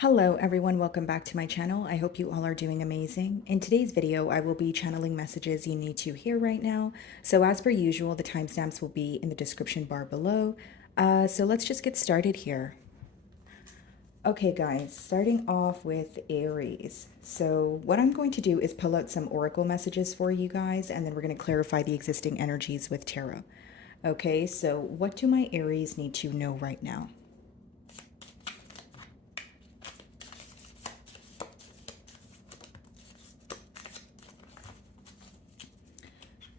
Hello everyone, welcome back to my channel. I hope you all are doing amazing. In today's video, I will be channeling messages you need to hear right now. So as per usual, the timestamps will be in the description bar below. So let's just get started here. Okay guys, starting off with Aries. So what I'm going to do is pull out some oracle messages for you guys, and then we're going to clarify the existing energies with tarot. Okay, so what do my Aries need to know right now?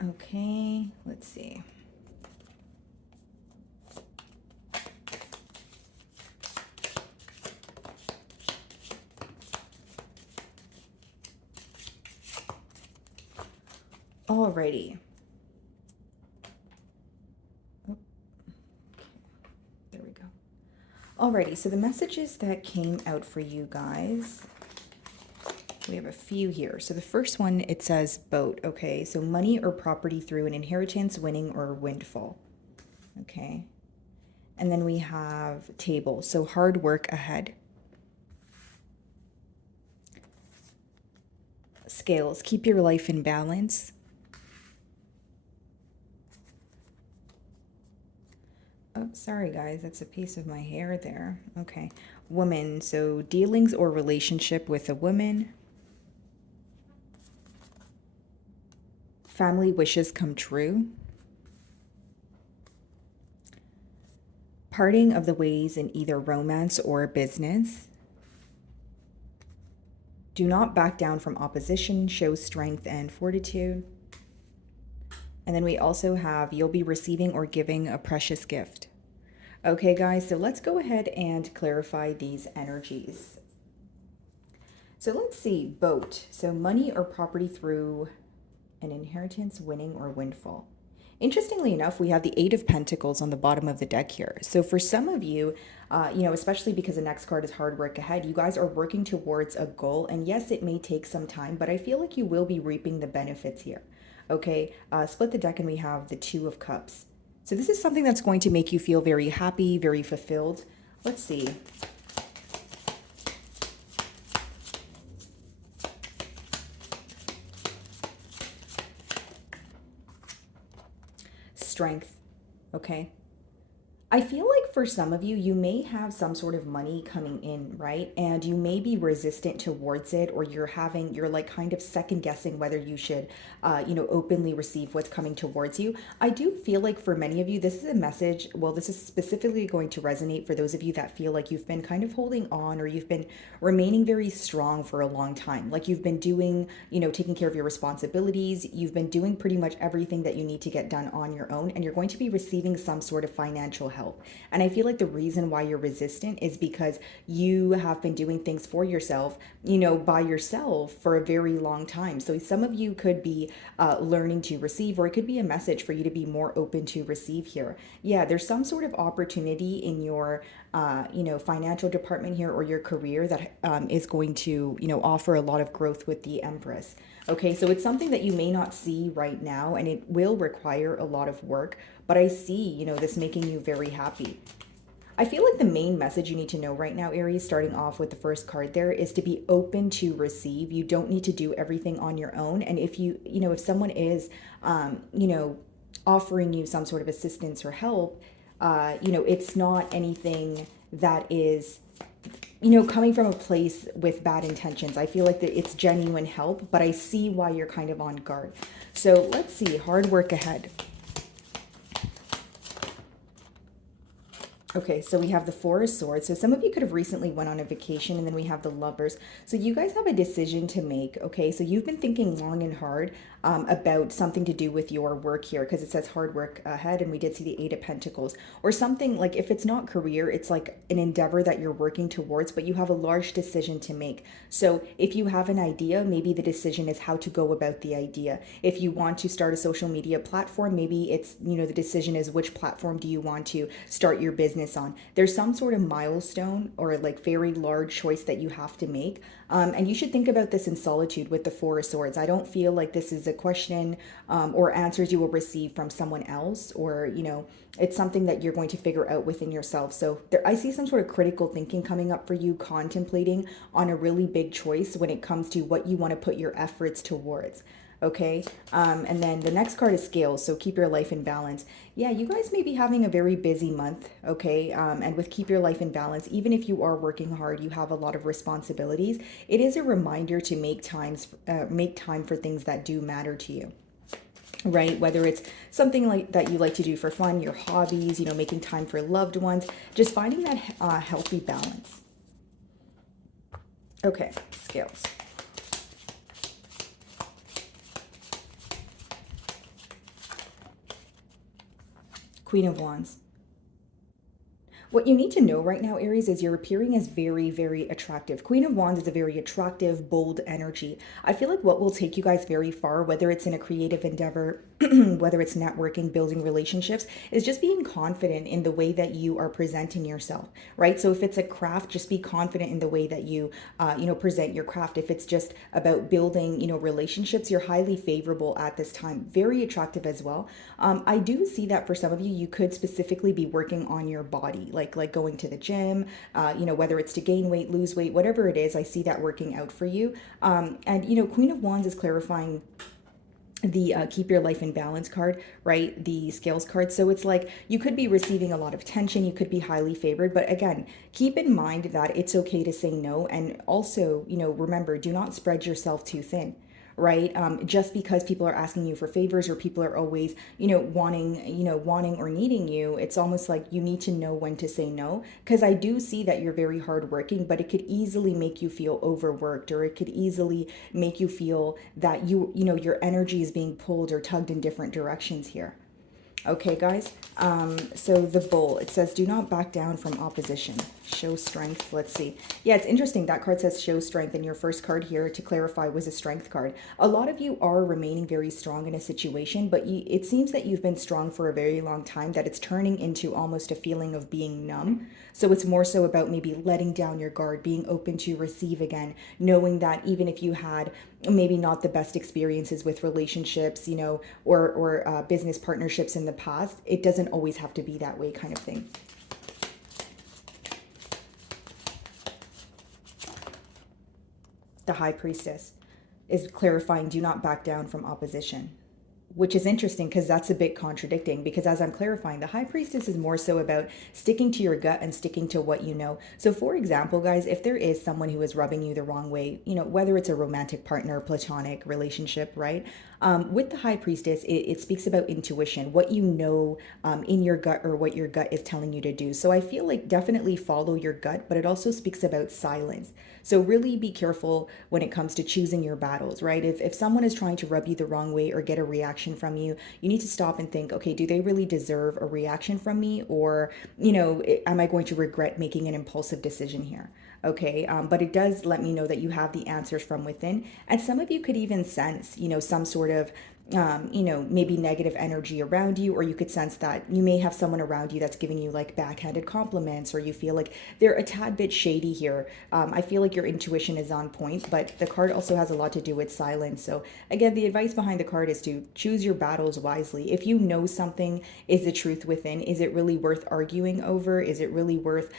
Okay, let's see. Alrighty. Oh, okay. There we go. Alrighty, so the messages that came out for you guys, we have a few here. So the first one, it says boat, okay? So money or property through an inheritance, winning, or windfall, okay? And then we have table, so hard work ahead. Scales, keep your life in balance. Oh, sorry guys, that's a piece of my hair there. Okay. Woman, so dealings or relationship with a woman. Family wishes come true. Parting of the ways in either romance or business. Do not back down from opposition, show strength and fortitude. And then we also have you'll be receiving or giving a precious gift. Okay, guys, so let's go ahead and clarify these energies. So let's see, boat. So money or property through an inheritance, winning, or windfall. Interestingly enough, we have the Eight of Pentacles on the bottom of the deck here. So for some of you, especially because the next card is hard work ahead, you guys are working towards a goal. And yes, it may take some time, but I feel like you will be reaping the benefits here. Okay, split the deck and we have the Two of Cups. So this is something that's going to make you feel very happy, very fulfilled. Let's see. Strength, okay? I feel like for some of you, you may have some sort of money coming in, right? And you may be resistant towards it, or you're like kind of second guessing whether you should, openly receive what's coming towards you. I do feel like for many of you, this is a message. Well, this is specifically going to resonate for those of you that feel like you've been kind of holding on, or you've been remaining very strong for a long time. Like you've been doing, taking care of your responsibilities. You've been doing pretty much everything that you need to get done on your own, and you're going to be receiving some sort of financial help. And I feel like the reason why you're resistant is because you have been doing things for yourself, by yourself for a very long time. So some of you could be learning to receive, or it could be a message for you to be more open to receive here. Yeah, there's some sort of opportunity in your, financial department here, or your career that is going to, offer a lot of growth with the Empress. Okay, so it's something that you may not see right now, and it will require a lot of work, but I see, this making you very happy. I feel like the main message you need to know right now, Aries, starting off with the first card there, is to be open to receive. You don't need to do everything on your own. And if if someone is, offering you some sort of assistance or help, it's not anything that is coming from a place with bad intentions. I feel like that it's genuine help, but I see why you're kind of on guard. So let's see, hard work ahead. Okay, so we have the Four of Swords. So some of you could have recently went on a vacation, and then we have the Lovers. So you guys have a decision to make, okay? So you've been thinking long and hard about something to do with your work here, because it says hard work ahead, and we did see the Eight of Pentacles. Or something like, if it's not career, it's like an endeavor that you're working towards, but you have a large decision to make. So if you have an idea, maybe the decision is how to go about the idea. If you want to start a social media platform, maybe it's, the decision is which platform do you want to start your business business on. There's some sort of milestone or like very large choice that you have to make. And you should think about this in solitude with the Four of Swords. I don't feel like this is a question or answers you will receive from someone else, or, you know, it's something that you're going to figure out within yourself. So there, I see some sort of critical thinking coming up for you, contemplating on a really big choice when it comes to what you want to put your efforts towards. Okay. And then the next card is scales. So keep your life in balance. Yeah, you guys may be having a very busy month. Okay. And with keep your life in balance, even if you are working hard, you have a lot of responsibilities. It is a reminder to make time for things that do matter to you. Right? Whether it's something like that you like to do for fun, your hobbies, you know, making time for loved ones, just finding that healthy balance. Okay. Scales. Queen of Wands. What you need to know right now, Aries, is you're appearing as very, very attractive. Queen of Wands is a very attractive, bold energy. I feel like what will take you guys very far, whether it's in a creative endeavor, whether it's networking, building relationships, is just being confident in the way that you are presenting yourself, right? So if it's a craft, just be confident in the way that you, present your craft. If it's just about building, relationships, you're highly favorable at this time. Very attractive as well. I do see that for some of you, you could specifically be working on your body, like going to the gym, whether it's to gain weight, lose weight, whatever it is, I see that working out for you. Queen of Wands is clarifying the keep your life in balance card, right? The scales card. So it's like you could be receiving a lot of attention, you could be highly favored, but again, keep in mind that it's okay to say no. And also, remember, do not spread yourself too thin, right? Just because people are asking you for favors or people are always, wanting or needing you, it's almost like you need to know when to say no. Because I do see that you're very hardworking, but it could easily make you feel overworked, or it could easily make you feel that your energy is being pulled or tugged in different directions here. Okay, guys. So the bull, it says, do not back down from opposition. Show strength. Let's see. Yeah, it's interesting. That card says show strength, and your first card here, to clarify, was a strength card. A lot of you are remaining very strong in a situation, but it seems that you've been strong for a very long time, that it's turning into almost a feeling of being numb. So it's more so about maybe letting down your guard, being open to receive again, knowing that even if you had maybe not the best experiences with relationships, or business partnerships in the past, it doesn't always have to be that way, kind of thing. The High Priestess is clarifying, do not back down from opposition, which is interesting because that's a bit contradicting, because as I'm clarifying, the High Priestess is more so about sticking to your gut and sticking to what you know. So for example, guys, if there is someone who is rubbing you the wrong way, whether it's a romantic partner, platonic relationship, right? With the High Priestess, it speaks about intuition, what you know in your gut, or what your gut is telling you to do. So I feel like definitely follow your gut, but it also speaks about silence. So really be careful when it comes to choosing your battles, right? If someone is trying to rub you the wrong way or get a reaction from you, you need to stop and think, okay, do they really deserve a reaction from me? Or, am I going to regret making an impulsive decision here? Okay. But it does let me know that you have the answers from within. And some of you could even sense, some sort of maybe negative energy around you, or you could sense that you may have someone around you that's giving you like backhanded compliments, or you feel like they're a tad bit shady here. I feel like your intuition is on point, but the card also has a lot to do with silence. So again, the advice behind the card is to choose your battles wisely. If you know something is the truth within, is it really worth arguing over? Is it really worth,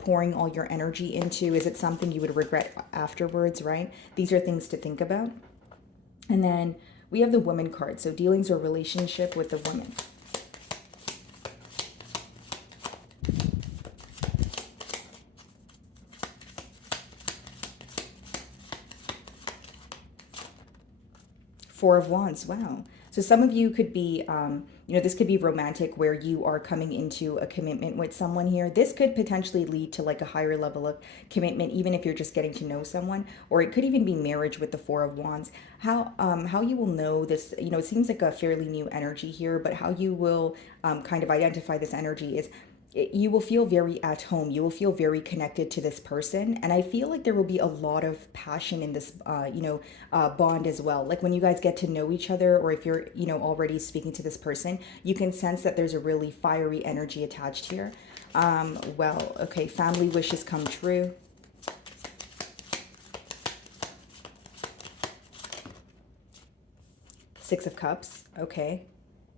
pouring all your energy into? Is it something you would regret afterwards, right? These are things to think about. And then we have the Woman card. So dealings or relationship with the woman. Four of Wands. Wow. So some of you could be, this could be romantic, where you are coming into a commitment with someone here. This could potentially lead to like a higher level of commitment, even if you're just getting to know someone, or it could even be marriage with the Four of Wands. How you will know this, it seems like a fairly new energy here, but how you will kind of identify this energy is, you will feel very at home. You will feel very connected to this person. And I feel like there will be a lot of passion in this, bond as well. Like when you guys get to know each other, or if you're, already speaking to this person, you can sense that there's a really fiery energy attached here. Well, okay, family wishes come true. Six of Cups, okay.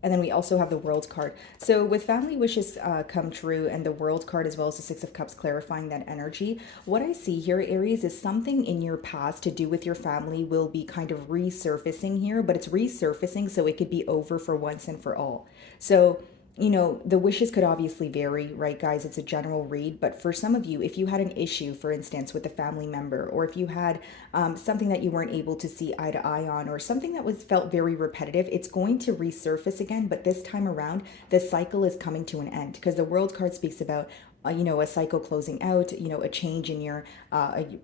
And then we also have the World card. So with family wishes come true and the World card as well as the Six of Cups clarifying that energy, what I see here, Aries, is something in your past to do with your family will be kind of resurfacing here, but it's resurfacing so it could be over for once and for all. So the wishes could obviously vary, right, guys? It's a general read. But for some of you, if you had an issue, for instance, with a family member, or if you had something that you weren't able to see eye to eye on, or something that was felt very repetitive, it's going to resurface again. But this time around, the cycle is coming to an end because the World card speaks about a cycle closing out, a change in your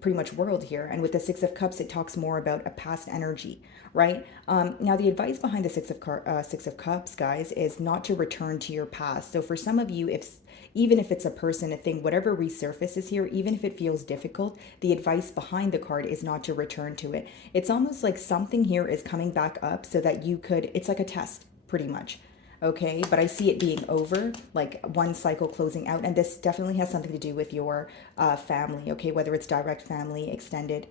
pretty much world here. And with the Six of Cups, it talks more about a past energy, right? Now, the advice behind the Six of Cups, guys, is not to return to your past. So for some of you, even if it's a person, a thing, whatever resurfaces here, even if it feels difficult, the advice behind the card is not to return to it. It's almost like something here is coming back up so that it's like a test, pretty much. Okay, but I see it being over, like one cycle closing out, and this definitely has something to do with your family, okay, whether it's direct family, extended.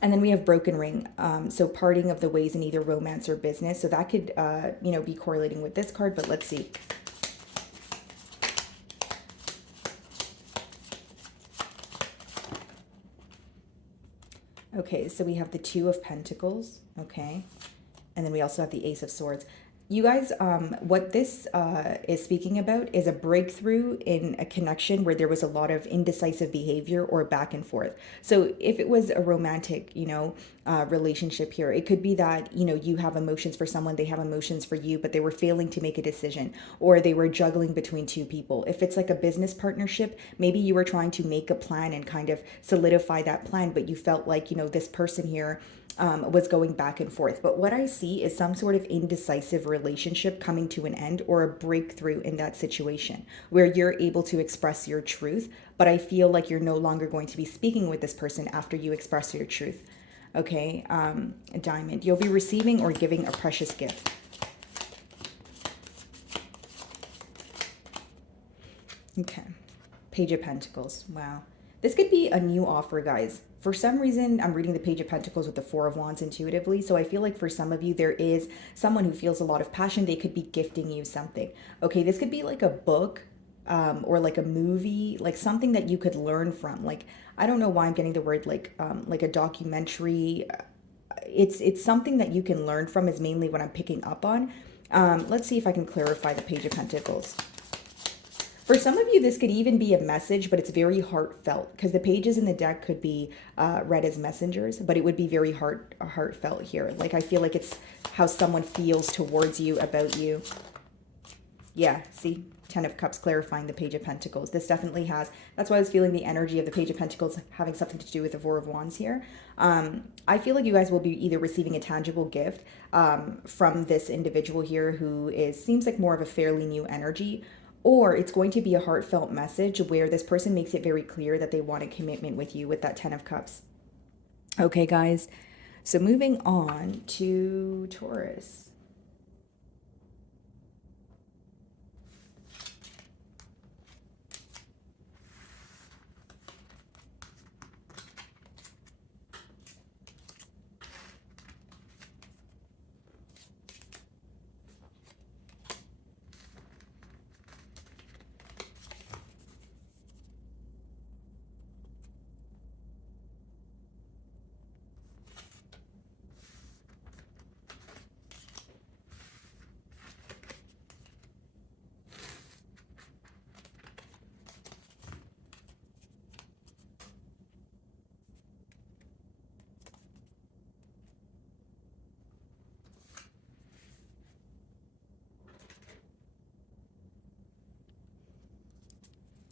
And then we have broken ring, so parting of the ways in either romance or business. So that could, be correlating with this card, but let's see. Okay, so we have the Two of Pentacles, okay, and then we also have the Ace of Swords. You guys, what this is speaking about is a breakthrough in a connection where there was a lot of indecisive behavior or back and forth. So if it was a romantic, relationship here, it could be that, you have emotions for someone, they have emotions for you, but they were failing to make a decision, or they were juggling between two people. If it's like a business partnership, maybe you were trying to make a plan and kind of solidify that plan, but you felt like, this person here was going back and forth. But what I see is some sort of indecisive relationship coming to an end, or a breakthrough in that situation where you're able to express your truth. But I feel like you're no longer going to be speaking with this person after you express your truth. Okay, Diamond. You'll be receiving or giving a precious gift. Okay, Page of Pentacles. Wow. This could be a new offer, guys. For some reason, I'm reading the Page of Pentacles with the Four of Wands intuitively. So I feel like for some of you, there is someone who feels a lot of passion. They could be gifting you something. Okay, this could be like a book, or like a movie, like something that you could learn from. Like, I don't know why I'm getting the word like a documentary. It's something that you can learn from is mainly what I'm picking up on. Let's see if I can clarify the Page of Pentacles. For some of you, this could even be a message, but it's very heartfelt because the pages in the deck could be read as messengers, but it would be very heartfelt here. Like, I feel like it's how someone feels towards you, about you. Yeah, see? Ten of Cups clarifying the Page of Pentacles. This definitely has, that's why I was feeling the energy of the Page of Pentacles having something to do with the Four of Wands here. I feel like you guys will be either receiving a tangible gift from this individual here who seems like more of a fairly new energy, or it's going to be a heartfelt message where this person makes it very clear that they want a commitment with you with that Ten of Cups. Okay, guys. So moving on to Taurus.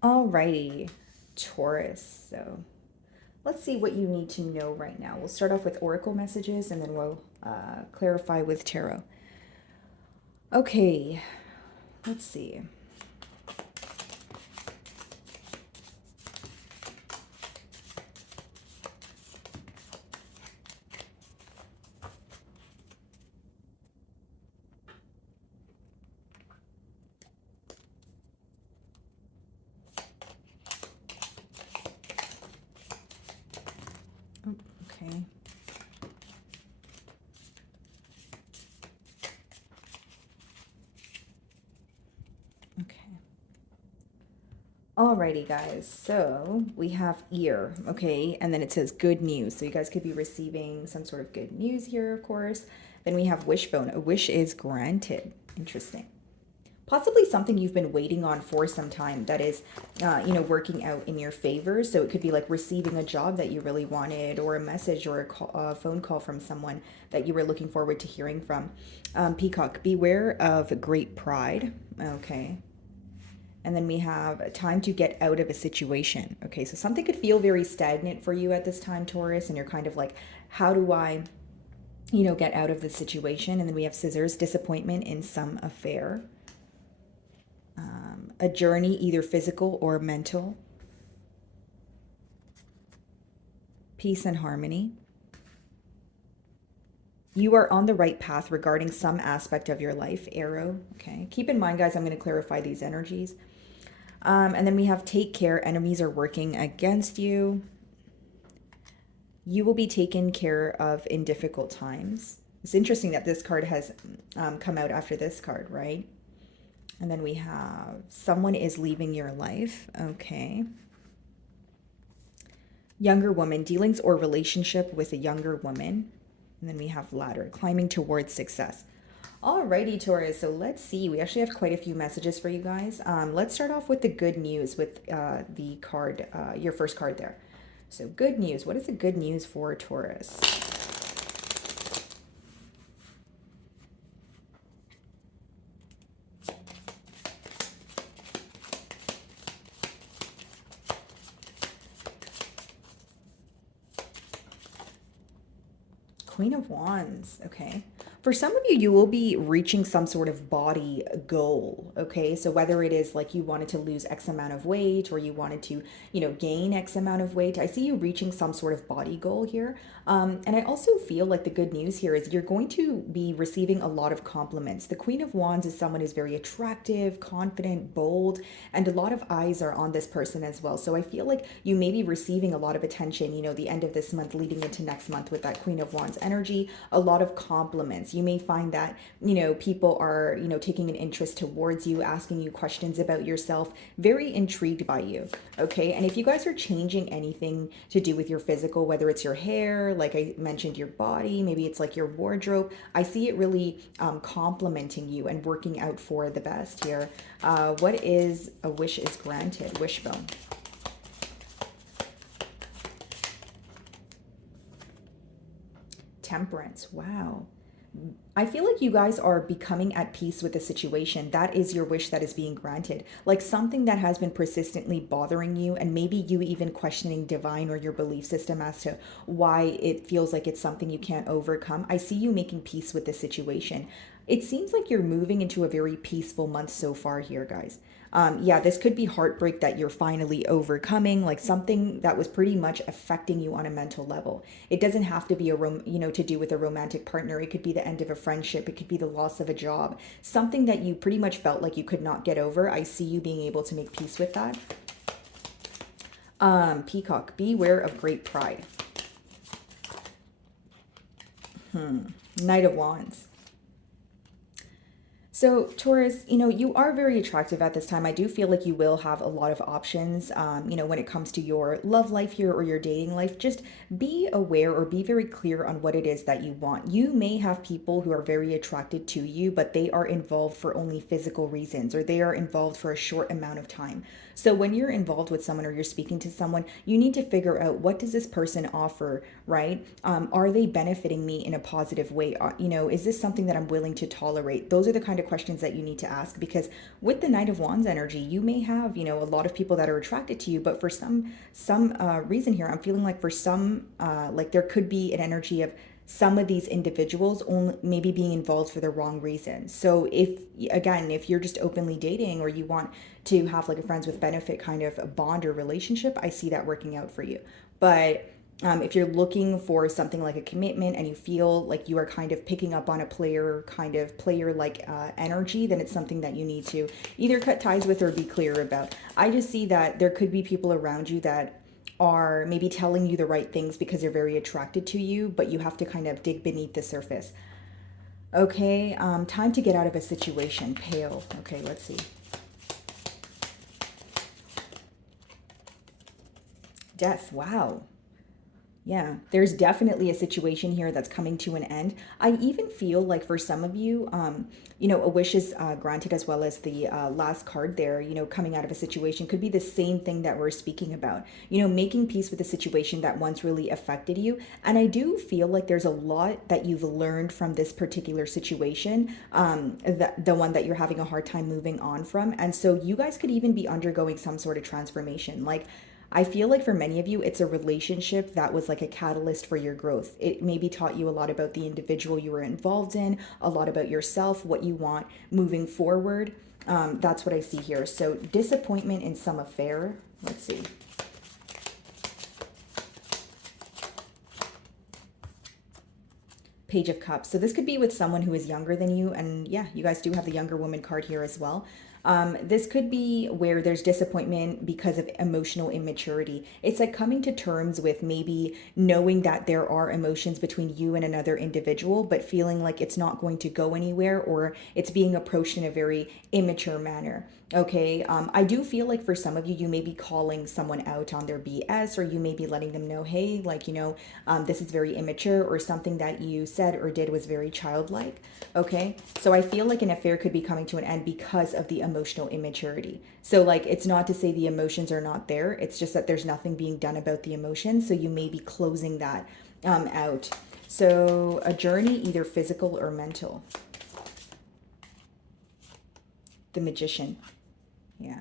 Alrighty, Taurus. So let's see what you need to know right now. We'll start off with oracle messages and then we'll clarify with tarot. Okay, let's see. Okay. Okay. Alrighty, guys. So we have ear, okay, and then it says good news. So you guys could be receiving some sort of good news here, of course. Then we have wishbone. A wish is granted. Interesting. Possibly something you've been waiting on for some time that is, working out in your favor. So it could be like receiving a job that you really wanted, or a message or a phone call from someone that you were looking forward to hearing from. Peacock, beware of great pride. Okay. And then we have time to get out of a situation. Okay, so something could feel very stagnant for you at this time, Taurus, and you're kind of like, how do I, get out of the situation? And then we have scissors, disappointment in some affair. A journey, either physical or mental. Peace and harmony. You are on the right path regarding some aspect of your life, arrow. Okay, keep in mind, guys, I'm going to clarify these energies. And then we have take care, enemies are working against you. You will be taken care of in difficult times. It's interesting that this card has come out after this card, right? And then we have someone is leaving your life. Okay. Younger woman, dealings or relationship with a younger woman. And then we have ladder, climbing towards success. Alrighty, Taurus, so let's see. We actually have quite a few messages for you guys. Let's start off with the good news with the card, your first card there. So good news. What is the good news for Taurus? Queen of Wands. Okay. For some of you, you will be reaching some sort of body goal. Okay. So whether it is like you wanted to lose X amount of weight, or you wanted to, gain X amount of weight, I see you reaching some sort of body goal here. And I also feel like the good news here is you're going to be receiving a lot of compliments. The Queen of Wands is someone who's very attractive, confident, bold, and a lot of eyes are on this person as well. So I feel like you may be receiving a lot of attention, the end of this month leading into next month with that Queen of Wands energy, a lot of compliments. You may find that, people are, taking an interest towards you, asking you questions about yourself, very intrigued by you. Okay. And if you guys are changing anything to do with your physical, whether it's your hair, like I mentioned, your body, maybe it's like your wardrobe, I see it really complimenting you and working out for the best here. What is a wish is granted? Wishbone. Temperance. Wow. I feel like you guys are becoming at peace with the situation. That is your wish that is being granted. Like something that has been persistently bothering you, and maybe you even questioning divine or your belief system as to why it feels like it's something you can't overcome. I see you making peace with the situation. It seems like you're moving into a very peaceful month so far here, guys. Yeah, this could be heartbreak that you're finally overcoming, like something that was pretty much affecting you on a mental level. It doesn't have to be to do with a romantic partner. It could be the end of a friendship. It could be the loss of a job. Something that you pretty much felt like you could not get over. I see you being able to make peace with that. Peacock, beware of great pride. Knight of Wands. So Taurus, you are very attractive at this time. I do feel like you will have a lot of options, when it comes to your love life here or your dating life. Just be aware or be very clear on what it is that you want. You may have people who are very attracted to you, but they are involved for only physical reasons, or they are involved for a short amount of time. So when you're involved with someone or you're speaking to someone, you need to figure out, what does this person offer, right? Are they benefiting me in a positive way? Is this something that I'm willing to tolerate? Those are the kind of questions that you need to ask, because with the Knight of Wands energy, you may have, a lot of people that are attracted to you, but for some reason here, I'm feeling like for some, like there could be an energy of some of these individuals only maybe being involved for the wrong reasons. So if you're just openly dating, or you want to have like a friends with benefit kind of a bond or relationship, I see that working out for you. But if you're looking for something like a commitment, and you feel like you are kind of picking up on a player like energy, then it's something that you need to either cut ties with or be clear about. I just see that there could be people around you that are maybe telling you the right things because they're very attracted to you, but you have to kind of dig beneath the surface. Okay, time to get out of a situation. Pale. Okay, let's see. Death. Wow. Yeah, there's definitely a situation here that's coming to an end. I even feel like for some of you, a wish is granted, as well as the last card there, coming out of a situation could be the same thing that we're speaking about, making peace with a situation that once really affected you. And I do feel like there's a lot that you've learned from this particular situation, the one that you're having a hard time moving on from. And so you guys could even be undergoing some sort of transformation. Like, I feel like for many of you, it's a relationship that was like a catalyst for your growth. It maybe taught you a lot about the individual you were involved in, a lot about yourself, what you want moving forward. That's what I see here. So disappointment in some affair. Let's see. Page of Cups. So this could be with someone who is younger than you. And yeah, you guys do have the younger woman card here as well. This could be where there's disappointment because of emotional immaturity. It's like coming to terms with maybe knowing that there are emotions between you and another individual, but feeling like it's not going to go anywhere, or it's being approached in a very immature manner. Okay, I do feel like for some of you, you may be calling someone out on their BS, or you may be letting them know, hey, like, this is very immature, or something that you said or did was very childlike. Okay, so I feel like an affair could be coming to an end because of the emotional immaturity. So, like, it's not to say the emotions are not there, it's just that there's nothing being done about the emotions. So, you may be closing that out. So, a journey, either physical or mental. The Magician. Yeah.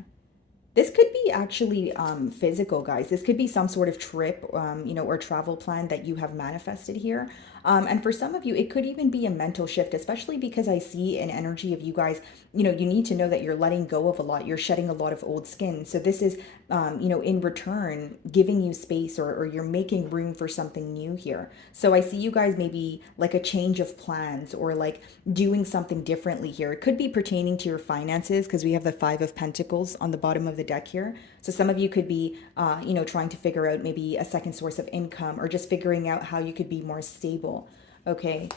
This could be actually physical, guys. This could be some sort of trip, or travel plan that you have manifested here. And for some of you, it could even be a mental shift, especially because I see an energy of you guys, you need to know that you're letting go of a lot. You're shedding a lot of old skin. So this is, in return, giving you space, or you're making room for something new here. So I see you guys maybe like a change of plans, or like doing something differently here. It could be pertaining to your finances, because we have the Five of Pentacles on the bottom of the deck here. So some of you could be, trying to figure out maybe a second source of income, or just figuring out how you could be more stable. Okay,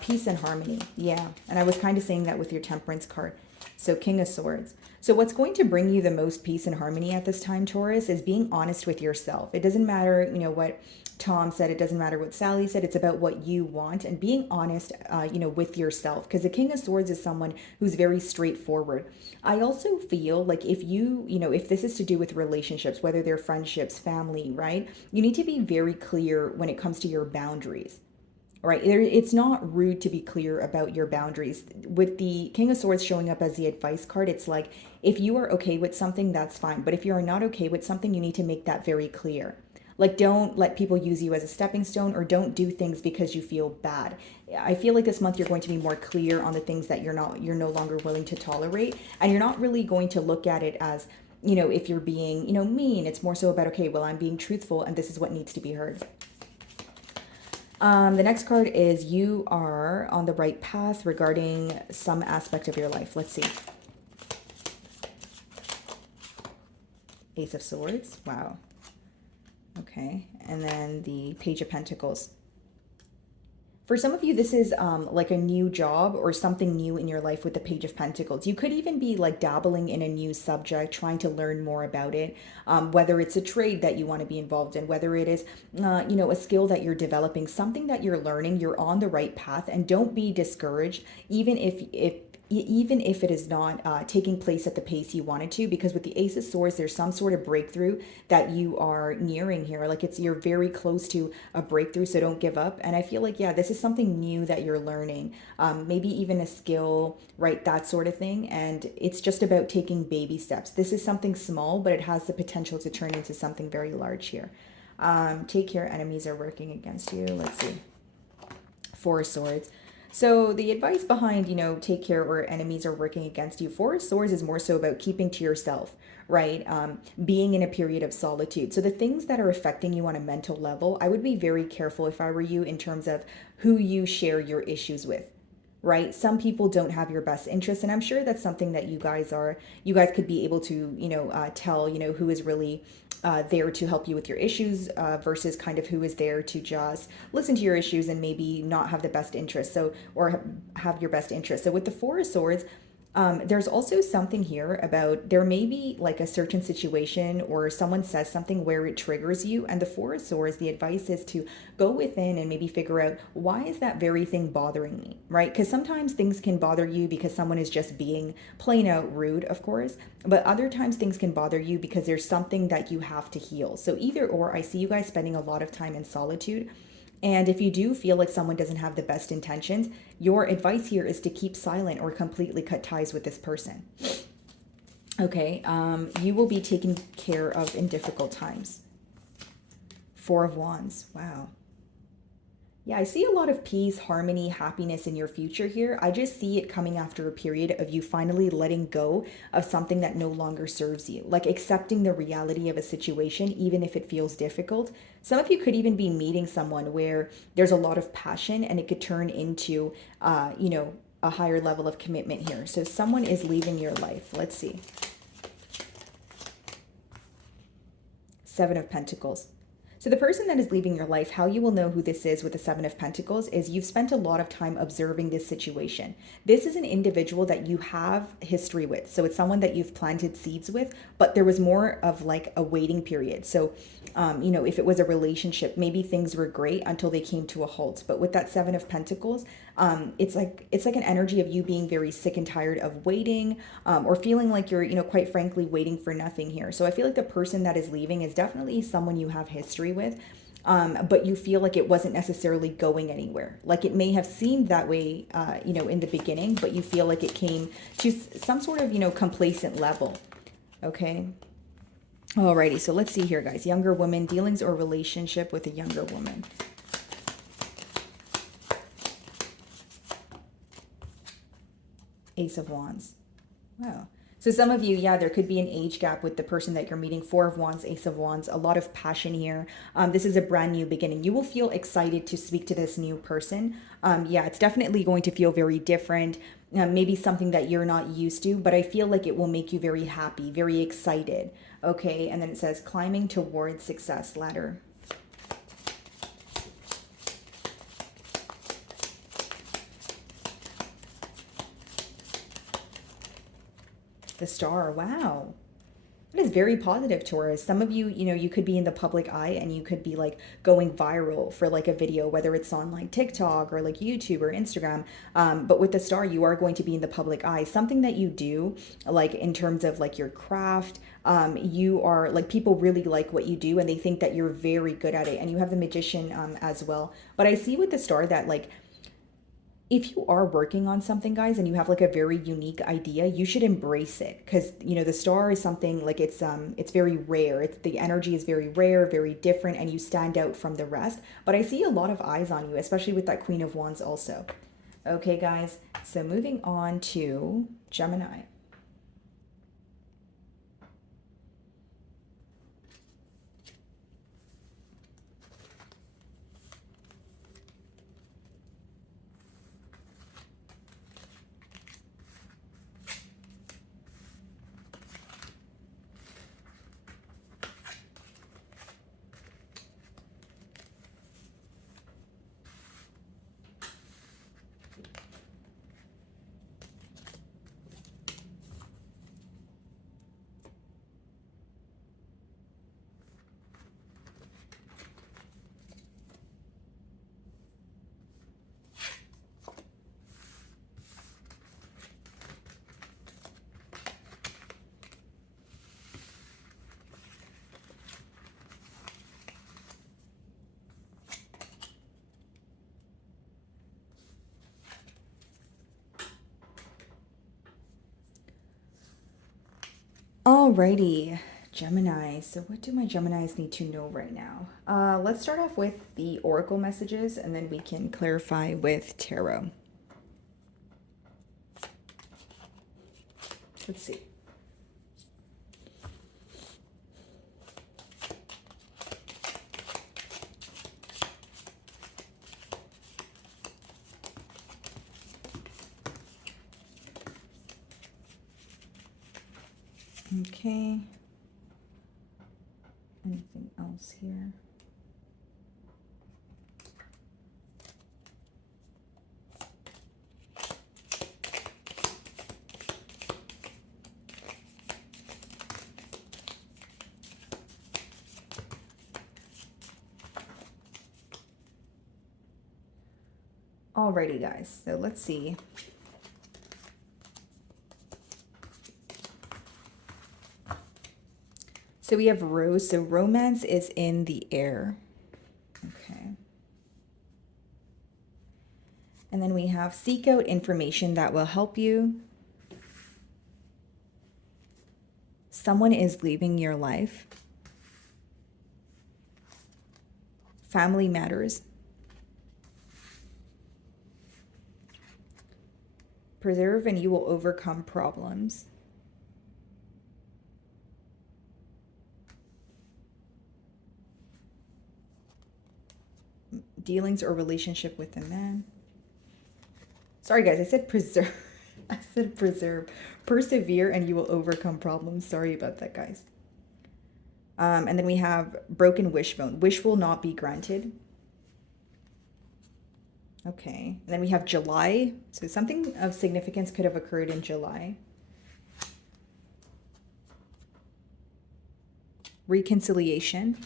peace and harmony. Yeah, and I was kind of saying that with your Temperance card. So King of Swords. So what's going to bring you the most peace and harmony at this time, Taurus, is being honest with yourself. It doesn't matter, what Tom said. It doesn't matter what Sally said. It's about what you want, and being honest, with yourself. Because the King of Swords is someone who's very straightforward. I also feel like if if this is to do with relationships, whether they're friendships, family, right? You need to be very clear when it comes to your boundaries. Right? It's not rude to be clear about your boundaries. With the King of Swords showing up as the advice card, it's like, if you are okay with something, that's fine. But if you are not okay with something, you need to make that very clear. Like, don't let people use you as a stepping stone, or don't do things because you feel bad. I feel like this month you're going to be more clear on the things that you're no longer willing to tolerate. And you're not really going to look at it as, if you're being, mean. It's more so about, okay, well, I'm being truthful, and this is what needs to be heard. The next card is you are on the right path regarding some aspect of your life. Let's see. Ace of Swords. Wow. Okay. And then the Page of Pentacles. For some of you, this is like a new job or something new in your life with the Page of Pentacles. You could even be like dabbling in a new subject, trying to learn more about it, whether it's a trade that you want to be involved in, whether it is, a skill that you're developing, something that you're learning. You're on the right path, and don't be discouraged, even if it is not taking place at the pace you wanted to, because with the Ace of Swords, there's some sort of breakthrough that you are nearing here. Like, you're very close to a breakthrough, so don't give up. And I feel like, yeah, this is something new that you're learning, maybe even a skill, right? That sort of thing. And it's just about taking baby steps. This is something small, but it has the potential to turn into something very large here. Take care, enemies are working against you. Let's see. Four of Swords. So the advice behind, take care or enemies are working against you. Four of Swords is more so about keeping to yourself, right? Being in a period of solitude. So the things that are affecting you on a mental level, I would be very careful if I were you in terms of who you share your issues with. Right? Some people don't have your best interests, and I'm sure that's something that you guys could be able to, tell, who is really there to help you with your issues versus kind of who is there to just listen to your issues and maybe not have the best interest. So, or have your best interest. So with the Four of Swords, there's also something here about there may be like a certain situation or someone says something where it triggers you. And the Four of Swords, the advice is to go within and maybe figure out, why is that very thing bothering me, right? Because sometimes things can bother you because someone is just being plain out rude, of course. But other times things can bother you because there's something that you have to heal. So either or, I see you guys spending a lot of time in solitude. And if you do feel like someone doesn't have the best intentions, your advice here is to keep silent or completely cut ties with this person. Okay, you will be taken care of in difficult times. Four of Wands, wow. Yeah, I see a lot of peace, harmony, happiness in your future here. I just see it coming after a period of you finally letting go of something that no longer serves you, like accepting the reality of a situation, even if it feels difficult. Some of you could even be meeting someone where there's a lot of passion and it could turn into, a higher level of commitment here. So someone is leaving your life. Let's see. Seven of Pentacles. So the person that is leaving your life, how you will know who this is with the Seven of Pentacles is you've spent a lot of time observing this situation. This is an individual that you have history with. So it's someone that you've planted seeds with, but there was more of like a waiting period. So, if it was a relationship, maybe things were great until they came to a halt. But with that Seven of Pentacles, it's like an energy of you being very sick and tired of waiting, or feeling like you're, quite frankly, waiting for nothing here. So I feel like the person that is leaving is definitely someone you have history with, but you feel like it wasn't necessarily going anywhere. Like it may have seemed that way, in the beginning, but you feel like it came to some sort of, complacent level. Okay. Alrighty, so let's see here, guys. Younger woman, dealings or relationship with a younger woman. Ace of Wands. Wow. So some of you, yeah, there could be an age gap with the person that you're meeting. Four of Wands, Ace of Wands, a lot of passion here. This is a brand new beginning. You will feel excited to speak to this new person. Yeah, it's definitely going to feel very different. Maybe something that you're not used to, but I feel like it will make you very happy, very excited. Okay, and then it says climbing towards success ladder. The Star, wow. That is very positive, Taurus. Some of you, you could be in the public eye and you could be like going viral for like a video, whether it's on like TikTok or like YouTube or Instagram. But with the Star, you are going to be in the public eye. Something that you do, like in terms of like your craft, you are like, people really like what you do and they think that you're very good at it. And you have the Magician as well. But I see with the Star that like, if you are working on something, guys, and you have like a very unique idea, you should embrace it, because the Star is something like it's very rare. The energy is very rare, very different, and you stand out from the rest. But I see a lot of eyes on you, especially with that Queen of Wands also. Okay, guys, so moving on to Gemini. Alrighty, Gemini. So what do my Geminis need to know right now? Let's start off with the Oracle messages and then we can clarify with Tarot. Let's see. Okay. else here? Alrighty, guys. So let's see. So we have Rose. So romance is in the air. Okay. And then we have seek out information that will help you. Someone is leaving your life. Family matters. Preserve and you will overcome problems. Dealings or relationship with a man. Sorry guys, I said preserve. I said preserve. Persevere and you will overcome problems. Sorry about that, guys. And then we have broken wishbone. Wish will not be granted. Okay. And then we have July. So something of significance could have occurred in July. Reconciliation.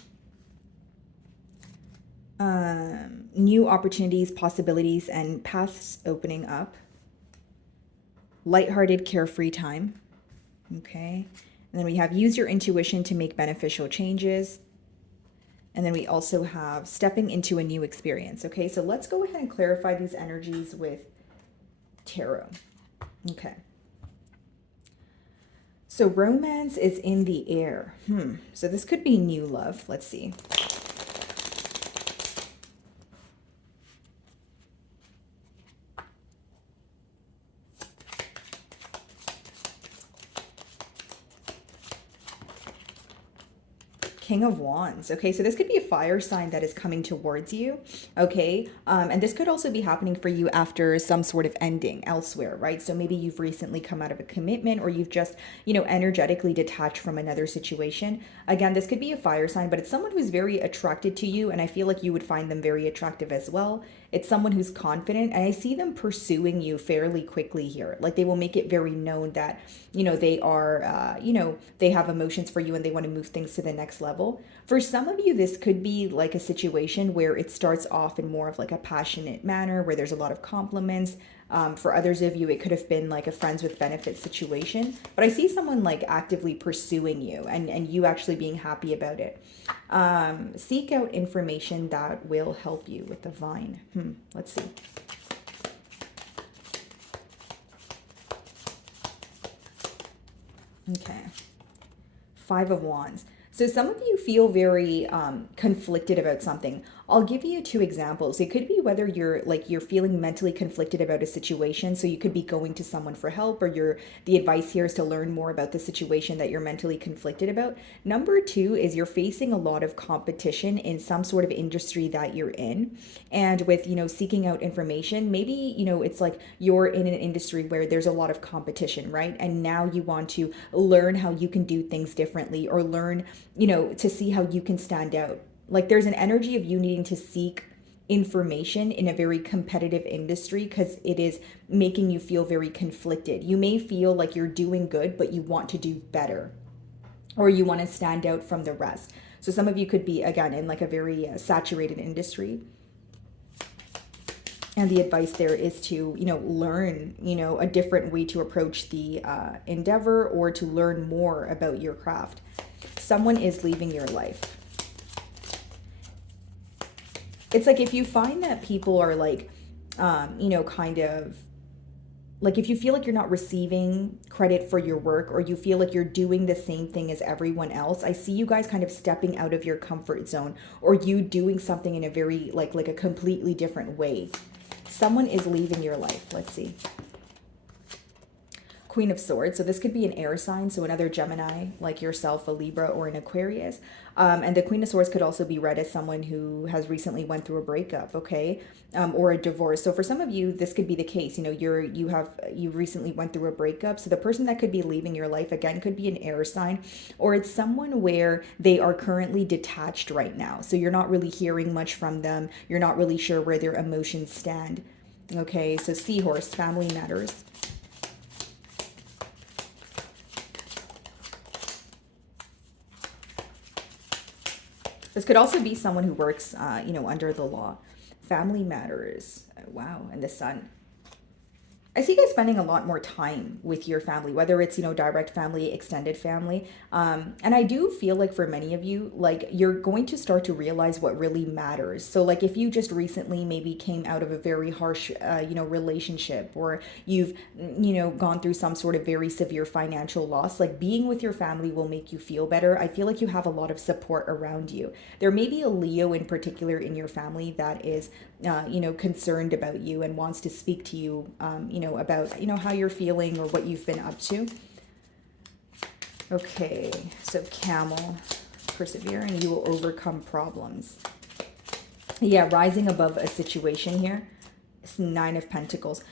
New opportunities, possibilities, and paths opening up. Lighthearted, carefree time. Okay. And then we have use your intuition to make beneficial changes. And then we also have stepping into a new experience. Okay, so let's go ahead and clarify these energies with tarot. Okay. So romance is in the air. So this could be new love. Let's see. King of Wands. Okay, so this could be a fire sign that is coming towards you. Okay, and this could also be happening for you after some sort of ending elsewhere, right? So maybe you've recently come out of a commitment, or you've just, you know, energetically detached from another situation. Again, this could be a fire sign, but it's someone who's very attracted to you, and I feel like you would find them very attractive as well. It's someone who's confident, and I see them pursuing you fairly quickly here. Like they will make it very known that, you know, they are, you know, they have emotions for you and they want to move things to the next level. For some of you, this could be like a situation where it starts off in more of like a passionate manner, where there's a lot of compliments. For others of you, it could have been like a friends with benefits situation. But I see someone like actively pursuing you and you actually being happy about it. Seek out information that will help you with the vine. Let's see. Okay. Five of Wands. So some of you feel very conflicted about something. I'll give you two examples. It could be whether you're feeling mentally conflicted about a situation. So you could be going to someone for help, or the advice here is to learn more about the situation that you're mentally conflicted about. Number two is you're facing a lot of competition in some sort of industry that you're in. And with, you know, seeking out information, maybe, you know, it's like you're in an industry where there's a lot of competition, right? And now you want to learn how you can do things differently, or learn, you know, to see how you can stand out. Like there's an energy of you needing to seek information in a very competitive industry because it is making you feel very conflicted. You may feel like you're doing good, but you want to do better, or you want to stand out from the rest. So some of you could be, again, in like a very saturated industry. And the advice there is to, you know, learn, you know, a different way to approach the endeavor, or to learn more about your craft. Someone is leaving your life. It's like if you find that people are like, you know, kind of like if you feel like you're not receiving credit for your work, or you feel like you're doing the same thing as everyone else, I see you guys kind of stepping out of your comfort zone, or you doing something in a very like a completely different way. Someone is leaving your life. Let's see. Queen of Swords. So this could be an air sign, so another Gemini like yourself, a Libra or an Aquarius. And the Queen of Swords could also be read as someone who has recently went through a breakup, okay, or a divorce. So for some of you, this could be the case. You know, you recently went through a breakup. So the person that could be leaving your life again could be an air sign, or it's someone where they are currently detached right now. So you're not really hearing much from them. You're not really sure where their emotions stand. Okay, so Seahorse, family matters. This could also be someone who works, you know, under the law. Family matters. Wow, and the Sun. I see you guys spending a lot more time with your family, whether it's, you know, direct family, extended family. And I do feel like for many of you, like you're going to start to realize what really matters. So like if you just recently maybe came out of a very harsh, you know, relationship, or you've, you know, gone through some sort of very severe financial loss, like being with your family will make you feel better. I feel like you have a lot of support around you. There may be a Leo in particular in your family that is, you know, concerned about you and wants to speak to you, you know, about, you know, how you're feeling or what you've been up to. Okay, so Camel, persevering, you will overcome problems. Yeah, rising above a situation here. It's Nine of Pentacles.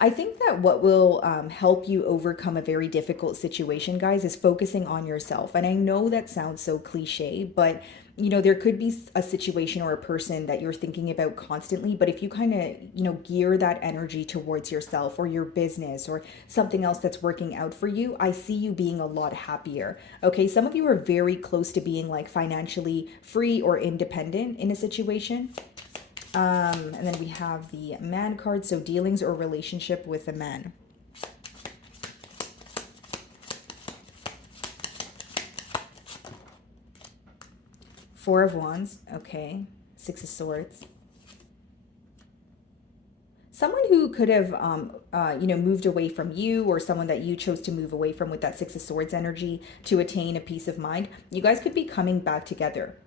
I think that what will help you overcome a very difficult situation, guys, is focusing on yourself. And I know that sounds so cliche, but you know, there could be a situation or a person that you're thinking about constantly, but if you kind of, you know, gear that energy towards yourself or your business or something else that's working out for you, I see you being a lot happier. Okay, some of you are very close to being like financially free or independent in a situation. And then we have the Man card, so dealings or relationship with a man. Four of Wands, okay. Six of Swords. Someone who could have, you know, moved away from you, or someone that you chose to move away from with that Six of Swords energy to attain a peace of mind. You guys could be coming back together.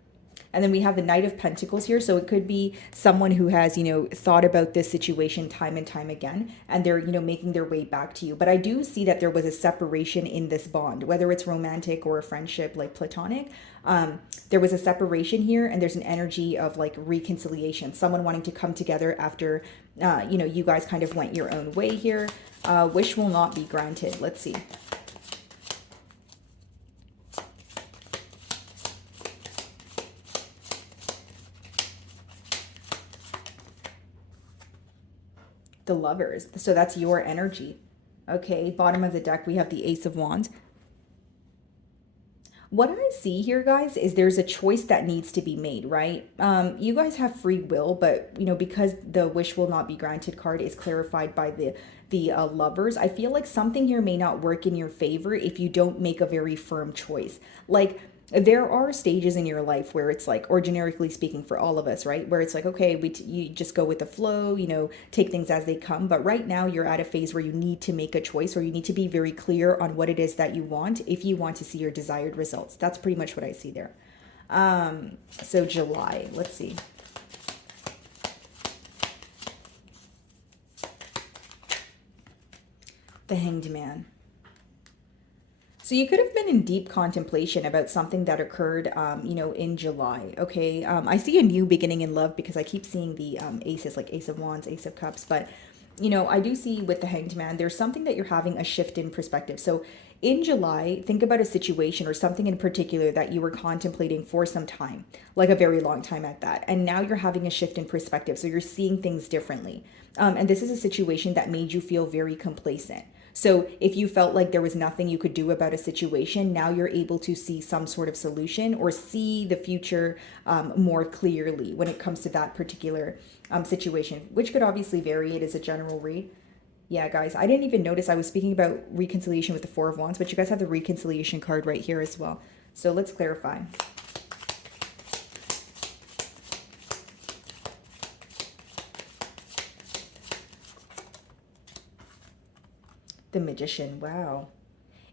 And then we have the Knight of Pentacles here. So it could be someone who has, you know, thought about this situation time and time again, and they're, you know, making their way back to you. But I do see that there was a separation in this bond, whether it's romantic or a friendship, like platonic. There was a separation here, and there's an energy of like reconciliation, someone wanting to come together after, you know, you guys kind of went your own way here. Wish will not be granted. Let's see. The Lovers. So that's your energy. Okay, bottom of the deck, we have the Ace of Wands. What I see here, guys, is there's a choice that needs to be made, right? You guys have free will, but, you know, because the wish will not be granted card is clarified by the Lovers, I feel like something here may not work in your favor if you don't make a very firm choice. Like, there are stages in your life where it's like, or generically speaking for all of us, right, where it's like, okay, you just go with the flow, you know, take things as they come. But right now you're at a phase where you need to make a choice, or you need to be very clear on what it is that you want if you want to see your desired results. That's pretty much what I see there. So July, let's see. The Hanged Man. So you could have been in deep contemplation about something that occurred, you know, in July. Okay, I see a new beginning in love because I keep seeing the aces, like Ace of Wands, Ace of Cups. But, you know, I do see with the Hanged Man, there's something that you're having a shift in perspective. So in July, think about a situation or something in particular that you were contemplating for some time, like a very long time at that. And now you're having a shift in perspective. So you're seeing things differently. And this is a situation that made you feel very complacent. So if you felt like there was nothing you could do about a situation, now you're able to see some sort of solution or see the future more clearly when it comes to that particular situation, which could obviously vary. It is a general read. Yeah, guys, I didn't even notice I was speaking about reconciliation with the Four of Wands, but you guys have the reconciliation card right here as well. So let's clarify. The Magician, wow.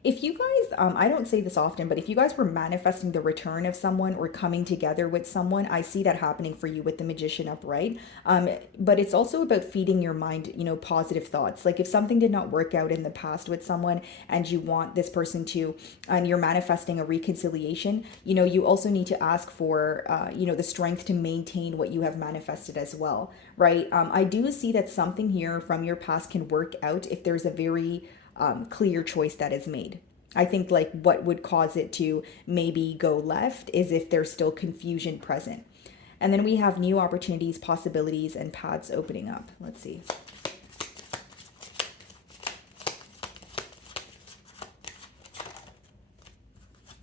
If you guys, I don't say this often, but if you guys were manifesting the return of someone or coming together with someone, I see that happening for you with the Magician upright. But it's also about feeding your mind, positive thoughts. Like if something did not work out in the past with someone and you want this person to, and you're manifesting a reconciliation, you also need to ask for, the strength to maintain what you have manifested as well, right? I do see that something here from your past can work out if there's a very clear choice that is made. I think like what would cause it to maybe go left is if there's still confusion present. And then we have new opportunities, possibilities, and paths opening up. Let's see.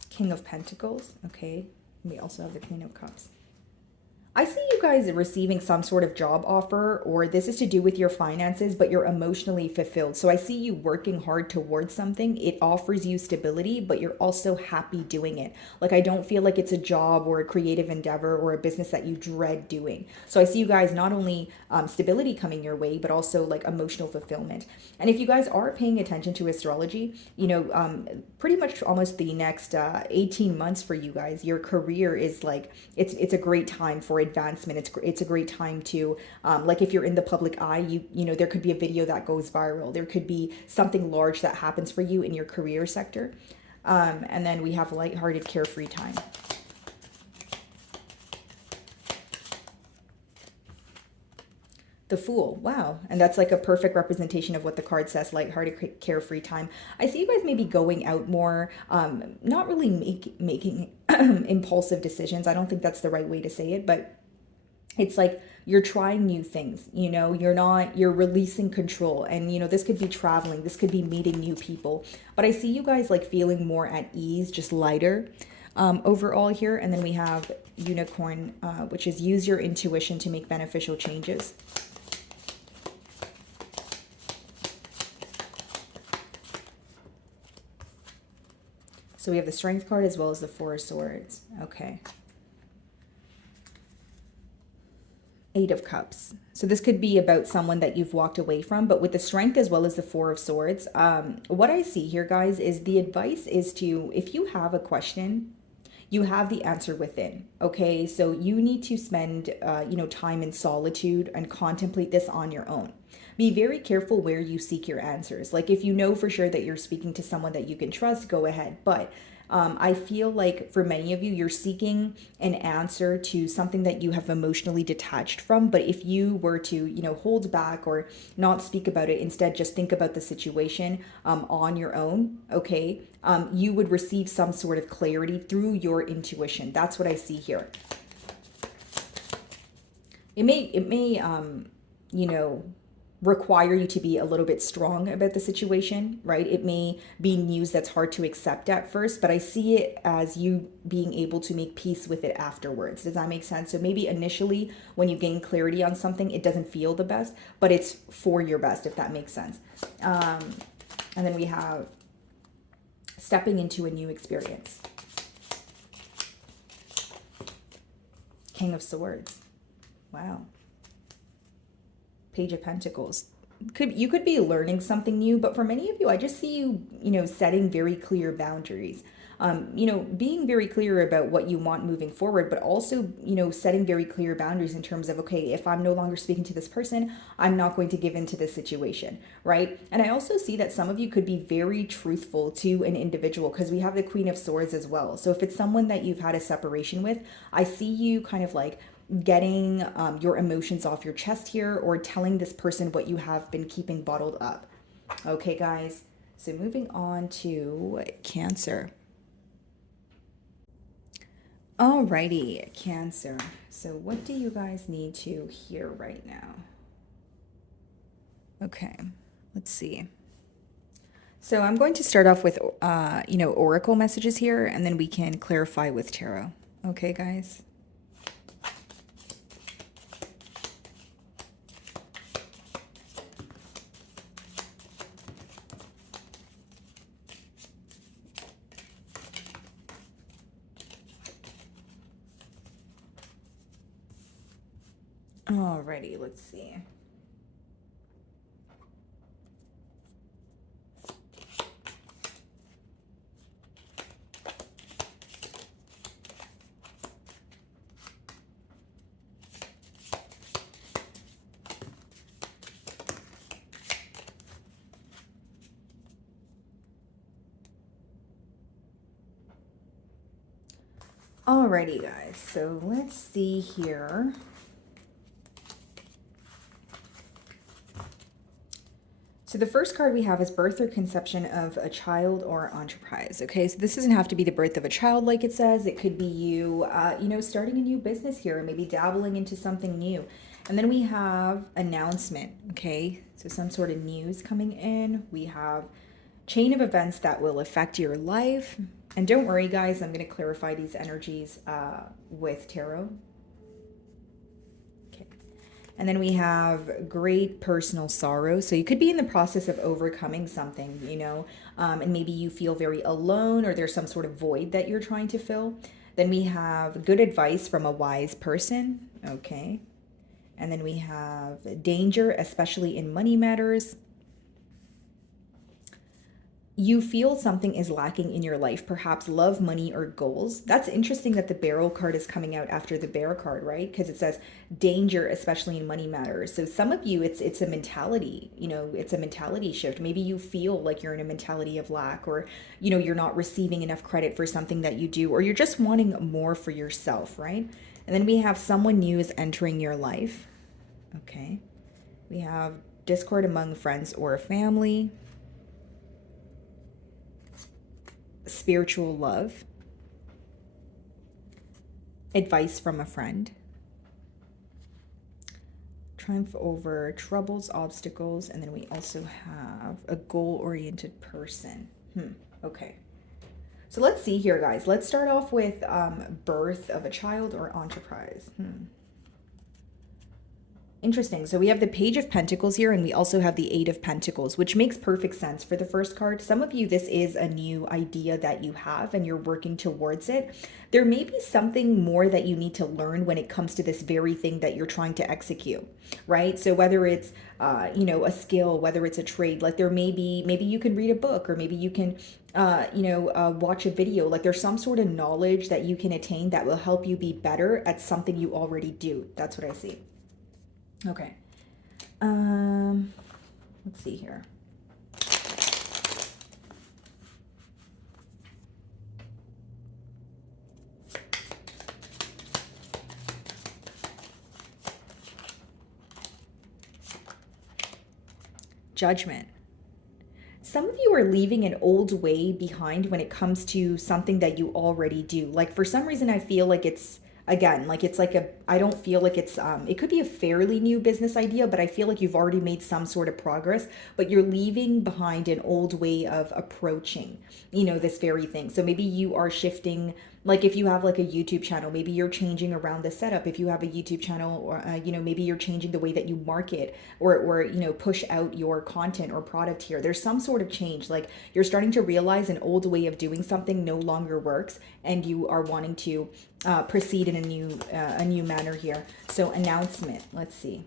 King of Pentacles. Okay. We also have the Queen of Cups. I see you guys receiving some sort of job offer, or this is to do with your finances, but you're emotionally fulfilled. So I see you working hard towards something. It offers you stability, but you're also happy doing it. Like I don't feel like it's a job or a creative endeavor or a business that you dread doing. So I see you guys not only stability coming your way, but also like emotional fulfillment. And if you guys are paying attention to astrology, pretty much almost the next 18 months for you guys, your career is like, it's a great time for advancement. It's a great time to like if you're in the public eye, there could be a video that goes viral. There could be something large that happens for you in your career sector. And then we have lighthearted, carefree time. The Fool. Wow. And that's like a perfect representation of what the card says, lighthearted, carefree time. I see you guys maybe going out more, not really making impulsive decisions. I don't think that's the right way to say it, but it's like you're trying new things, you're releasing control. And, this could be traveling, this could be meeting new people. But I see you guys like feeling more at ease, just lighter overall here. And then we have Unicorn, which is use your intuition to make beneficial changes. So we have the Strength card as well as the Four of Swords. Okay. Eight of Cups. So this could be about someone that you've walked away from, but with the Strength as well as the Four of Swords, what I see here, guys, is the advice is to, if you have a question, you have the answer within. Okay, so you need to spend, time in solitude and contemplate this on your own. Be very careful where you seek your answers. Like if you know for sure that you're speaking to someone that you can trust, go ahead. But I feel like for many of you, you're seeking an answer to something that you have emotionally detached from. But if you were to, hold back or not speak about it, instead just think about the situation on your own, okay, you would receive some sort of clarity through your intuition. That's what I see here. It may, require you to be a little bit strong about the situation, right? It may be news that's hard to accept at first, but I see it as you being able to make peace with it afterwards. Does that make sense? So maybe initially when you gain clarity on something, it doesn't feel the best, but it's for your best, if that makes sense. And then we have stepping into a new experience. King of Swords. Wow. Page of Pentacles. You could be learning something new, but for many of you, I just see you, setting very clear boundaries. Being very clear about what you want moving forward, but also, setting very clear boundaries in terms of, okay, if I'm no longer speaking to this person, I'm not going to give into this situation, right? And I also see that some of you could be very truthful to an individual because we have the Queen of Swords as well. So if it's someone that you've had a separation with, I see you kind of like getting your emotions off your chest here, or telling this person what you have been keeping bottled up. Okay, guys. So moving on to Cancer. Alrighty, Cancer. So what do you guys need to hear right now? Okay, let's see. So I'm going to start off with, oracle messages here, and then we can clarify with tarot. Okay, guys? Alrighty, let's see. Alrighty, guys. So let's see here. So the first card we have is birth or conception of a child or enterprise. Okay, so this doesn't have to be the birth of a child like it says. It could be you, starting a new business here, maybe dabbling into something new. And then we have announcement. Okay, so some sort of news coming in. We have chain of events that will affect your life. And don't worry, guys, I'm going to clarify these energies with tarot. And then we have great personal sorrow. So you could be in the process of overcoming something, and maybe you feel very alone or there's some sort of void that you're trying to fill. Then we have good advice from a wise person. Okay. And then we have danger, especially in money matters. You feel something is lacking in your life, perhaps love, money, or goals. That's interesting that the barrel card is coming out after the bear card, right? Because it says danger, especially in money matters. So some of you, it's a mentality, it's a mentality shift. Maybe you feel like you're in a mentality of lack, or, you're not receiving enough credit for something that you do, or you're just wanting more for yourself, right? And then we have someone new is entering your life. Okay. We have discord among friends or family. Spiritual love, advice from a friend, triumph over troubles, obstacles, and then we also have a goal-oriented person. Okay. So let's see here, guys. Let's start off with birth of a child or enterprise. Interesting. So we have the Page of Pentacles here, and we also have the Eight of Pentacles, which makes perfect sense for the first card. Some of you, this is a new idea that you have and you're working towards it. There may be something more that you need to learn when it comes to this very thing that you're trying to execute, right? So whether it's, a skill, whether it's a trade, like maybe you can read a book, or maybe you can, watch a video. Like there's some sort of knowledge that you can attain that will help you be better at something you already do. That's what I see. Okay. Let's see here. Judgment. Some of you are leaving an old way behind when it comes to something that you already do. Like for some reason, I feel like it's, again, like it's like I don't feel like it's, it could be a fairly new business idea, but I feel like you've already made some sort of progress, but you're leaving behind an old way of approaching, this very thing. So maybe you are shifting, like if you have like a YouTube channel, maybe you're changing around the setup. If you have a YouTube channel, or, maybe you're changing the way that you market or push out your content or product here. There's some sort of change. Like you're starting to realize an old way of doing something no longer works, and you are wanting to proceed in a new manner here. So announcement, let's see.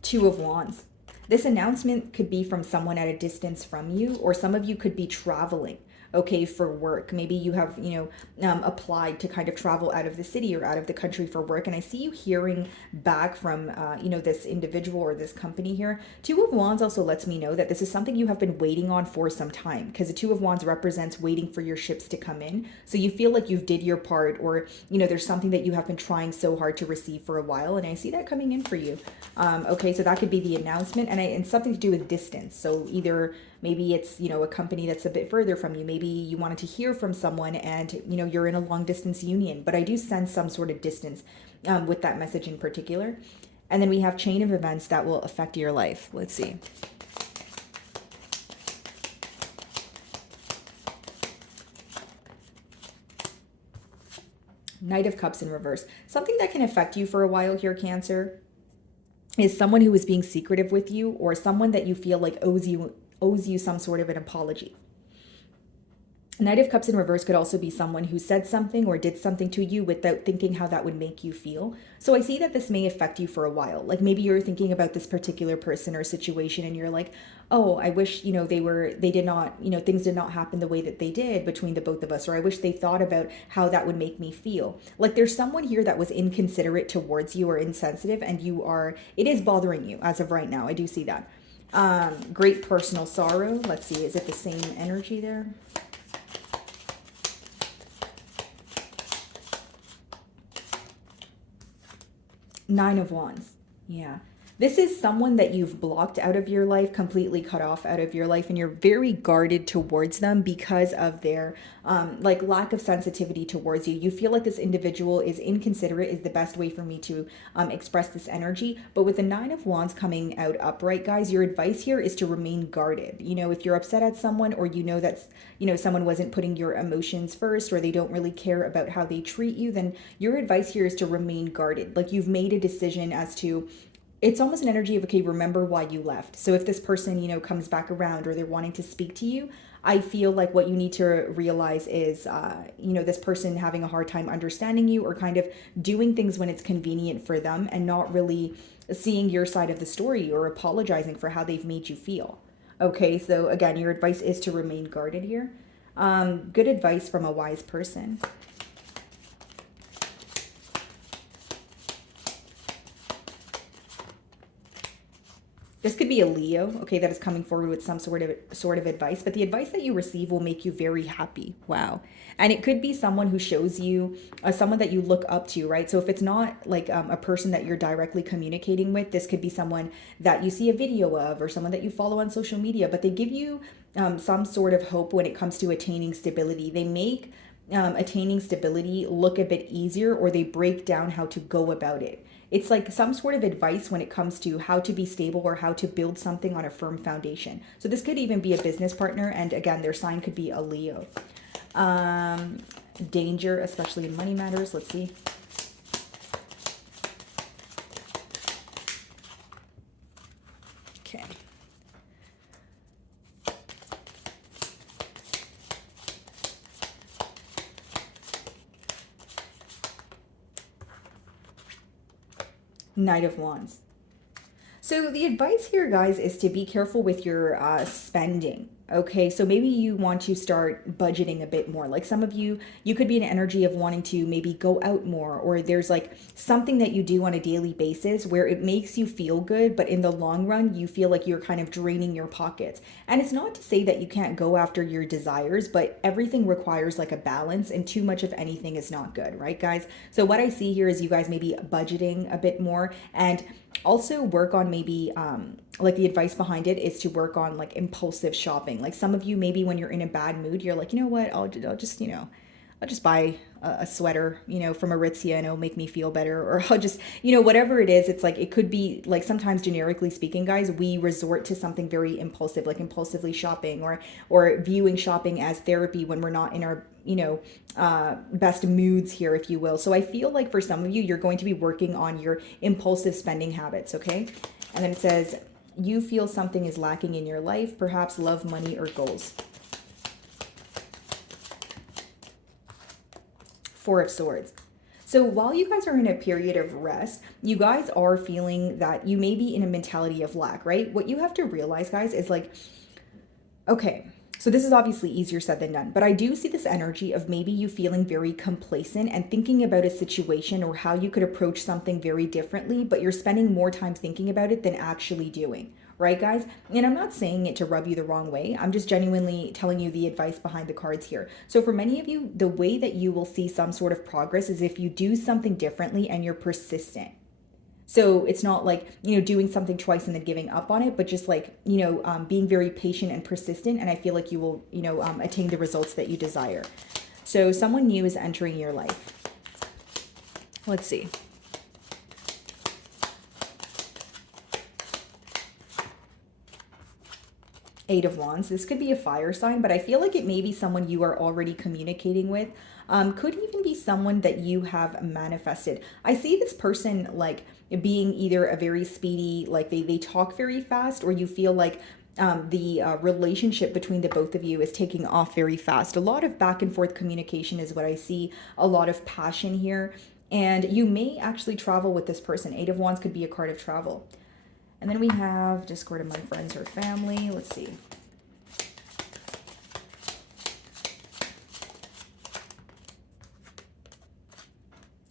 Two of Wands. This announcement could be from someone at a distance from you, or some of you could be traveling, okay, for work. Maybe you have, applied to kind of travel out of the city or out of the country for work. And I see you hearing back from, this individual or this company here. Two of Wands also lets me know that this is something you have been waiting on for some time, because the Two of Wands represents waiting for your ships to come in. So you feel like you've did your part, or, there's something that you have been trying so hard to receive for a while. And I see that coming in for you. Okay, so that could be the announcement, and something to do with distance. So either maybe it's, a company that's a bit further from you. Maybe you wanted to hear from someone and, you're in a long distance union, but I do sense some sort of distance with that message in particular. And then we have chain of events that will affect your life. Let's see. Knight of Cups in reverse. Something that can affect you for a while here, Cancer, is someone who is being secretive with you, or someone that you feel like owes you some sort of an apology. Knight of Cups in reverse could also be someone who said something or did something to you without thinking how that would make you feel. So I see that this may affect you for a while. Like maybe you're thinking about this particular person or situation and you're like, oh, I wish, things did not happen the way that they did between the both of us. Or I wish they thought about how that would make me feel. Like there's someone here that was inconsiderate towards you or insensitive, and it is bothering you as of right now. I do see that. Great personal sorrow. Let's see, is it the same energy there? Nine of Wands. Yeah. This is someone that you've blocked out of your life, completely cut off out of your life, and you're very guarded towards them because of their like lack of sensitivity towards you. You feel like this individual is inconsiderate, is the best way for me to express this energy. But with the Nine of Wands coming out upright, guys, your advice here is to remain guarded. You know, if you're upset at someone, or you know that, you know, someone wasn't putting your emotions first, or they don't really care about how they treat you, then your advice here is to remain guarded. Like, you've made a decision as to, it's almost an energy of, okay, remember why you left. So if this person, you know, comes back around, or they're wanting to speak to you, I feel like what you need to realize is, you know, this person having a hard time understanding you, or kind of doing things when it's convenient for them, and not really seeing your side of the story, or apologizing for how they've made you feel. Okay, so again, your advice is to remain guarded here. Good advice from a wise person. This could be a Leo, okay, that is coming forward with some sort of advice, but the advice that you receive will make you very happy. Wow. And it could be someone who shows you, someone that you look up to, right? So if it's not like a person that you're directly communicating with, this could be someone that you see a video of, or someone that you follow on social media, but they give you some sort of hope when it comes to attaining stability. They make attaining stability look a bit easier, or they break down how to go about it. It's like some sort of advice when it comes to how to be stable, or how to build something on a firm foundation. So this could even be a business partner, and again, their sign could be a Leo. Danger, especially in money matters. Let's see. Okay. Knight of Wands. So the advice here, guys, is to be careful with your spending. Okay, so maybe you want to start budgeting a bit more. Like, some of you, you could be an energy of wanting to maybe go out more, or there's like something that you do on a daily basis where it makes you feel good, but in the long run, you feel like you're kind of draining your pockets. And it's not to say that you can't go after your desires, but everything requires like a balance, and too much of anything is not good, right, guys? So what I see here is you guys maybe budgeting a bit more, and also work on maybe like, the advice behind it is to work on like impulsive shopping. Like, some of you, maybe when you're in a bad mood, you're like, you know what, I'll just, you know, I'll just buy a sweater, you know, from Aritzia, and it'll make me feel better. Or I'll just, you know, whatever it is. It's like, it could be like, sometimes generically speaking, guys, we resort to something very impulsive, like impulsively shopping, or viewing shopping as therapy when we're not in our, you know, best moods here, if you will. So I feel like for some of you, you're going to be working on your impulsive spending habits. Okay. And then it says, you feel something is lacking in your life, perhaps love, money, or goals. Four of Swords. So while you guys are in a period of rest, you guys are feeling that you may be in a mentality of lack, right? What you have to realize, guys, is like, okay, so this is obviously easier said than done, but I do see this energy of maybe you feeling very complacent and thinking about a situation, or how you could approach something very differently, but you're spending more time thinking about it than actually doing. Right, guys? And I'm not saying it to rub you the wrong way. I'm just genuinely telling you the advice behind the cards here. So for many of you, the way that you will see some sort of progress is if you do something differently and you're persistent. So it's not like, you know, doing something twice and then giving up on it, but just like, you know, being very patient and persistent. And I feel like you will, you know, attain the results that you desire. So someone new is entering your life. Let's see. Eight of Wands. This could be a fire sign, but I feel like it may be someone you are already communicating with. Could even be someone that you have manifested. I see this person like being either a very speedy, like they talk very fast, or you feel like the relationship between the both of you is taking off very fast. A lot of back and forth communication is what I see. A lot of passion here. And you may actually travel with this person. Eight of Wands could be a card of travel. And then we have discord among friends or family. Let's see.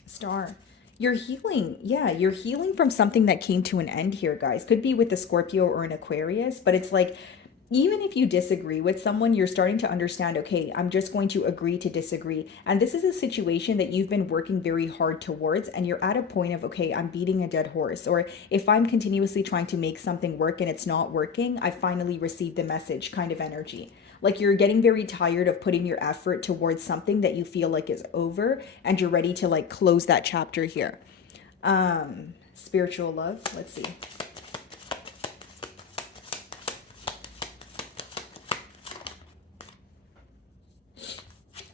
Star. You're healing. Yeah, you're healing from something that came to an end here, guys. Could be with a Scorpio or an Aquarius, but it's like even if you disagree with someone, you're starting to understand, okay, I'm just going to agree to disagree. And this is a situation that you've been working very hard towards, and you're at a point of, okay, I'm beating a dead horse. Or if I'm continuously trying to make something work and it's not working, I finally received the message kind of energy. Like you're getting very tired of putting your effort towards something that you feel like is over, and you're ready to like close that chapter here. Spiritual love, let's see.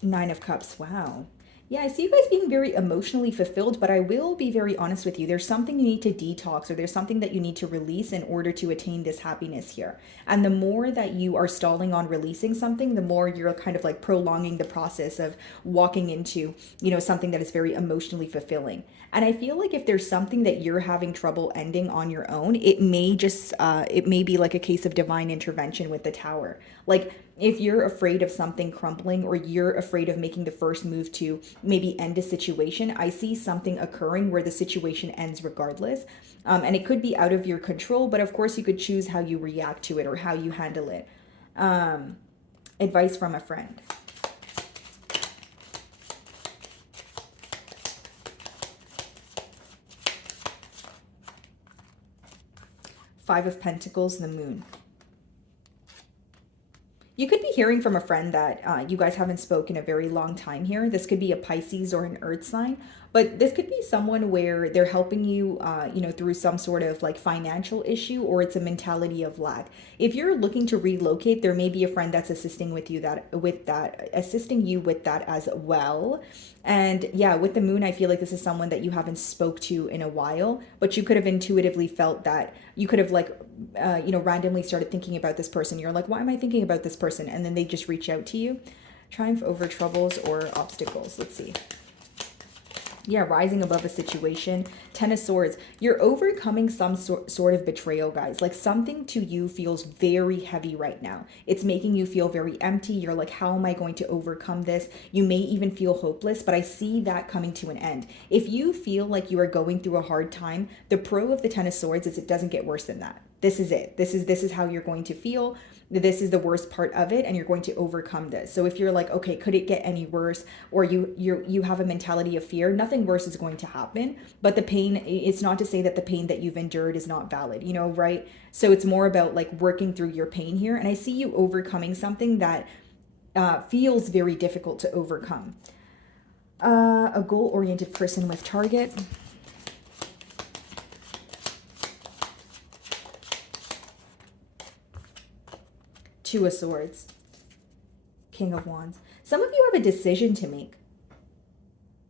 Nine of Cups. Wow. Yeah, I see you guys being very emotionally fulfilled, but I will be very honest with you. There's something you need to detox, or there's something that you need to release in order to attain this happiness here. And the more that you are stalling on releasing something, the more you're kind of like prolonging the process of walking into, something that is very emotionally fulfilling. And I feel like if there's something that you're having trouble ending on your own, it may be like a case of divine intervention with the Tower. Like if you're afraid of something crumbling, or you're afraid of making the first move to maybe end a situation, I see something occurring where the situation ends regardless. And it could be out of your control, but of course you could choose how you react to it or how you handle it. Um, Advice from a friend. Five of Pentacles, the Moon. You could be hearing from a friend that you guys haven't spoken a very long time here. This could be a Pisces or an Earth sign, but this could be someone where they're helping you, through some sort of like financial issue, or it's a mentality of lack. If you're looking to relocate, there may be a friend that's assisting assisting you with that as well. And yeah, with the Moon, I feel like this is someone that you haven't spoke to in a while, but you could have intuitively felt that you could have like, randomly started thinking about this person. You're like, why am I thinking about this person? And then they just reach out to you. Triumph over troubles or obstacles. Let's see. Yeah, rising above a situation. Ten of Swords. You're overcoming some sort of betrayal, guys. Like something to you feels very heavy right now. It's making you feel very empty. You're like, how am I going to overcome this? You may even feel hopeless, but I see that coming to an end. If you feel like you are going through a hard time, the pro of the Ten of Swords is it doesn't get worse than that. This is it. This is how you're going to feel. This is the worst part of it, and you're going to overcome this. So if you're like, okay, could it get any worse, or you have a mentality of fear, nothing worse is going to happen. But the pain, it's not to say that the pain that you've endured is not valid, right? So it's more about like working through your pain here, and I see you overcoming something that feels very difficult to overcome. A goal-oriented person with target. Two of Swords. King of Wands. Some of you have a decision to make.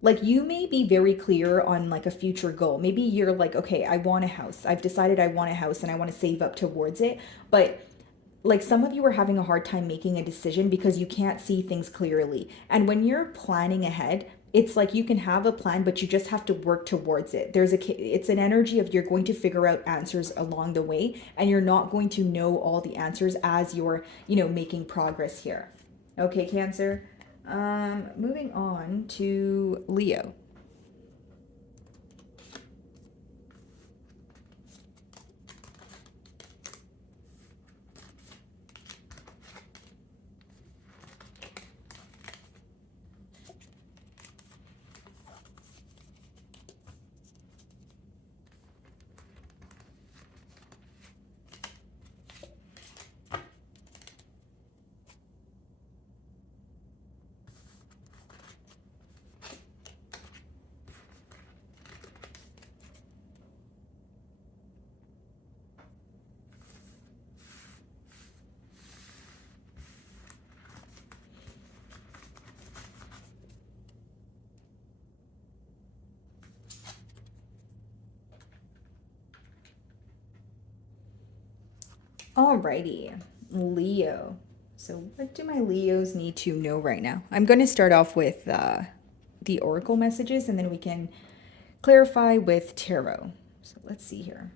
Like you may be very clear on like a future goal. Maybe you're like, okay, I want a house. I've decided I want a house and I want to save up towards it. But like some of you are having a hard time making a decision because you can't see things clearly. And when you're planning ahead, it's like you can have a plan, but you just have to work towards it. It's an energy of you're going to figure out answers along the way, and you're not going to know all the answers as you're, making progress here. Okay, Cancer. Moving on to Leo. Alrighty, Leo. So what do my Leos need to know right now? I'm going to start off with the Oracle messages, and then we can clarify with Tarot. So let's see here.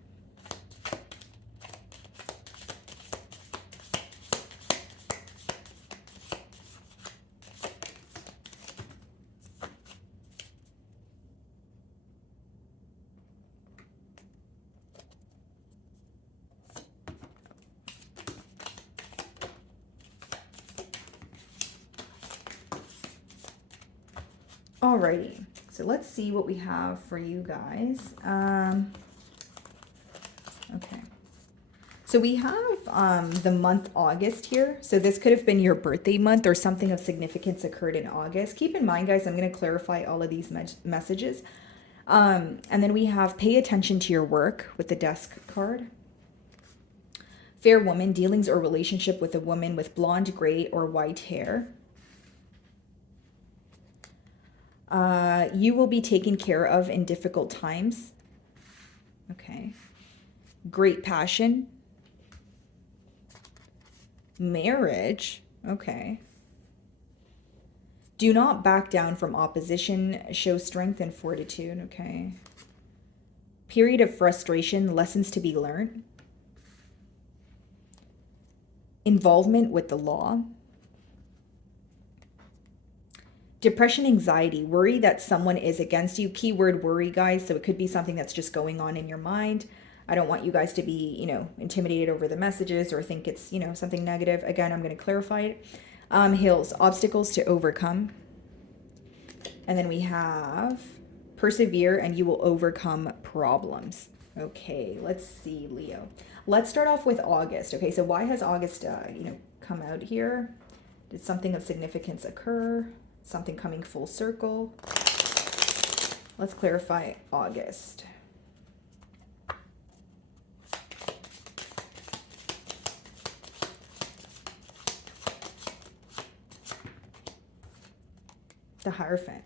Alrighty, so let's see what we have for you guys. Okay. So we have the month August here. So this could have been your birthday month or something of significance occurred in August. Keep in mind, guys, I'm going to clarify all of these messages. And then we have pay attention to your work with the desk card. Fair woman, dealings or relationship with a woman with blonde, gray, or white hair. You will be taken care of in difficult times. Okay. Great passion. Marriage. Okay. Do not back down from opposition. Show strength and fortitude. Okay. Period of frustration. Lessons to be learned. Involvement with the law. Depression, anxiety, worry that someone is against you. Keyword worry, guys. So it could be something that's just going on in your mind. I don't want you guys to be, intimidated over the messages or think it's, something negative. Again, I'm going to clarify it. Hills, obstacles to overcome. And then we have persevere and you will overcome problems. Okay, let's see, Leo. Let's start off with August. Okay, so why has August, come out here? Did something of significance occur? Something coming full circle? Let's clarify August. The Hierophant.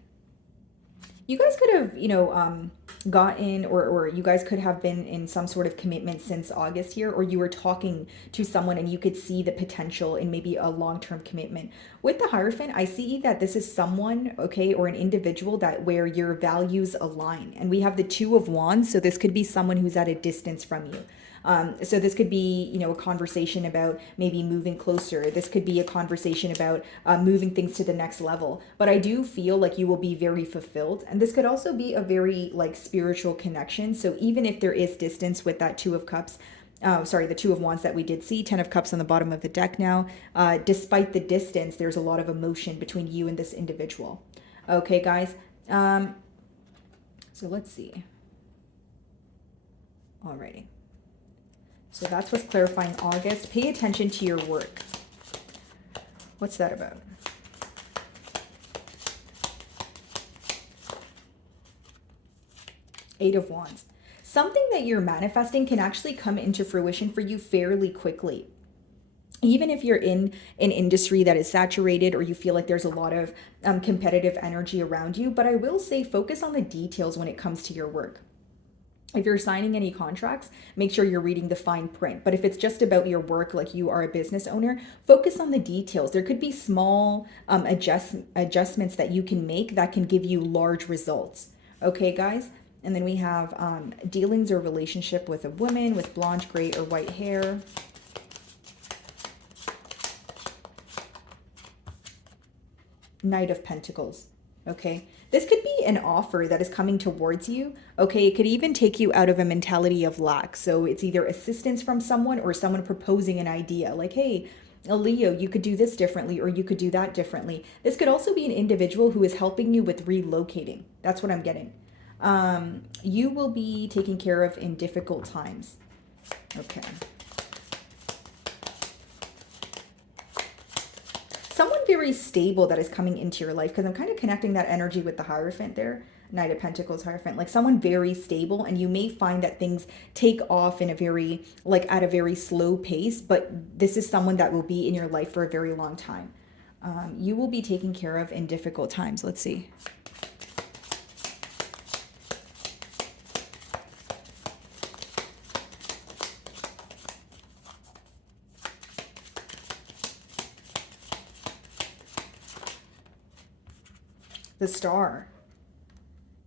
You guys could have, gotten or you guys could have been in some sort of commitment since August here, or you were talking to someone and you could see the potential in maybe a long-term commitment. With the Hierophant, I see that this is someone, okay, or an individual that where your values align. And we have the Two of Wands, so this could be someone who's at a distance from you. So this could be, a conversation about maybe moving closer. This could be a conversation about moving things to the next level. But I do feel like you will be very fulfilled. And this could also be a very spiritual connection. So even if there is distance with that Two of Cups, the Two of Wands that we did see, 10 of Cups on the bottom of the deck now, despite the distance, there's a lot of emotion between you and this individual. Okay, guys. So let's see. Alrighty. So that's what's clarifying August. Pay attention to your work. What's that about? Eight of Wands. Something that you're manifesting can actually come into fruition for you fairly quickly. Even if you're in an industry that is saturated or you feel like there's a lot of competitive energy around you. But I will say focus on the details when it comes to your work. If you're signing any contracts, make sure you're reading the fine print. But if it's just about your work, like you are a business owner, focus on the details. There could be small adjustments that you can make that can give you large results. Okay, guys? And then we have dealings or relationship with a woman with blonde, gray, or white hair. Knight of Pentacles. Okay, this could be an offer that is coming towards you. Okay, it could even take you out of a mentality of lack. So it's either assistance from someone or someone proposing an idea like, hey, Leo, you could do this differently or you could do that differently. This could also be an individual who is helping you with relocating. That's what I'm getting. You will be taken care of in difficult times. Okay. Someone very stable that is coming into your life, because I'm kind of connecting that energy with the Hierophant there. Knight of Pentacles, Hierophant, like someone very stable, and you may find that things take off in a very, at a very slow pace, but this is someone that will be in your life for a very long time. You will be taken care of in difficult times. Let's see. The Star.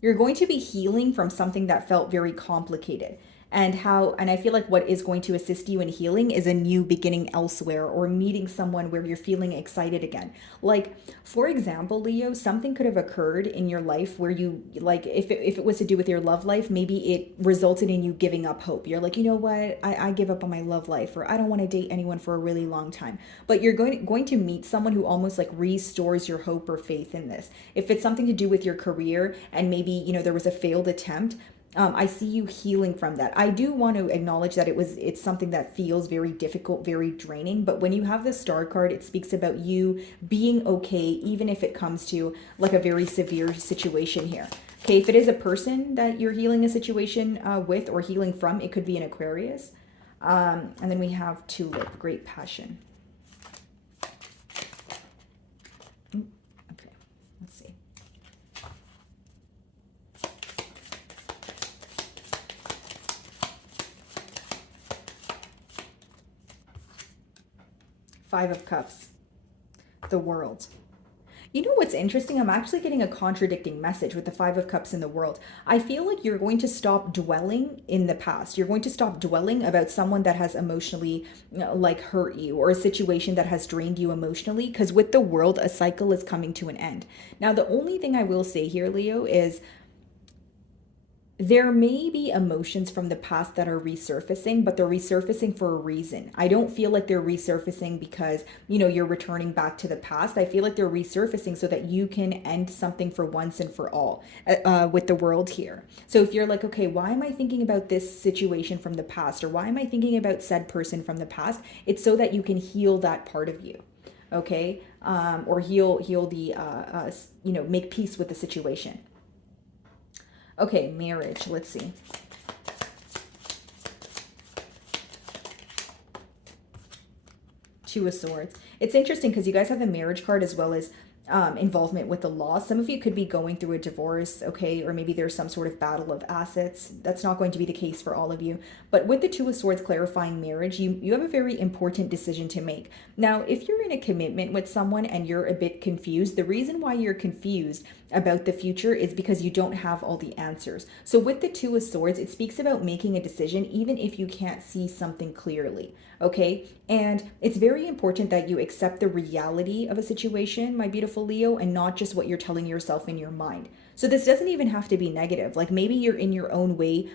You're going to be healing from something that felt very complicated. And I feel like what is going to assist you in healing is a new beginning elsewhere, or meeting someone where you're feeling excited again. Like, for example, Leo, something could have occurred in your life where you, like, if it was to do with your love life, maybe it resulted in you giving up hope. You're like, you know what, I give up on my love life, or I don't want to date anyone for a really long time. But you're going to meet someone who almost like restores your hope or faith in this. If it's something to do with your career, and maybe, there was a failed attempt, I see you healing from that. I do want to acknowledge that it's something that feels very difficult, very draining. But when you have the star card, it speaks about you being okay, even if it comes to like a very severe situation here. Okay, if it is a person that you're healing a situation with or healing from, it could be an Aquarius. And then we have Tulip, great passion. Okay, let's see. Five of Cups, the World. You know what's interesting? I'm actually getting a contradicting message with the Five of Cups in the World. I feel like you're going to stop dwelling in the past. You're going to stop dwelling about someone that has emotionally like hurt you, or a situation that has drained you emotionally, because with the World, a cycle is coming to an end. Now, the only thing I will say here, Leo, is there may be emotions from the past that are resurfacing, but they're resurfacing for a reason. I don't feel like they're resurfacing because, you're returning back to the past. I feel like they're resurfacing so that you can end something for once and for all with the World here. So if you're like, okay, why am I thinking about this situation from the past? Or why am I thinking about said person from the past? It's so that you can heal that part of you. Okay. Or heal the, make peace with the situation. Okay, marriage. Let's see. Two of Swords. It's interesting because you guys have the marriage card as well as involvement with the law. Some of you could be going through a divorce, okay, or maybe there's some sort of battle of assets. That's not going to be the case for all of you. But with the Two of Swords clarifying marriage, you have a very important decision to make. Now, if you're in a commitment with someone and you're a bit confused, the reason why you're confused about the future is because you don't have all the answers. So with the Two of Swords, it speaks about making a decision even if you can't see something clearly, okay? And it's very important that you accept the reality of a situation, my beautiful Leo, and not just what you're telling yourself in your mind. So this doesn't even have to be negative. Like, maybe you're in your own way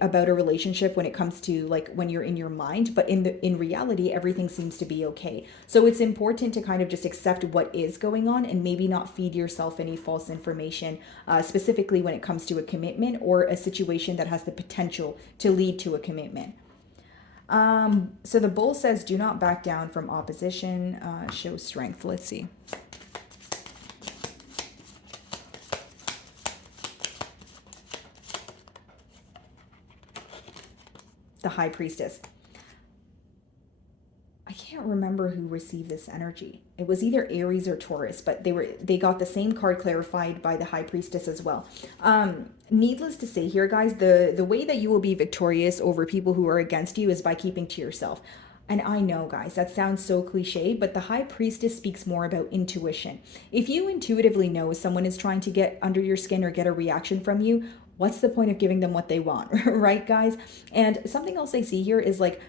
about a relationship when it comes to like when you're in your mind, but in reality, everything seems to be okay. So it's important to kind of just accept what is going on and maybe not feed yourself any false information, specifically when it comes to a commitment or a situation that has the potential to lead to a commitment. So the Bull says, do not back down from opposition, show strength. Let's see. The High Priestess. I can't remember who received this energy. It was either Aries or Taurus, but they got the same card clarified by the High Priestess as well. Needless to say here, guys, the way that you will be victorious over people who are against you is by keeping to yourself. And I know, guys, that sounds so cliche, but the High Priestess speaks more about intuition. If you intuitively know someone is trying to get under your skin or get a reaction from you, what's the point of giving them what they want, right, guys? And something else I see here is like,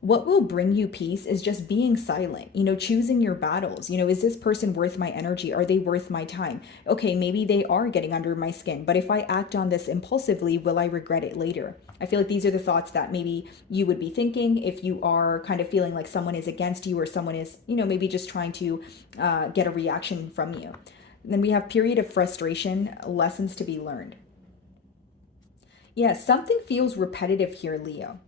what will bring you peace is just being silent, choosing your battles. Is this person worth my energy? Are they worth my time? Okay, maybe they are getting under my skin, but if I act on this impulsively, will I regret it later? I feel like these are the thoughts that maybe you would be thinking if you are kind of feeling like someone is against you, or someone is, maybe just trying to get a reaction from you. And then we have period of frustration, lessons to be learned. Yeah, something feels repetitive here, Leo.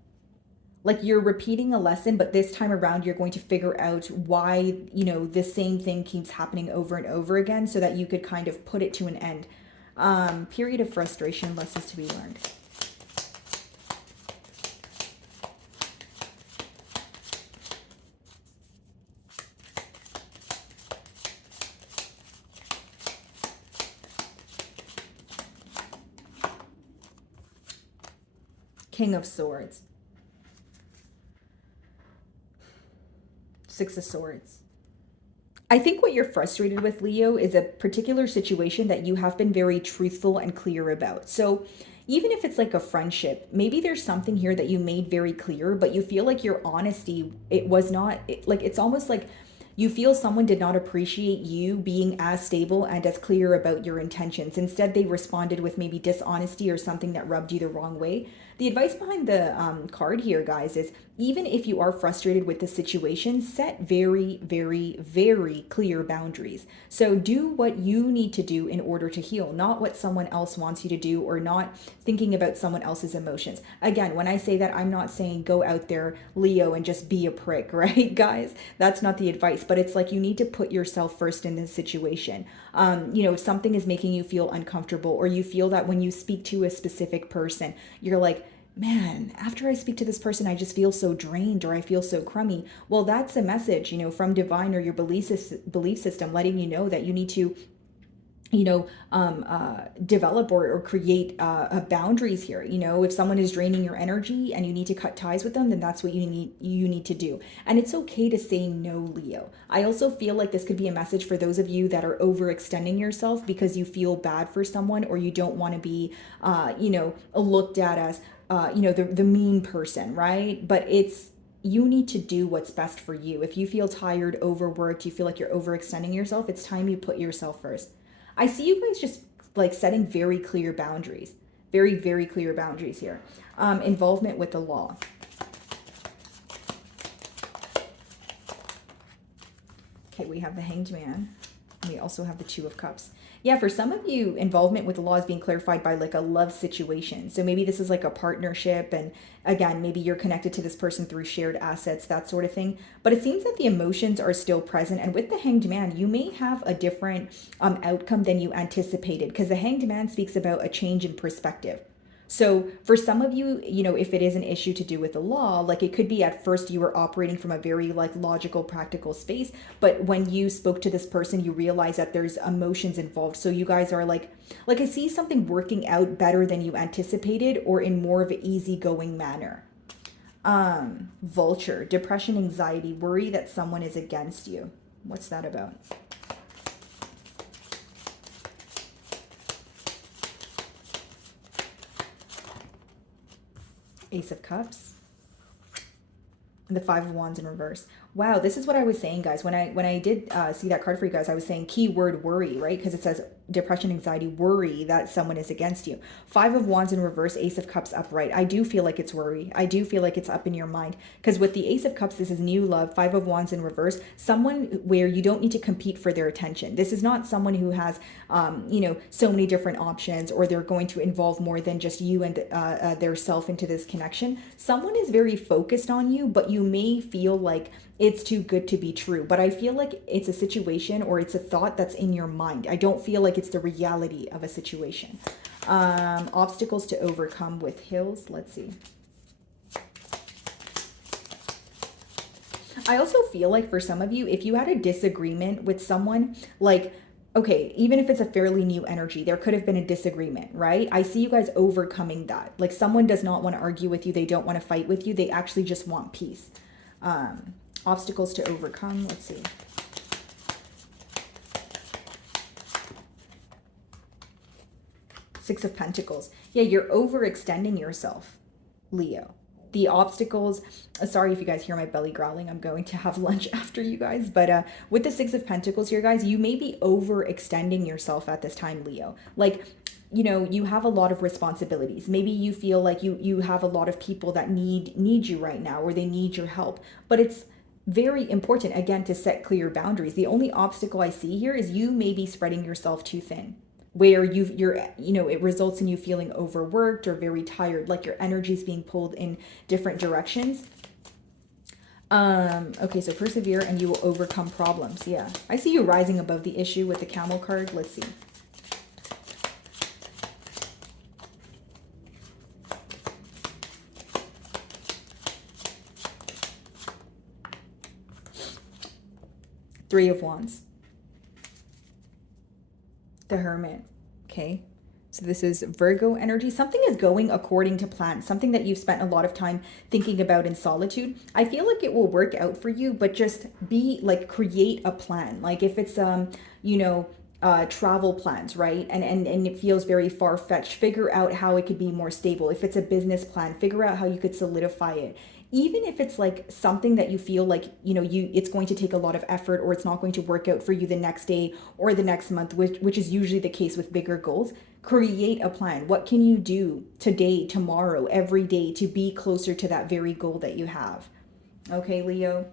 Like you're repeating a lesson, but this time around you're going to figure out why, the same thing keeps happening over and over again, so that you could kind of put it to an end. Period of frustration, lessons to be learned. King of Swords. Six of Swords. I think what you're frustrated with, Leo, is a particular situation that you have been very truthful and clear about. So, even if it's like a friendship, maybe there's something here that you made very clear, but you feel like your honesty, it was not, like, it's almost like you feel someone did not appreciate you being as stable and as clear about your intentions. Instead, they responded with maybe dishonesty or something that rubbed you the wrong way. The advice behind the card here, guys, is even if you are frustrated with the situation, set very, very, very clear boundaries. So do what you need to do in order to heal, not what someone else wants you to do, or not thinking about someone else's emotions. Again, when I say that, I'm not saying go out there, Leo, and just be a prick, right, guys? That's not the advice, but it's like you need to put yourself first in this situation. If something is making you feel uncomfortable, or you feel that when you speak to a specific person, you're like, man, after I speak to this person, I just feel so drained, or I feel so crummy. Well, that's a message, from divine or your belief system letting you know that you need to develop or create boundaries here. If someone is draining your energy and you need to cut ties with them, then that's what you need to do. And it's okay to say no, Leo. I also feel like this could be a message for those of you that are overextending yourself because you feel bad for someone, or you don't want to be looked at as the mean person, right? But you need to do what's best for you. If you feel tired, overworked, you feel like you're overextending yourself, it's time you put yourself first. I see you guys just like setting very clear boundaries, very, very clear boundaries here. Involvement with the law. Okay, we have the Hanged Man. We also have the Two of Cups. Yeah, for some of you, involvement with the law is being clarified by like a love situation. So maybe this is like a partnership, and again, maybe you're connected to this person through shared assets, that sort of thing. But it seems that the emotions are still present. And with the Hanged Man, you may have a different outcome than you anticipated, because the Hanged Man speaks about a change in perspective. So for some of you, if it is an issue to do with the law, like it could be at first you were operating from a very like logical, practical space, but when you spoke to this person, you realize that there's emotions involved. So you guys are like I see something working out better than you anticipated, or in more of an easygoing manner. Vulture, depression, anxiety, worry that someone is against you. What's that about? Ace of Cups, and the Five of Wands in reverse. Wow, this is what I was saying, guys. When I did see that card for you guys, I was saying keyword worry, right? Because it says depression, anxiety, worry that someone is against you. Five of Wands in reverse, Ace of Cups upright. I do feel like it's worry. I do feel like it's up in your mind. Because with the Ace of Cups, this is new love. Five of Wands in reverse, someone where you don't need to compete for their attention. This is not someone who has, so many different options, or they're going to involve more than just you and their self into this connection. Someone is very focused on you, but you may feel like it's too good to be true. But I feel like it's a situation, or it's a thought that's in your mind. I don't feel like it's the reality of a situation. Obstacles to overcome with hills. Let's see. I also feel like for some of you, if you had a disagreement with someone, like, okay, even if it's a fairly new energy, there could have been a disagreement, right? I see you guys overcoming that. Like someone does not want to argue with you. They don't want to fight with you. They actually just want peace. Obstacles to overcome. Let's see. Six of Pentacles. Yeah, you're overextending yourself, Leo. The obstacles, sorry if you guys hear my belly growling, I'm going to have lunch after you guys, but with the Six of Pentacles here, guys, you may be overextending yourself at this time, Leo. Like, you have a lot of responsibilities. Maybe you feel like you have a lot of people that need you right now, or they need your help, but it's very important, again, to set clear boundaries. The only obstacle I see here is you may be spreading yourself too thin, where it results in you feeling overworked or very tired, like your energy is being pulled in different directions. Okay, so persevere and you will overcome problems. Yeah, I see you rising above the issue with the Camel card. Let's see. Three of Wands. The Hermit. Okay, so this is Virgo energy. Something is going according to plan, something that you've spent a lot of time thinking about in solitude. I feel like it will work out for you, but just create a plan. Like if it's travel plans, right? And it feels very far-fetched. Figure out how it could be more stable. If it's a business plan, figure out how you could solidify it. Even if it's like something that you feel like, you know, it's going to take a lot of effort, or it's not going to work out for you the next day or the next month, which is usually the case with bigger goals. Create a plan. What can you do today, tomorrow, every day to be closer to that very goal that you have? Okay, Leo.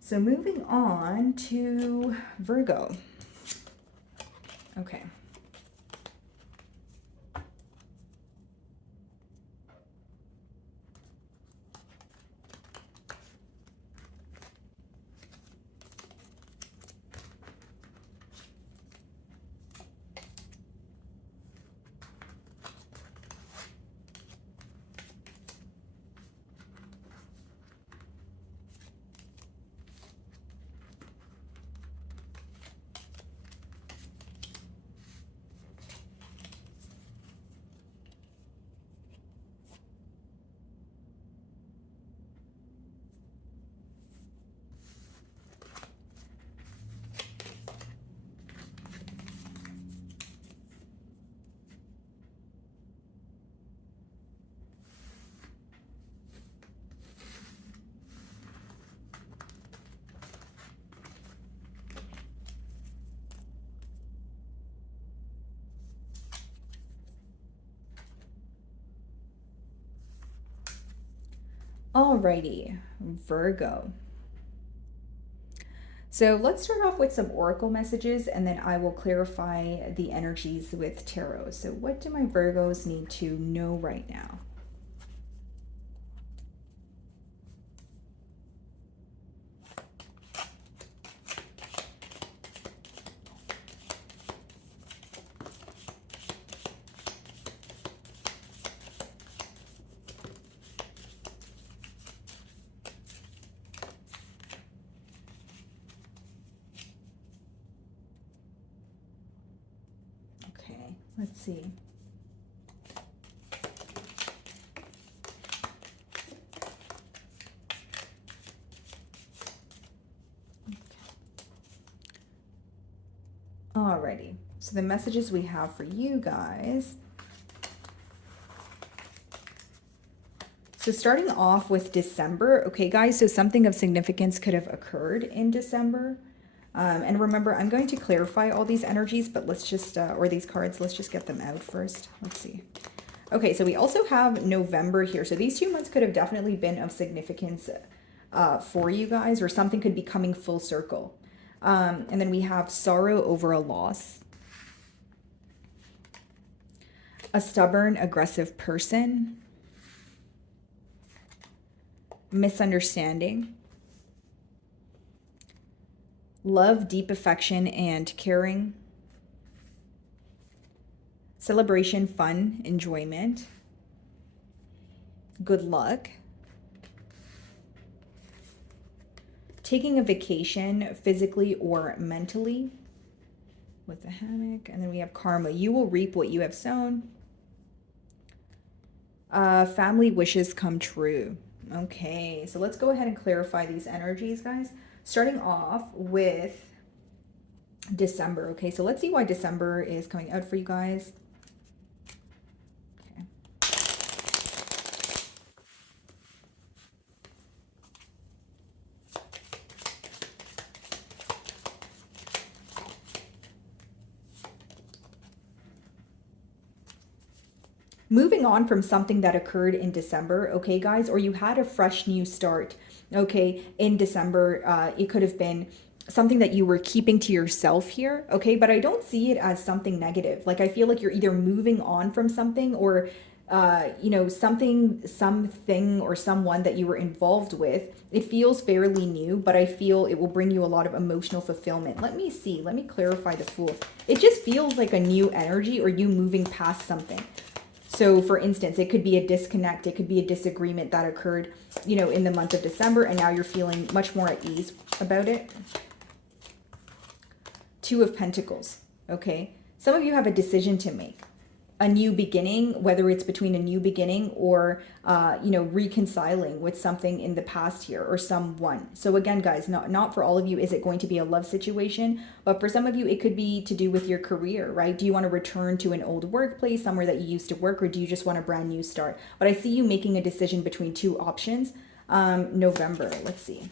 So moving on to Virgo. Okay. Alrighty, Virgo. So let's start off with some oracle messages, and then I will clarify the energies with tarot. So what do my Virgos need to know right now? Okay, let's see. Alrighty, so the messages we have for you guys. So starting off with December, okay guys, so something of significance could have occurred in December. And remember, I'm going to clarify all these energies, but let's just, or these cards, let's just get them out first. Let's see. Okay, so we also have November here. So these 2 months could have definitely been of significance for you guys, or something could be coming full circle. And then we have sorrow over a loss, a stubborn, aggressive person, misunderstanding, love, deep affection, and caring, celebration, fun, enjoyment, good luck, taking a vacation physically or mentally with the hammock. And then we have karma. You will reap what you have sown. Family wishes come true. Okay, so let's go ahead and clarify these energies, guys. Starting off with December. Okay, so let's see why December is coming out for you guys. Okay. Moving on from something that occurred in December, okay, guys, or you had a fresh new start, okay, in December. It could have been something that you were keeping to yourself here, okay, but I don't see it as something negative. Like, I feel like you're either moving on from something, or you know, something or someone that you were involved with. It feels fairly new, but I feel it will bring you a lot of emotional fulfillment. Let me see, let me clarify the Fool. It just feels like a new energy, or you moving past something. So for instance, it could be a disconnect, it could be a disagreement that occurred, you know, in the month of December, and now you're feeling much more at ease about it. Two of Pentacles, okay? Some of you have a decision to make, a new beginning, whether it's between a new beginning or, you know, reconciling with something in the past here or someone. So again, guys, not for all of you is it going to be a love situation, but for some of you, it could be to do with your career, right? Do you want to return to an old workplace, somewhere that you used to work, or do you just want a brand new start? But I see you making a decision between two options. November, let's see.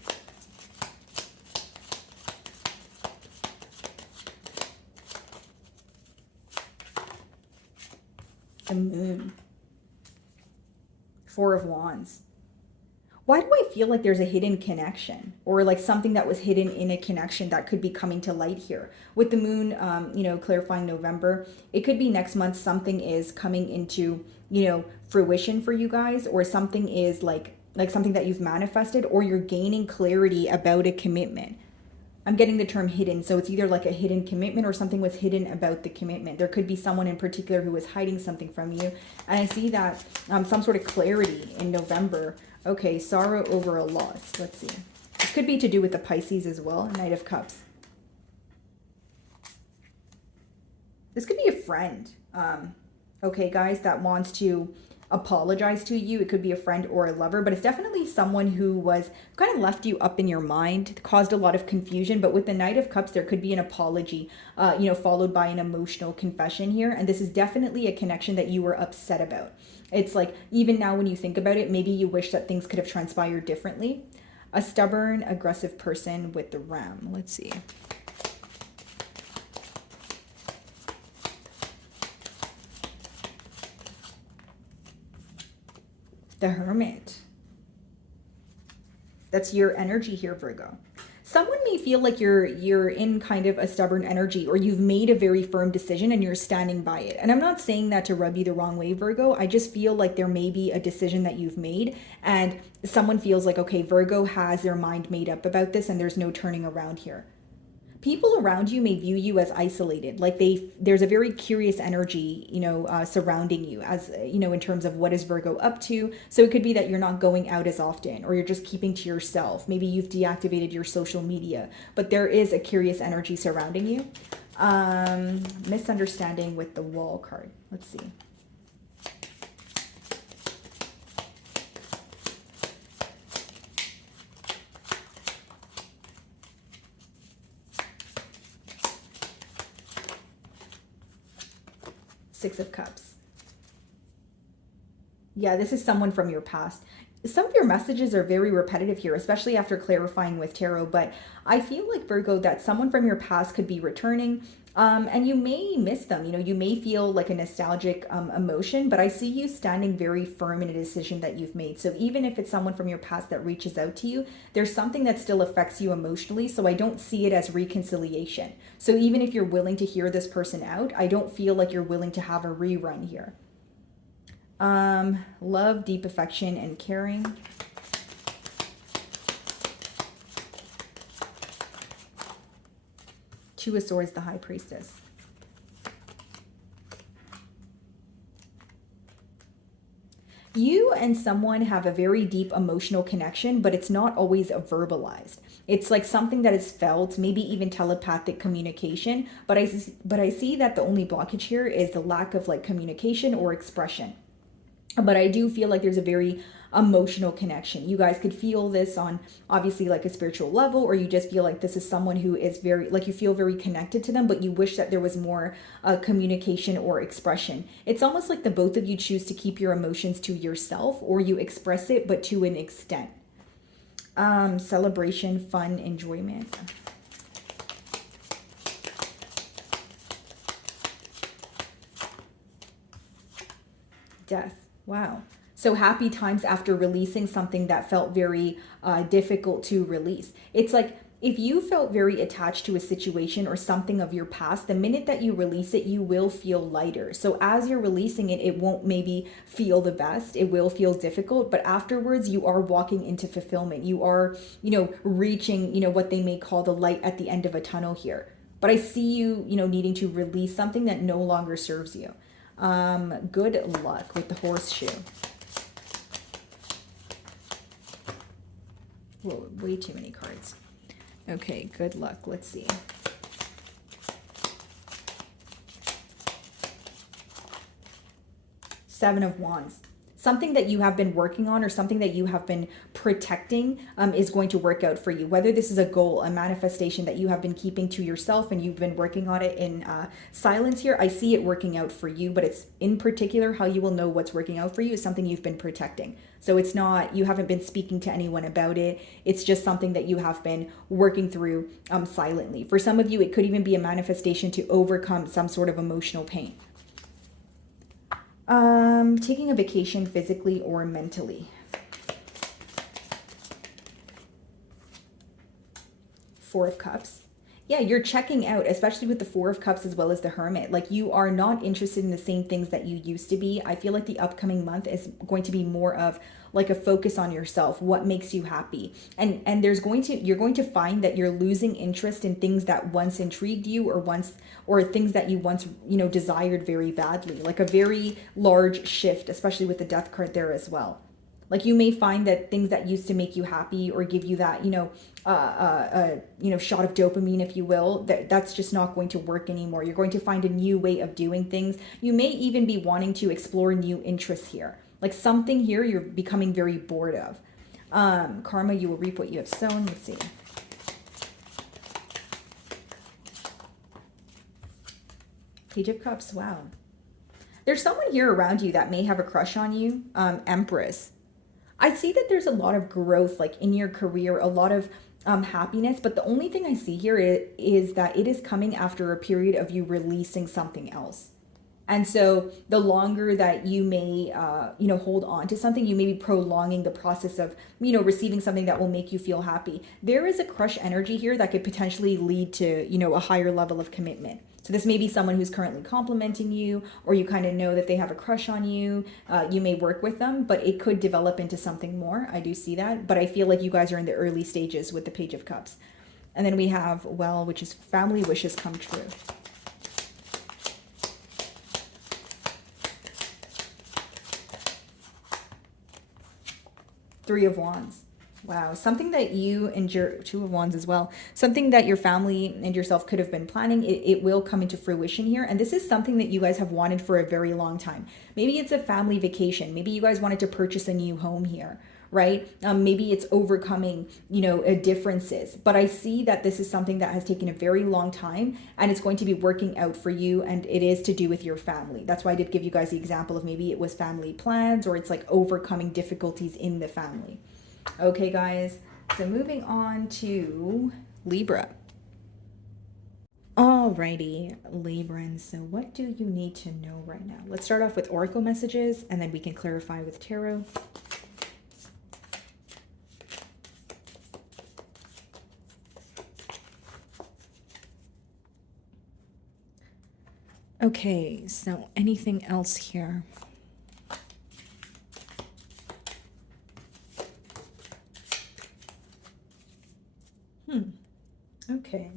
The Moon. Four of Wands. Why do I feel like there's a hidden connection or like something that was hidden in a connection that could be coming to light here? With the Moon, you know, clarifying November, it could be next month something is coming into, you know, fruition for you guys, or something is like something that you've manifested, or you're gaining clarity about a commitment. I'm getting the term hidden. So it's either like a hidden commitment or something was hidden about the commitment. There could be someone in particular who was hiding something from you. And I see that some sort of clarity in November. Okay, sorrow over a loss. Let's see. This could be to do with the Pisces as well. Knight of Cups. This could be a friend. Okay, guys, that wants to apologize to you. It could be a friend or a lover, but it's definitely someone who was kind of left you up in your mind, caused a lot of confusion. But with the Knight of Cups, there could be an apology, you know, followed by an emotional confession here. And this is definitely a connection that you were upset about. It's like, even now when you think about it, maybe you wish that things could have transpired differently. A stubborn, aggressive person with the Ram. Let's see. The Hermit. That's your energy here, Virgo. Someone may feel like you're in kind of a stubborn energy, or you've made a very firm decision and you're standing by it. And I'm not saying that to rub you the wrong way, Virgo. I just feel like there may be a decision that you've made and someone feels like, okay, Virgo has their mind made up about this and there's no turning around here. People around you may view you as isolated, like there's a very curious energy, you know, surrounding you, as you know, in terms of what is Virgo up to. So it could be that you're not going out as often, or you're just keeping to yourself. Maybe you've deactivated your social media, but there is a curious energy surrounding you. Misunderstanding with the Wall card. Let's see. Six of Cups. Yeah, this is someone from your past. Some of your messages are very repetitive here, especially after clarifying with tarot, but I feel like, Virgo, that someone from your past could be returning, and you may miss them. You know, you may feel like a nostalgic emotion, but I see you standing very firm in a decision that you've made. So even if it's someone from your past that reaches out to you, there's something that still affects you emotionally, so I don't see it as reconciliation. So even if you're willing to hear this person out, I don't feel like you're willing to have a rerun here. Love, deep affection, and caring. Two of Swords, the High Priestess. You and someone have a very deep emotional connection, but it's not always verbalized. It's like something that is felt, maybe even telepathic communication. But I see that the only blockage here is the lack of like communication or expression. But I do feel like there's a very emotional connection. You guys could feel this on obviously like a spiritual level, or you just feel like this is someone who is very, like you feel very connected to them, but you wish that there was more communication or expression. It's almost like the both of you choose to keep your emotions to yourself, or you express it, but to an extent. Celebration, fun, enjoyment. Death. Wow. So happy times after releasing something that felt very difficult to release. It's like if you felt very attached to a situation or something of your past, the minute that you release it, you will feel lighter. So as you're releasing it, it won't maybe feel the best. It will feel difficult, but afterwards you are walking into fulfillment. You are, you know, reaching, you know, what they may call the light at the end of a tunnel here. But I see you, you know, needing to release something that no longer serves you. Good luck with the horseshoe. Whoa, way too many cards. Okay, good luck. Let's see. Seven of Wands. Something that you have been working on or something that you have been protecting is going to work out for you. Whether this is a goal, a manifestation that you have been keeping to yourself and you've been working on it in silence here, I see it working out for you, but it's in particular how you will know what's working out for you is something you've been protecting. So it's not, you haven't been speaking to anyone about it. It's just something that you have been working through silently. For some of you, it could even be a manifestation to overcome some sort of emotional pain. Taking a vacation physically or mentally. Four of Cups. Yeah, you're checking out, especially with the Four of Cups as well as the Hermit. Like you are not interested in the same things that you used to be. I feel like the upcoming month is going to be more of like a focus on yourself, what makes you happy. And you're going to find that you're losing interest in things that once intrigued you or things that you once, desired very badly. Like a very large shift, especially with the Death card there as well. Like you may find that things that used to make you happy or give you that, shot of dopamine, if you will, that's just not going to work anymore. You're going to find a new way of doing things. You may even be wanting to explore new interests here. Like something here you're becoming very bored of. Karma, you will reap what you have sown. Let's see. Page of Cups. Wow. There's someone here around you that may have a crush on you. Empress. I see that there's a lot of growth like in your career, a lot of happiness, but the only thing I see here is that it is coming after a period of you releasing something else. And so the longer that you may, hold on to something, you may be prolonging the process of, receiving something that will make you feel happy. There is a crush energy here that could potentially lead to, a higher level of commitment. So this may be someone who's currently complimenting you, or you kind of know that they have a crush on you. You may work with them, but it could develop into something more. I do see that. But I feel like you guys are in the early stages with the Page of Cups. And then we have, which is family wishes come true. Three of Wands. Wow. Something that you and Two of Wands as well. Something that your family and yourself could have been planning. It will come into fruition here. And this is something that you guys have wanted for a very long time. Maybe it's a family vacation. Maybe you guys wanted to purchase a new home here, right? Maybe it's overcoming, differences. But I see that this is something that has taken a very long time and it's going to be working out for you. And it is to do with your family. That's why I did give you guys the example of maybe it was family plans or it's like overcoming difficulties in the family. Okay, guys. So moving on to Libra. Alrighty, Librans. So what do you need to know right now? Let's start off with Oracle messages and then we can clarify with Tarot. Okay, so anything else here? Okay.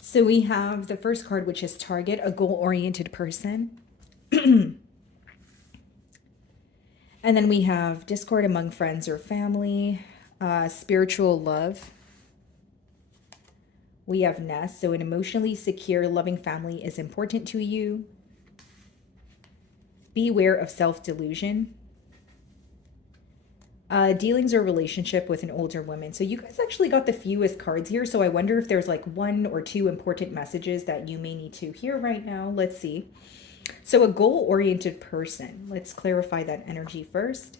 So we have the first card, which is Target, a goal-oriented person. And then we have discord among friends or family, spiritual love. We have Nest, so an emotionally secure, loving family is important to you. Beware of self-delusion. Dealings or relationship with an older woman. So you guys actually got the fewest cards here. So I wonder if there's like one or two important messages that you may need to hear right now. Let's see. So a goal-oriented person. Let's clarify that energy first.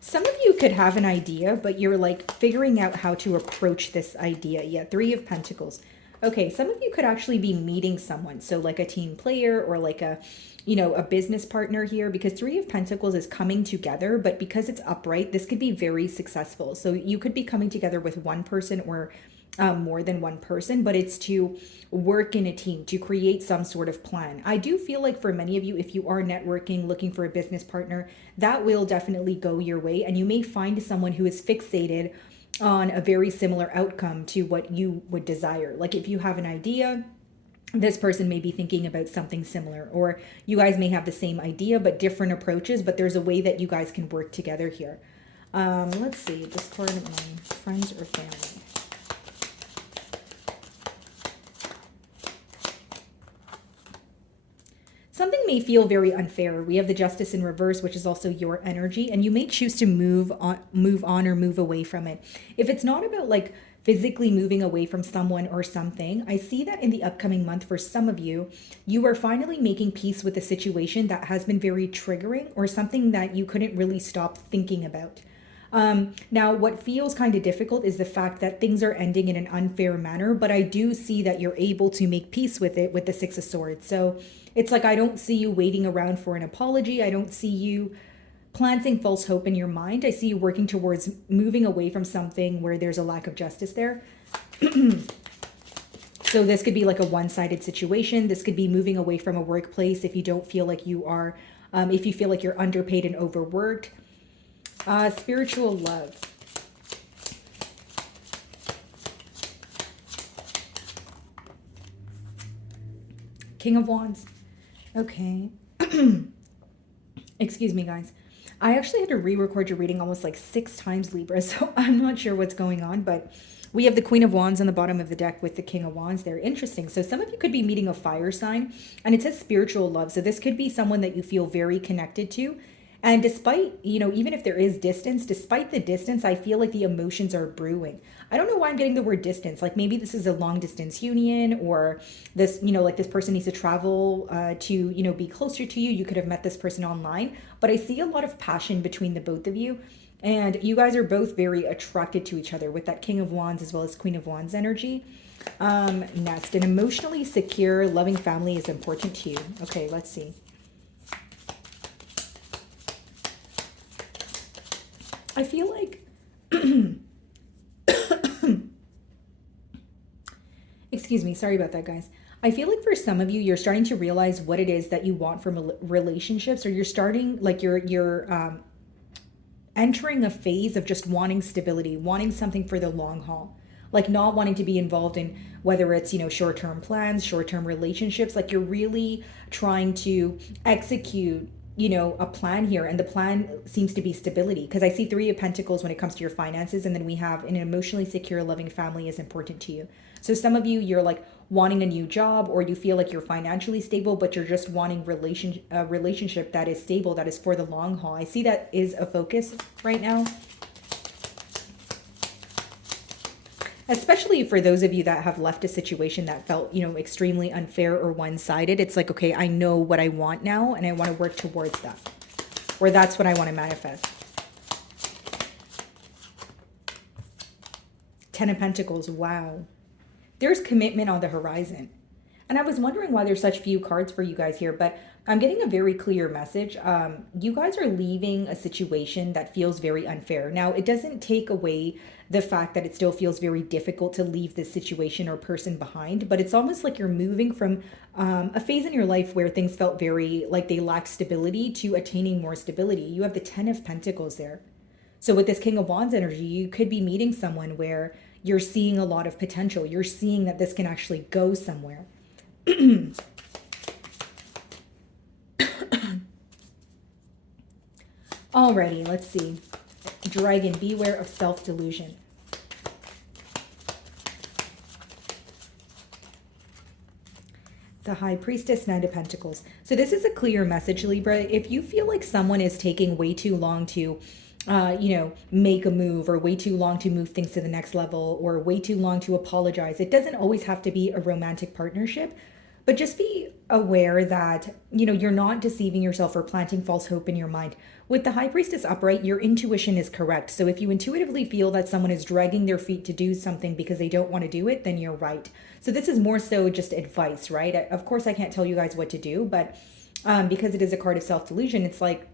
Some of you could have an idea, but you're like figuring out how to approach this idea. Yeah, Three of Pentacles. Okay, some of you could actually be meeting someone. So like a team player or like a business partner here, because Three of Pentacles is coming together, but because it's upright, this could be very successful. So you could be coming together with one person or more than one person, but it's to work in a team, to create some sort of plan. I do feel like for many of you, if you are networking, looking for a business partner, that will definitely go your way. And you may find someone who is fixated on a very similar outcome to what you would desire. Like if you have an idea, this person may be thinking about something similar, or you guys may have the same idea but different approaches, but there's a way that you guys can work together here. Let's see, discord among friends or family. Something may feel very unfair. We have the Justice in reverse, which is also your energy, and you may choose to move on or move away from it. If it's not about like physically moving away from someone or something, I see that in the upcoming month for some of you, you are finally making peace with a situation that has been very triggering or something that you couldn't really stop thinking about. Now, what feels kind of difficult is the fact that things are ending in an unfair manner, but I do see that you're able to make peace with it with the Six of Swords. So it's like I don't see you waiting around for an apology. I don't see you planting false hope in your mind. I see you working towards moving away from something where there's a lack of justice there. So this could be like a one-sided situation. This could be moving away from a workplace if you don't feel like you are, if you feel like you're underpaid and overworked. Spiritual love. King of Wands. Okay. Excuse me, guys. I actually had to re-record your reading almost like 6 times, Libra, so I'm not sure what's going on, but we have the Queen of Wands on the bottom of the deck with the King of Wands. They're interesting. So some of you could be meeting a fire sign, and it says spiritual love. So this could be someone that you feel very connected to. And despite, even if there is distance, despite the distance, I feel like the emotions are brewing. I don't know why I'm getting the word distance. Like maybe this is a long distance union, or this, like this person needs to travel to, be closer to you. You could have met this person online, but I see a lot of passion between the both of you. And you guys are both very attracted to each other with that King of Wands as well as Queen of Wands energy. Next, an emotionally secure, loving family is important to you. Okay, let's see. I feel like, excuse me, sorry about that, guys. I feel like for some of you, you're starting to realize what it is that you want from relationships, or you're starting, like you're entering a phase of just wanting stability, wanting something for the long haul, like not wanting to be involved in whether it's, short-term plans, short-term relationships, like you're really trying to execute a plan here, and the plan seems to be stability, because I see 3 of Pentacles when it comes to your finances, and then we have an emotionally secure, loving family is important to you. So some of you, you're like wanting a new job, or you feel like you're financially stable, but you're just wanting a relationship that is stable, that is for the long haul. I see that is a focus right now. Especially for those of you that have left a situation that felt, extremely unfair or one-sided. It's like, okay, I know what I want now, and I want to work towards that. Or that's what I want to manifest. 10 of Pentacles, wow. There's commitment on the horizon. And I was wondering why there's such few cards for you guys here, but I'm getting a very clear message. You guys are leaving a situation that feels very unfair. Now, it doesn't take away the fact that it still feels very difficult to leave this situation or person behind, but it's almost like you're moving from a phase in your life where things felt very like they lacked stability to attaining more stability. You have the 10 of Pentacles there. So with this King of Wands energy, you could be meeting someone where you're seeing a lot of potential. You're seeing that this can actually go somewhere. Alrighty, let's see. Dragon, beware of self-delusion. The High Priestess, Knight of Pentacles. So this is a clear message, Libra. If you feel like someone is taking way too long to make a move, or way too long to move things to the next level, or way too long to apologize, it doesn't always have to be a romantic partnership. But just be aware that, you're not deceiving yourself or planting false hope in your mind. With the High Priestess upright, your intuition is correct. So if you intuitively feel that someone is dragging their feet to do something because they don't want to do it, then you're right. So this is more so just advice, right? Of course, I can't tell you guys what to do, but because it is a card of self-delusion, it's like,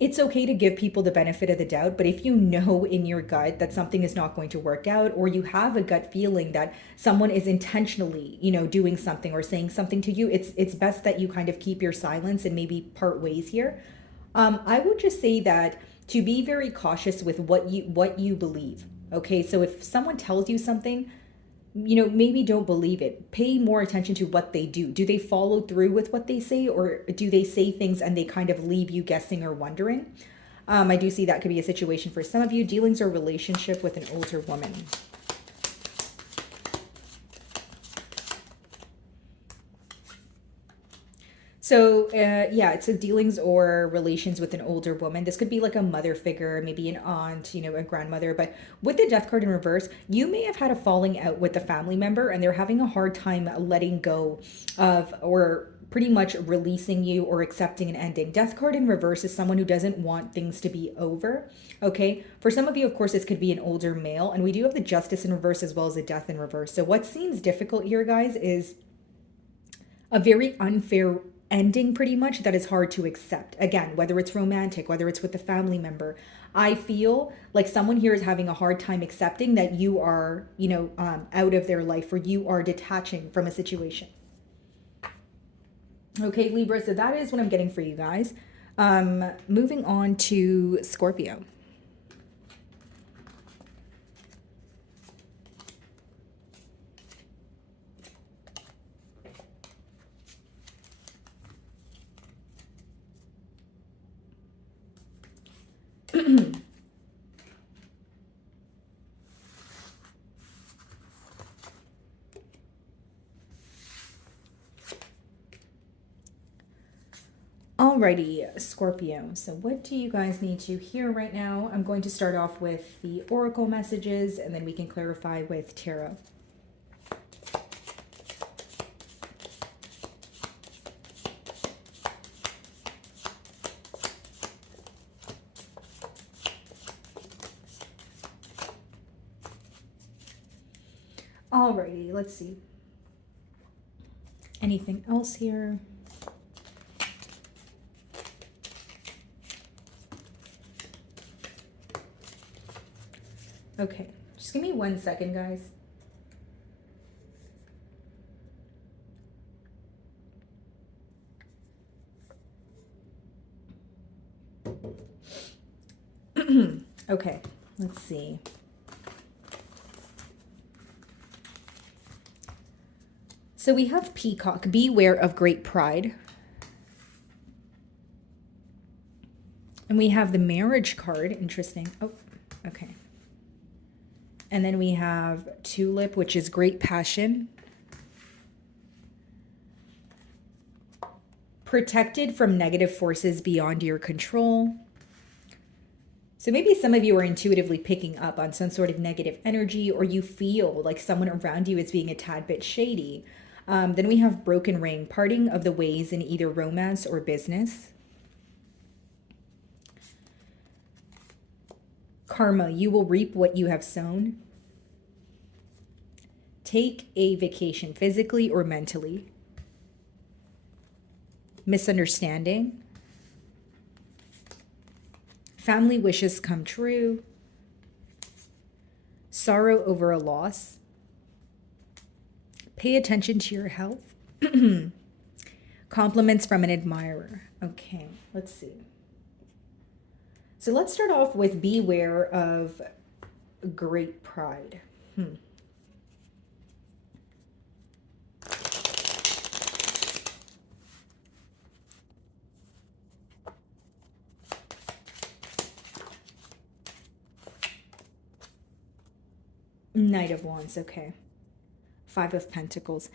it's okay to give people the benefit of the doubt, but if you know in your gut that something is not going to work out, or you have a gut feeling that someone is intentionally, doing something or saying something to you, it's best that you kind of keep your silence and maybe part ways here. I would just say that to be very cautious with what you believe. Okay, so if someone tells you something, maybe don't believe it. Pay more attention to what they do. Do they follow through with what they say, or do they say things and they kind of leave you guessing or wondering? I do see that could be a situation for some of you. Dealings or relationship with an older woman. So, yeah, it says dealings or relations with an older woman. This could be like a mother figure, maybe an aunt, you know, a grandmother. But with the death card in reverse, you may have had a falling out with a family member and they're having a hard time letting go of or pretty much releasing you or accepting an ending. Death card in reverse is someone who doesn't want things to be over. Okay. For some of you, of course, this could be an older male. And we do have the justice in reverse as well as the death in reverse. So, what seems difficult here, guys, is a very unfair ending pretty much that is hard to accept. Again, whether it's romantic, whether it's with a family member, I feel like someone here is having a hard time accepting that you are, you know, out of their life or you are detaching from a situation. Okay, Libra, so that is what I'm getting for you guys. Moving on to Scorpio. Alrighty, Scorpio. So what do you guys need to hear right now? I'm going to start off with the oracle messages and then we can clarify with tarot. Alrighty, let's see. Anything else here? Okay, just give me 1 second, guys. Okay, let's see. So we have Peacock, beware of great pride. And we have the marriage card, interesting. Oh, okay. And then we have Tulip, which is great passion. Protected from negative forces beyond your control. So maybe some of you are intuitively picking up on some sort of negative energy or you feel like someone around you is being a tad bit shady. Then we have Broken Ring, parting of the ways in either romance or business. Karma, you will reap what you have sown. Take a vacation physically or mentally. Misunderstanding. Family wishes come true. Sorrow over a loss. Pay attention to your health. Compliments from an admirer. Okay, let's see. So let's start off with beware of great pride. Knight of Wands, okay. Five of Pentacles.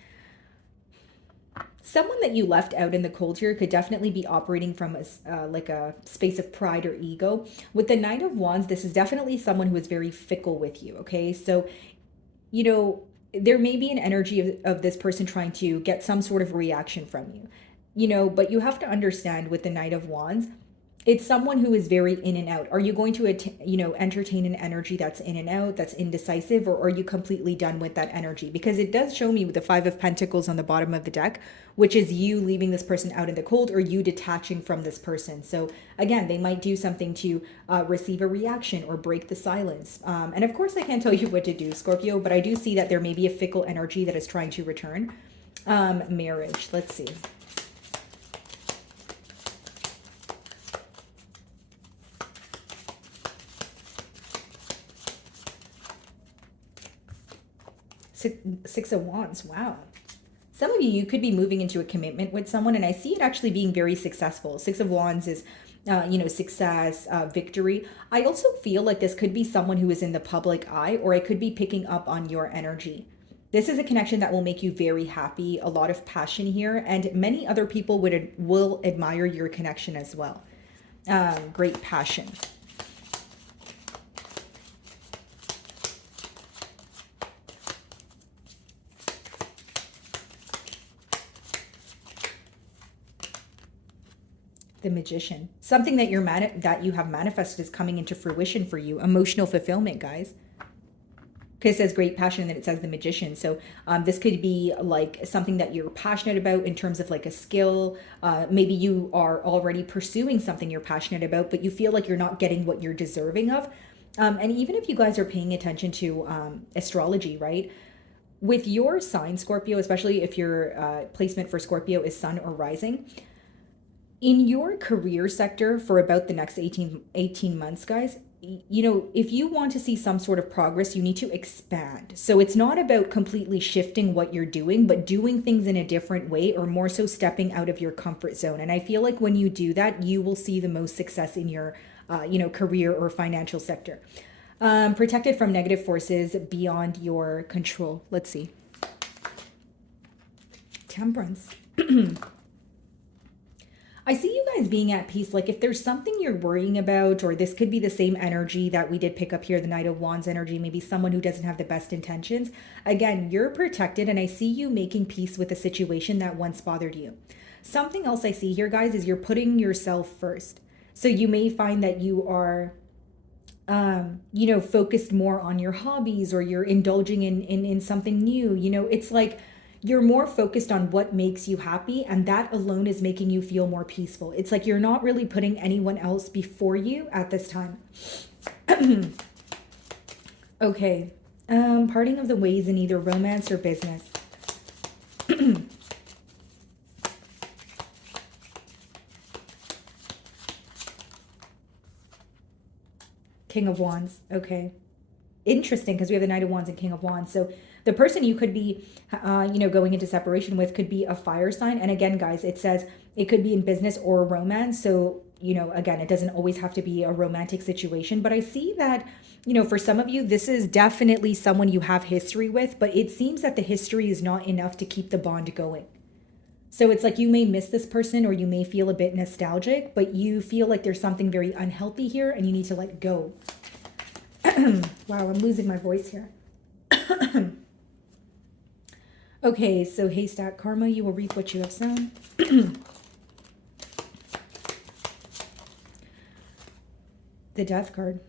Someone that you left out in the cold here could definitely be operating from like a space of pride or ego. With the Knight of Wands, this is definitely someone who is very fickle with you, okay? So, you know, there may be an energy of this person trying to get some sort of reaction from you, you know, but you have to understand with the Knight of Wands, it's someone who is very in and out. Are you going to, you know, entertain an energy that's in and out, that's indecisive, or are you completely done with that energy? Because it does show me with the Five of Pentacles on the bottom of the deck, which is you leaving this person out in the cold or you detaching from this person. So again, they might do something to receive a reaction or break the silence. And of course, I can't tell you what to do, Scorpio, but I do see that there may be a fickle energy that is trying to return. Marriage, let's see. Six of Wands, wow. Some of you could be moving into a commitment with someone, and I see it actually being very successful. Six of Wands is success, victory. I also feel like this could be someone who is in the public eye, or it could be picking up on your energy. This is a connection that will make you very happy, a lot of passion here, and many other people will admire your connection as well. Great passion. The Magician. Something that that you have manifested is coming into fruition for you. Emotional fulfillment, guys. Because it says great passion and then it says the Magician. So this could be like something that you're passionate about in terms of like a skill. Maybe you are already pursuing something you're passionate about, but you feel like you're not getting what you're deserving of. And even if you guys are paying attention to astrology, right? With your sign, Scorpio, especially if your placement for Scorpio is sun or rising, in your career sector for about the next 18 months, guys, if you want to see some sort of progress, you need to expand. So it's not about completely shifting what you're doing, but doing things in a different way, or more so stepping out of your comfort zone. And I feel like when you do that, you will see the most success in your, career or financial sector. Protected from negative forces beyond your control. Let's see. Temperance. I see you guys being at peace. Like if there's something you're worrying about, or this could be the same energy that we did pick up here, the Knight of Wands energy, maybe someone who doesn't have the best intentions. Again, you're protected, and I see you making peace with a situation that once bothered you. Something else I see here, guys, is you're putting yourself first. So you may find that you are, focused more on your hobbies, or you're indulging in something new. It's like, you're more focused on what makes you happy, and that alone is making you feel more peaceful. It's like you're not really putting anyone else before you at this time. Okay. Parting of the ways in either romance or business. King of Wands. Okay. Interesting, because we have the Knight of Wands and King of Wands. So the person you could be, going into separation with could be a fire sign. And again, guys, it says it could be in business or romance. So, again, it doesn't always have to be a romantic situation. But I see that, for some of you, this is definitely someone you have history with. But it seems that the history is not enough to keep the bond going. So it's like you may miss this person, or you may feel a bit nostalgic, but you feel like there's something very unhealthy here and you need to let go. Wow, I'm losing my voice here. Okay, so haystack karma, you will reap what you have sown. The Death card.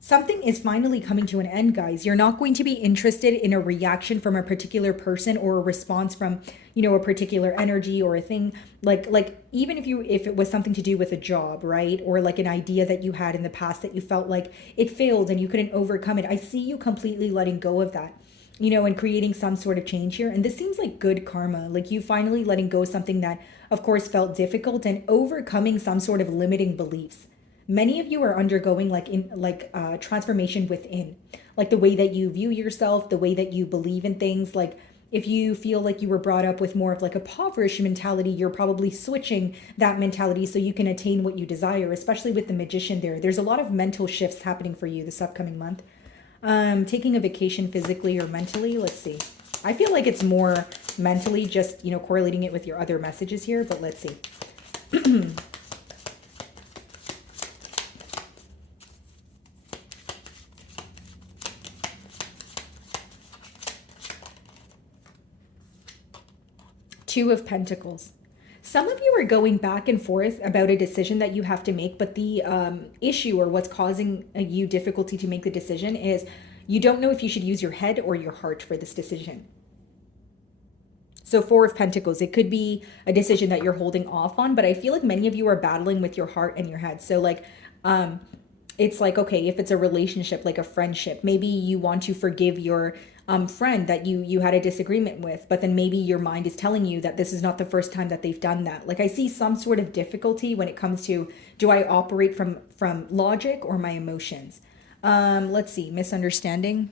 Something is finally coming to an end, guys. You're not going to be interested in a reaction from a particular person, or a response from, a particular energy or a thing. Like even if it was something to do with a job, right? Or like an idea that you had in the past that you felt like it failed and you couldn't overcome it. I see you completely letting go of that, and creating some sort of change here. And this seems like good karma, like you finally letting go of something that, of course, felt difficult, and overcoming some sort of limiting beliefs. Many of you are undergoing transformation within, like the way that you view yourself, the way that you believe in things. Like if you feel like you were brought up with more of like a impoverished mentality, you're probably switching that mentality so you can attain what you desire, especially with the Magician there. There's a lot of mental shifts happening for you this upcoming month. Taking a vacation physically or mentally. Let's see. I feel like it's more mentally, just, correlating it with your other messages here, but let's see. Two of Pentacles. Some of you are going back and forth about a decision that you have to make, but the issue, or what's causing you difficulty to make the decision, is you don't know if you should use your head or your heart for this decision. So Four of Pentacles, it could be a decision that you're holding off on, but I feel like many of you are battling with your heart and your head. So it's like, okay, if it's a relationship, like a friendship, maybe you want to forgive your friend that you had a disagreement with, but then maybe your mind is telling you that this is not the first time that they've done that. Like I see some sort of difficulty when it comes to, do I operate from logic or my emotions? Let's see, misunderstanding.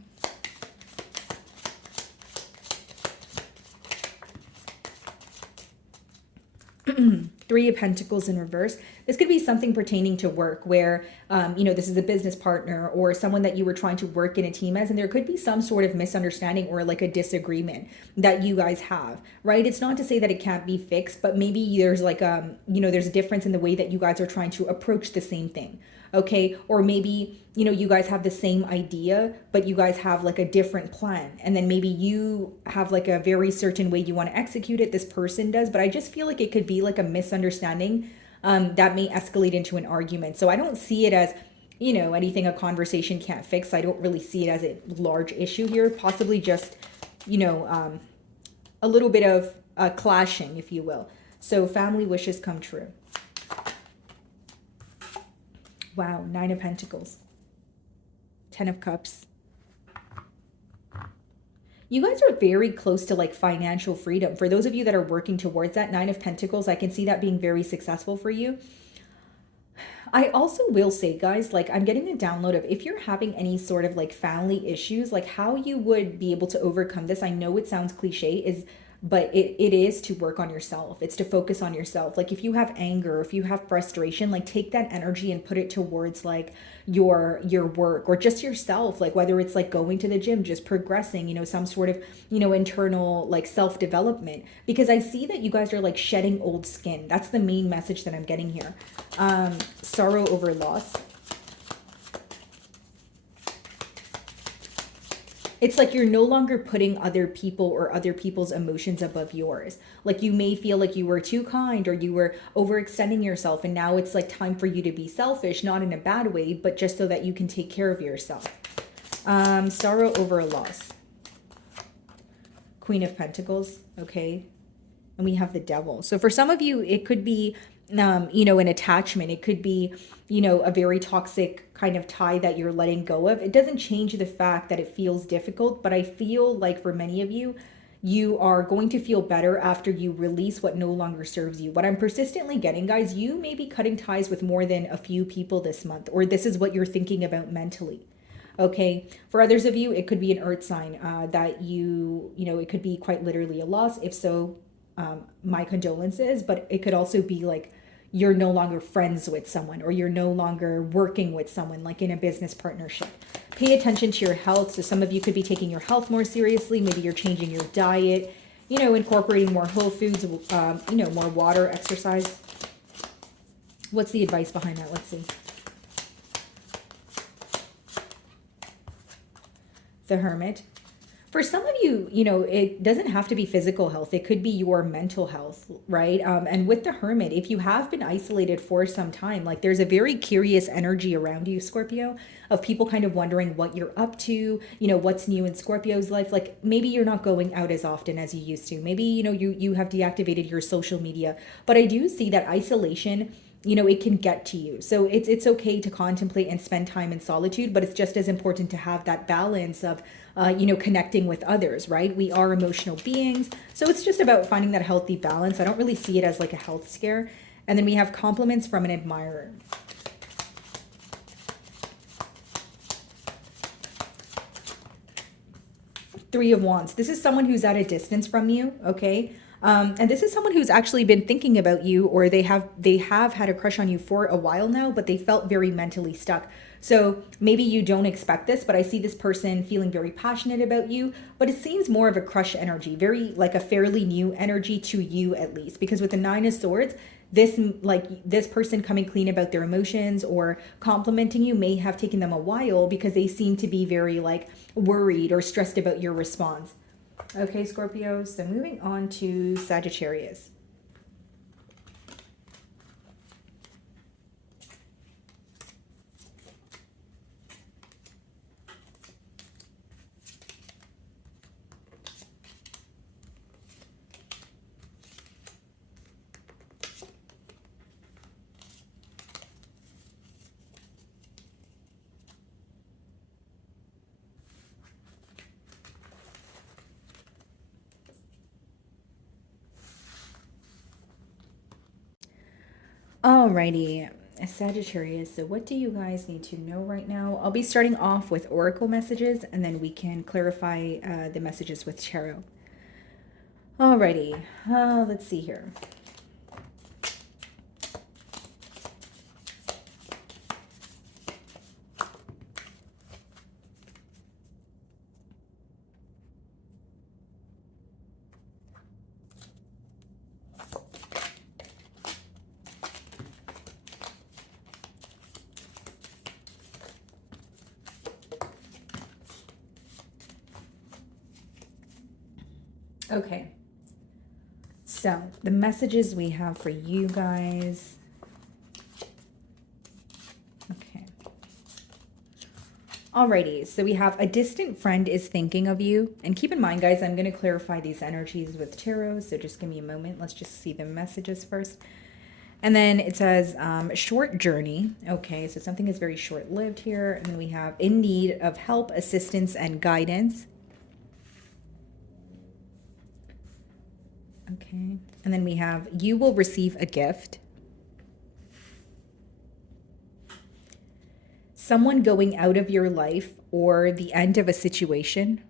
Three of Pentacles in reverse. This could be something pertaining to work where, this is a business partner or someone that you were trying to work in a team as, and there could be some sort of misunderstanding or like a disagreement that you guys have, right? It's not to say that it can't be fixed, but maybe there's like, there's a difference in the way that you guys are trying to approach the same thing. Okay. Or maybe, you guys have the same idea, but you guys have like a different plan. And then maybe you have like a very certain way you want to execute it. This person does, but I just feel like it could be like a misunderstanding that may escalate into an argument. So I don't see it as, anything a conversation can't fix. I don't really see it as a large issue here, possibly just, a little bit of clashing, if you will. So family wishes come true. Wow, 9 of Pentacles. 10 of Cups. You guys are very close to like financial freedom. For those of you that are working towards that, 9 of Pentacles, I can see that being very successful for you. I also will say, guys, like I'm getting a download of if you're having any sort of like family issues, like how you would be able to overcome this. I know it sounds cliche, but it is to work on yourself. It's to focus on yourself. Like if you have anger, if you have frustration, like take that energy and put it towards like your work or just yourself. Like whether it's like going to the gym, just progressing, some sort of, internal like self-development, because I see that you guys are like shedding old skin. That's the main message that I'm getting here. Sorrow over loss. It's like you're no longer putting other people or other people's emotions above yours. Like you may feel like you were too kind or you were overextending yourself. And now it's like time for you to be selfish, not in a bad way, but just so that you can take care of yourself. Sorrow over a loss. Queen of Pentacles. Okay. And we have the Devil. So for some of you, it could be, an attachment. It could be, a very toxic kind of tie that you're letting go of. It doesn't change the fact that it feels difficult, but I feel like for many of you, you are going to feel better after you release what no longer serves you. What I'm persistently getting, guys, you may be cutting ties with more than a few people this month, or this is what you're thinking about mentally. Okay. For others of you, it could be an earth sign that it could be quite literally a loss. If so, my condolences, but it could also be like you're no longer friends with someone or you're no longer working with someone, like in a business partnership. Pay attention to your health. So some of you could be taking your health more seriously. Maybe you're changing your diet, incorporating more whole foods, more water, exercise. What's the advice behind that? Let's see. The Hermit. For some of you, it doesn't have to be physical health. It could be your mental health, right? And with the Hermit, if you have been isolated for some time, like there's a very curious energy around you, Scorpio, of people kind of wondering what you're up to, what's new in Scorpio's life. Like maybe you're not going out as often as you used to. Maybe, you have deactivated your social media. But I do see that isolation, it can get to you. So it's okay to contemplate and spend time in solitude, but it's just as important to have that balance of, connecting with others, right? We are emotional beings. So it's just about finding that healthy balance. I don't really see it as like a health scare. And then we have compliments from an admirer. Three of Wands. This is someone who's at a distance from you, okay? And this is someone who's actually been thinking about you, or they have had a crush on you for a while now, but they felt very mentally stuck. So maybe you don't expect this, but I see this person feeling very passionate about you, but it seems more of a crush energy, very like a fairly new energy to you at least, because with the Nine of Swords, this person coming clean about their emotions or complimenting you may have taken them a while because they seem to be very like worried or stressed about your response. Okay, Scorpios, so moving on to Sagittarius. Alrighty, Sagittarius, so what do you guys need to know right now? I'll be starting off with oracle messages and then we can clarify the messages with tarot. Alrighty, let's see here. Okay. So the messages we have for you guys. Okay. Alrighty, so we have a distant friend is thinking of you. And keep in mind, guys, I'm going to clarify these energies with tarot, so just give me a moment. Let's just see the messages first. And then it says short journey. Okay, so something is very short-lived here. And then we have in need of help, assistance, and guidance. Okay, and then we have you will receive a gift. Someone going out of your life or the end of a situation.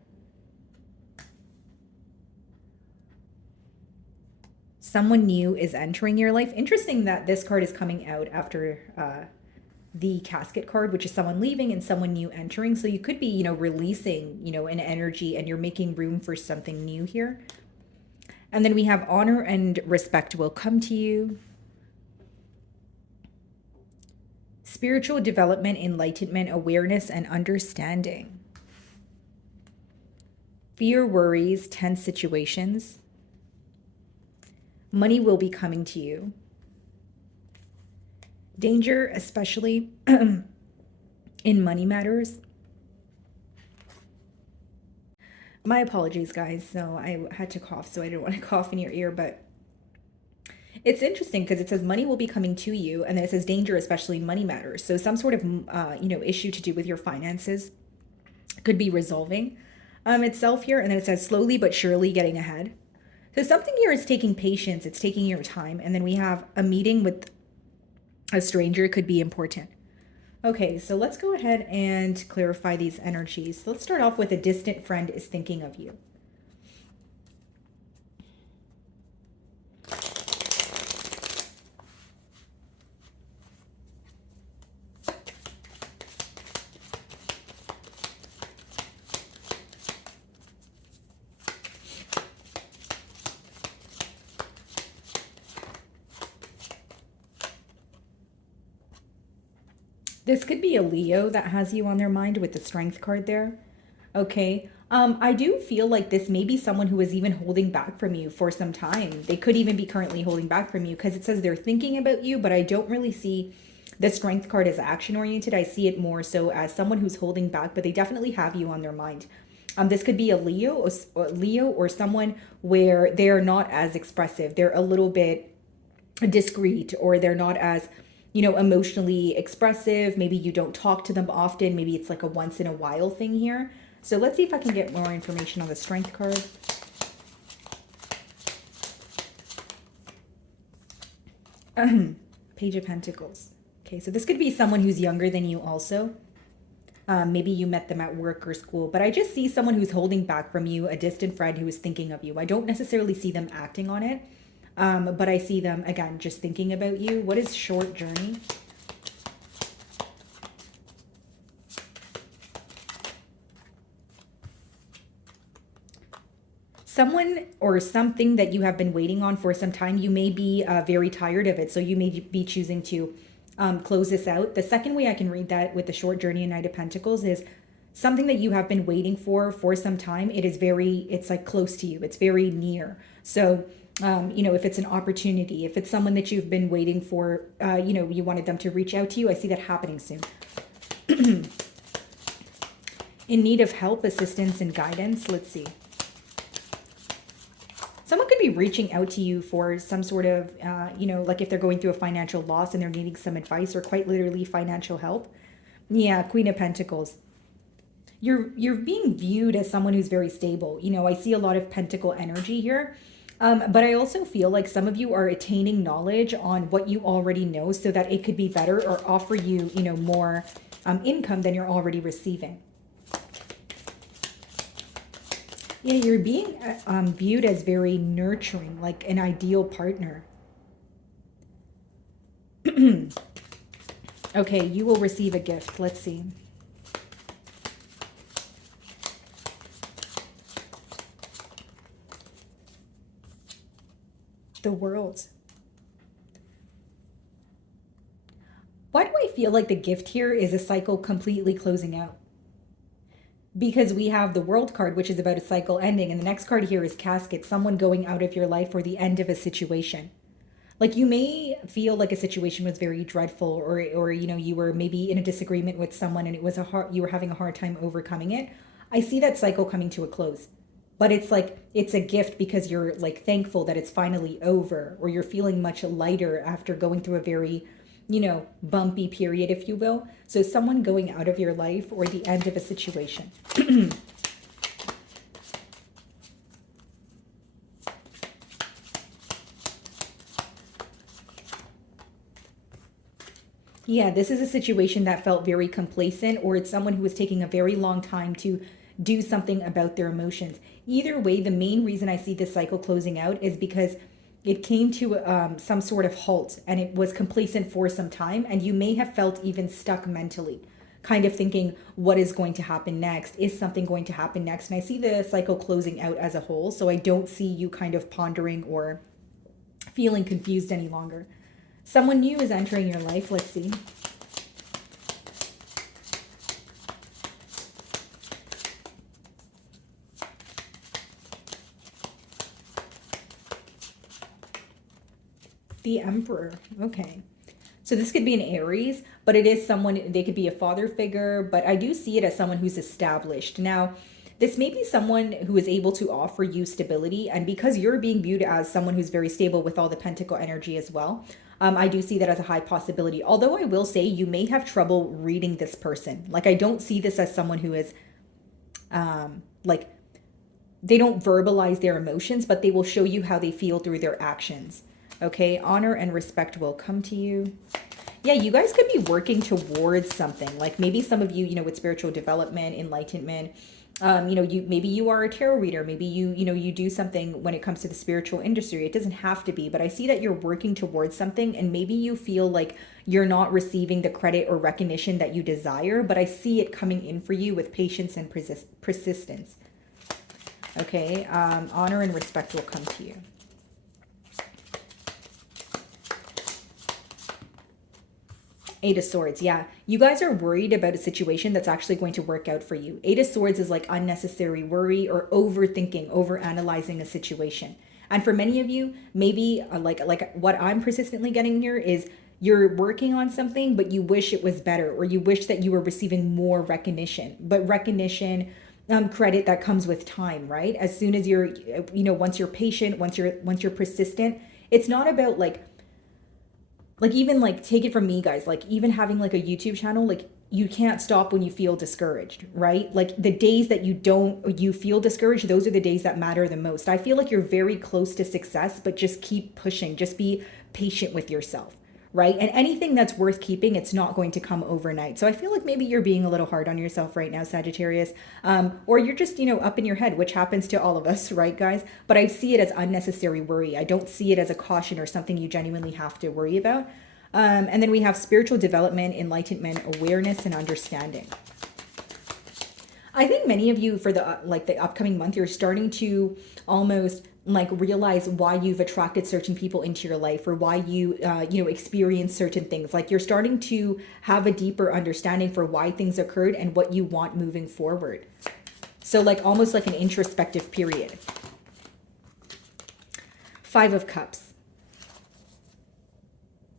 Someone new is entering your life. Interesting that this card is coming out after the casket card, which is someone leaving and someone new entering. So you could be, releasing, an energy, and you're making room for something new here. And then we have honor and respect will come to you. Spiritual development, enlightenment, awareness, and understanding. Fear, worries, tense situations. Money will be coming to you. Danger, especially in money matters. My apologies, guys. So I had to cough, so I didn't want to cough in your ear, but it's interesting because it says money will be coming to you, and then it says danger, especially money matters. So some sort of, issue to do with your finances could be resolving itself here. And then it says slowly but surely getting ahead. So something here is taking patience. It's taking your time. And then we have a meeting with a stranger could be important. Okay, so let's go ahead and clarify these energies. So let's start off with a distant friend is thinking of you. This could be a Leo that has you on their mind with the Strength card there. Okay. I do feel like this may be someone who is even holding back from you for some time. They could even be currently holding back from you because it says they're thinking about you, but I don't really see the Strength card as action oriented. I see it more so as someone who's holding back, but they definitely have you on their mind. This could be a Leo or someone where they're not as expressive. They're a little bit discreet, or they're not as emotionally expressive. Maybe you don't talk to them often. Maybe it's like a once in a while thing here. So let's see if I can get more information on the Strength card. Page of Pentacles. Okay, so this could be someone who's younger than you also. Maybe you met them at work or school, but I just see someone who's holding back from you, a distant friend who is thinking of you. I don't necessarily see them acting on it. But I see them, again, just thinking about you. What is short journey? Someone or something that you have been waiting on for some time, you may be very tired of it. So you may be choosing to close this out. The second way I can read that with the short journey and Knight of Pentacles is something that you have been waiting for some time. It's like close to you. It's very near. So if it's an opportunity, if it's someone that you've been waiting for, you wanted them to reach out to you, I see that happening soon. In need of help, assistance, and guidance. Let's see. Someone could be reaching out to you for some sort of, like if they're going through a financial loss and they're needing some advice or quite literally financial help. Yeah, Queen of Pentacles. You're being viewed as someone who's very stable. I see a lot of pentacle energy here. But I also feel like some of you are attaining knowledge on what you already know so that it could be better or offer you, more income than you're already receiving. Yeah, you're being viewed as very nurturing, like an ideal partner. Okay, you will receive a gift. Let's see. The World. Why do I feel like the gift here is a cycle completely closing out? because we have the World card, which is about a cycle ending, and the next card here is Casket, someone going out of your life or the end of a situation. Like you may feel like a situation was very dreadful, or you were maybe in a disagreement with someone and it was you were having a hard time overcoming it. I see that cycle coming to a close. But it's like it's a gift because you're like thankful that it's finally over, or you're feeling much lighter after going through a very, bumpy period, if you will. So someone going out of your life or the end of a situation. Yeah, this is a situation that felt very complacent, or it's someone who was taking a very long time to do something about their emotions. Either way, the main reason I see this cycle closing out is because it came to some sort of halt and it was complacent for some time, and you may have felt even stuck mentally, kind of thinking, what is going to happen next? Is something going to happen next? And I see the cycle closing out as a whole, so I don't see you kind of pondering or feeling confused any longer. Someone new is entering your life. Let's see. The Emperor. Okay. So this could be an Aries, but it is someone, they could be a father figure, but I do see it as someone who's established. Now, this may be someone who is able to offer you stability, and because you're being viewed as someone who's very stable with all the pentacle energy as well, I do see that as a high possibility. Although I will say you may have trouble reading this person. Like I don't see this as someone who is like they don't verbalize their emotions, but they will show you how they feel through their actions. Okay, honor and respect will come to you. Yeah, you guys could be working towards something. Like maybe some of you, with spiritual development, enlightenment, maybe you are a tarot reader, maybe you do something when it comes to the spiritual industry. It doesn't have to be, but I see that you're working towards something, and maybe you feel like you're not receiving the credit or recognition that you desire, but I see it coming in for you with patience and persistence. Okay, honor and respect will come to you. Eight of Swords, yeah. You guys are worried about a situation that's actually going to work out for you. Eight of Swords is like unnecessary worry or overthinking, overanalyzing a situation. And for many of you, maybe like what I'm persistently getting here is you're working on something, but you wish it was better, or you wish that you were receiving more recognition. But recognition, credit that comes with time, right? As soon as you're, once you're patient, once you're persistent, it's not about like even like take it from me guys, like even having like a YouTube channel, like you can't stop when you feel discouraged, right? Like the days that you feel discouraged, those are the days that matter the most. I feel like you're very close to success, but just keep pushing, just be patient with yourself, right? And anything that's worth keeping, it's not going to come overnight. So I feel like maybe you're being a little hard on yourself right now, Sagittarius, or you're just, up in your head, which happens to all of us, right, guys? But I see it as unnecessary worry. I don't see it as a caution or something you genuinely have to worry about. And then we have spiritual development, enlightenment, awareness, and understanding. I think many of you for the upcoming month, you're starting to almost like realize why you've attracted certain people into your life, or why you experience certain things. Like you're starting to have a deeper understanding for why things occurred and what you want moving forward. So like almost like an introspective period. Five of Cups.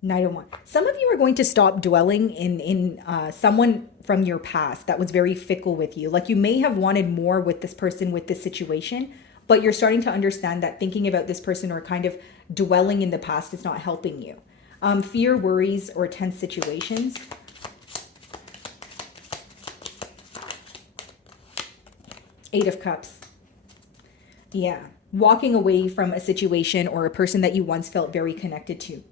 Knight of Wands. Some of you are going to stop dwelling in someone from your past that was very fickle with you. Like you may have wanted more with this person, with this situation, but you're starting to understand that thinking about this person or kind of dwelling in the past is not helping you. Fear, worries, or tense situations. Eight of Cups. Yeah. Walking away from a situation or a person that you once felt very connected to.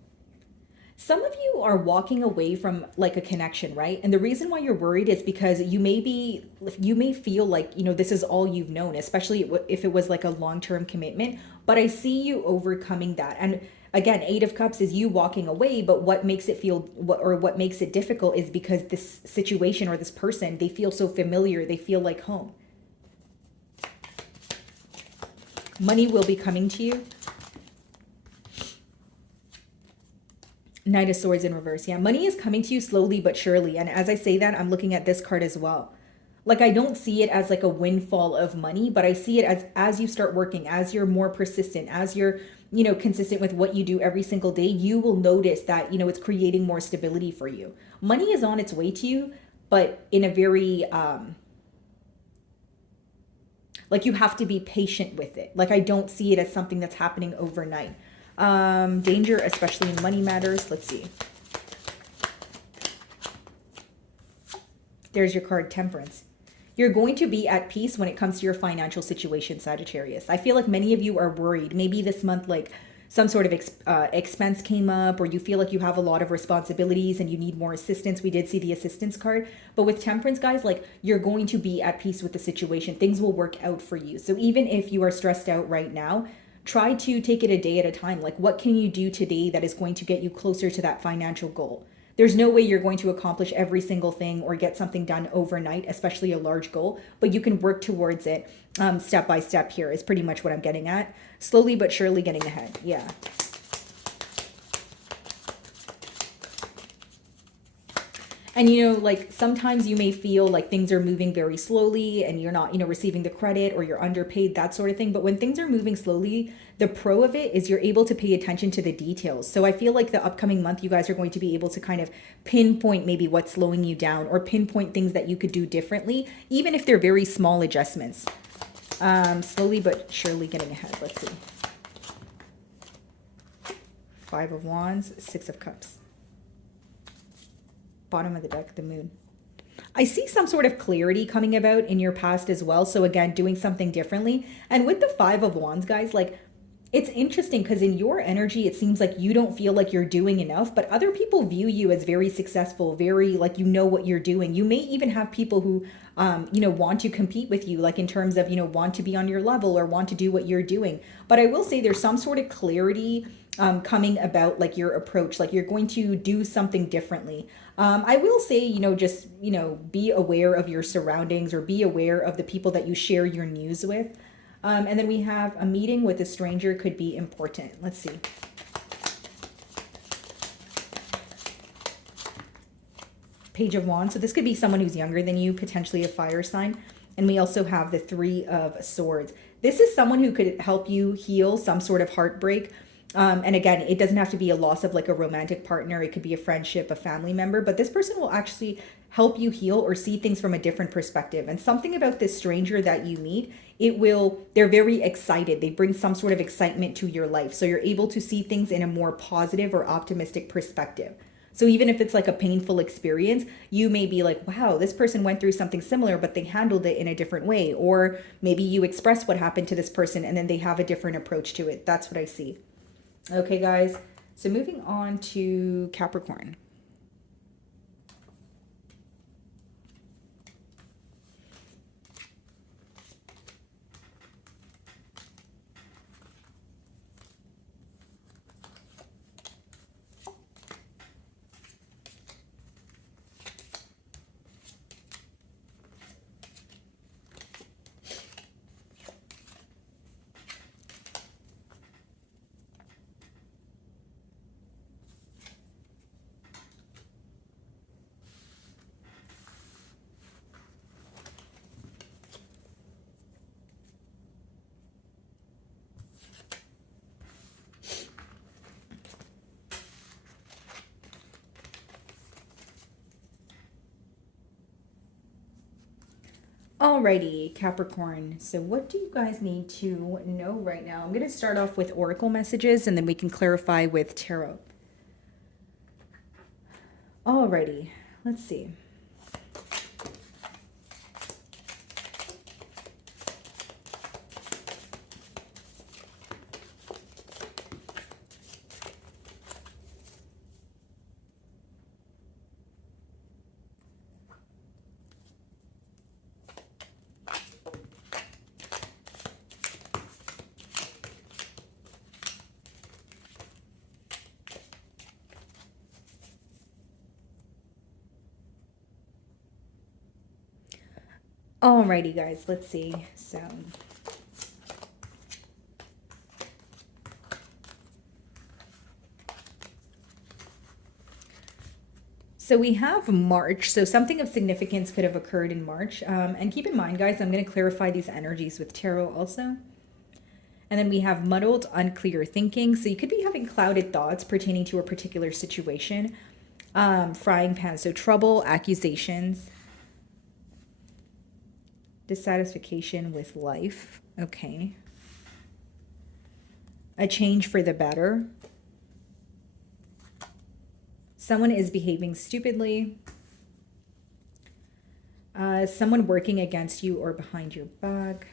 Some of you are walking away from like a connection, right? And the reason why you're worried is because you may feel like, this is all you've known, especially if it was like a long-term commitment. But I see you overcoming that. And again, Eight of Cups is you walking away, but what makes it what makes it difficult is because this situation or this person, they feel so familiar, they feel like home. Money will be coming to you. Knight of Swords in reverse. Yeah, money is coming to you slowly but surely. And as I say that, I'm looking at this card as well. Like, I don't see it as like a windfall of money, but I see it as you start working, as you're more persistent, as you're, consistent with what you do every single day, you will notice that, it's creating more stability for you. Money is on its way to you, but in a very like, you have to be patient with it. Like, I don't see it as something that's happening overnight. Danger, especially in money matters. Let's see. There's your card, Temperance. You're going to be at peace when it comes to your financial situation, Sagittarius. I feel like many of you are worried. Maybe this month, like, some sort of expense came up, or you feel like you have a lot of responsibilities and you need more assistance. We did see the assistance card. But with Temperance, guys, like, you're going to be at peace with the situation. Things will work out for you. So even if you are stressed out right now, try to take it a day at a time. Like, what can you do today that is going to get you closer to that financial goal? There's no way you're going to accomplish every single thing or get something done overnight, especially a large goal, but you can work towards it step by step. Here is pretty much what I'm getting at. Slowly but surely getting ahead. Yeah. And, like, sometimes you may feel like things are moving very slowly and you're not, receiving the credit, or you're underpaid, that sort of thing. But when things are moving slowly, the pro of it is you're able to pay attention to the details. So I feel like the upcoming month, you guys are going to be able to kind of pinpoint maybe what's slowing you down, or pinpoint things that you could do differently, even if they're very small adjustments. Slowly but surely getting ahead. Let's see. Five of Wands, Six of Cups. Bottom of the deck, the Moon. I see some sort of clarity coming about in your past as well. So again, doing something differently. And with the Five of Wands, guys, like, it's interesting because in your energy, it seems like you don't feel like you're doing enough, but other people view you as very successful, very, like, what you're doing. You may even have people who, want to compete with you, like, in terms of, want to be on your level or want to do what you're doing. But I will say there's some sort of clarity coming about, like, your approach, like, you're going to do something differently. I will say, just, be aware of your surroundings, or be aware of the people that you share your news with. And then we have a meeting with a stranger could be important. Let's see. Page of Wands. So this could be someone who's younger than you, potentially a fire sign. And we also have the Three of Swords. This is someone who could help you heal some sort of heartbreak. And again, it doesn't have to be a loss of, like, a romantic partner. It could be a friendship, a family member, but this person will actually help you heal or see things from a different perspective. And something about this stranger that you meet, they're very excited. They bring some sort of excitement to your life. So you're able to see things in a more positive or optimistic perspective. So even if it's like a painful experience, you may be like, wow, this person went through something similar, but they handled it in a different way. Or maybe you express what happened to this person and then they have a different approach to it. That's what I see. Okay, guys. So moving on to Capricorn. Alrighty, Capricorn. So what do you guys need to know right now? I'm going to start off with oracle messages and then we can clarify with tarot. Alrighty, let's see. Alrighty, guys, let's see. So we have March. So something of significance could have occurred in March. And keep in mind, guys, I'm going to clarify these energies with tarot also. And then we have muddled, unclear thinking. So you could be having clouded thoughts pertaining to a particular situation. Frying pan, so trouble, accusations, dissatisfaction with life. Okay. A change for the better. Someone is behaving stupidly. Someone working against you or behind your back.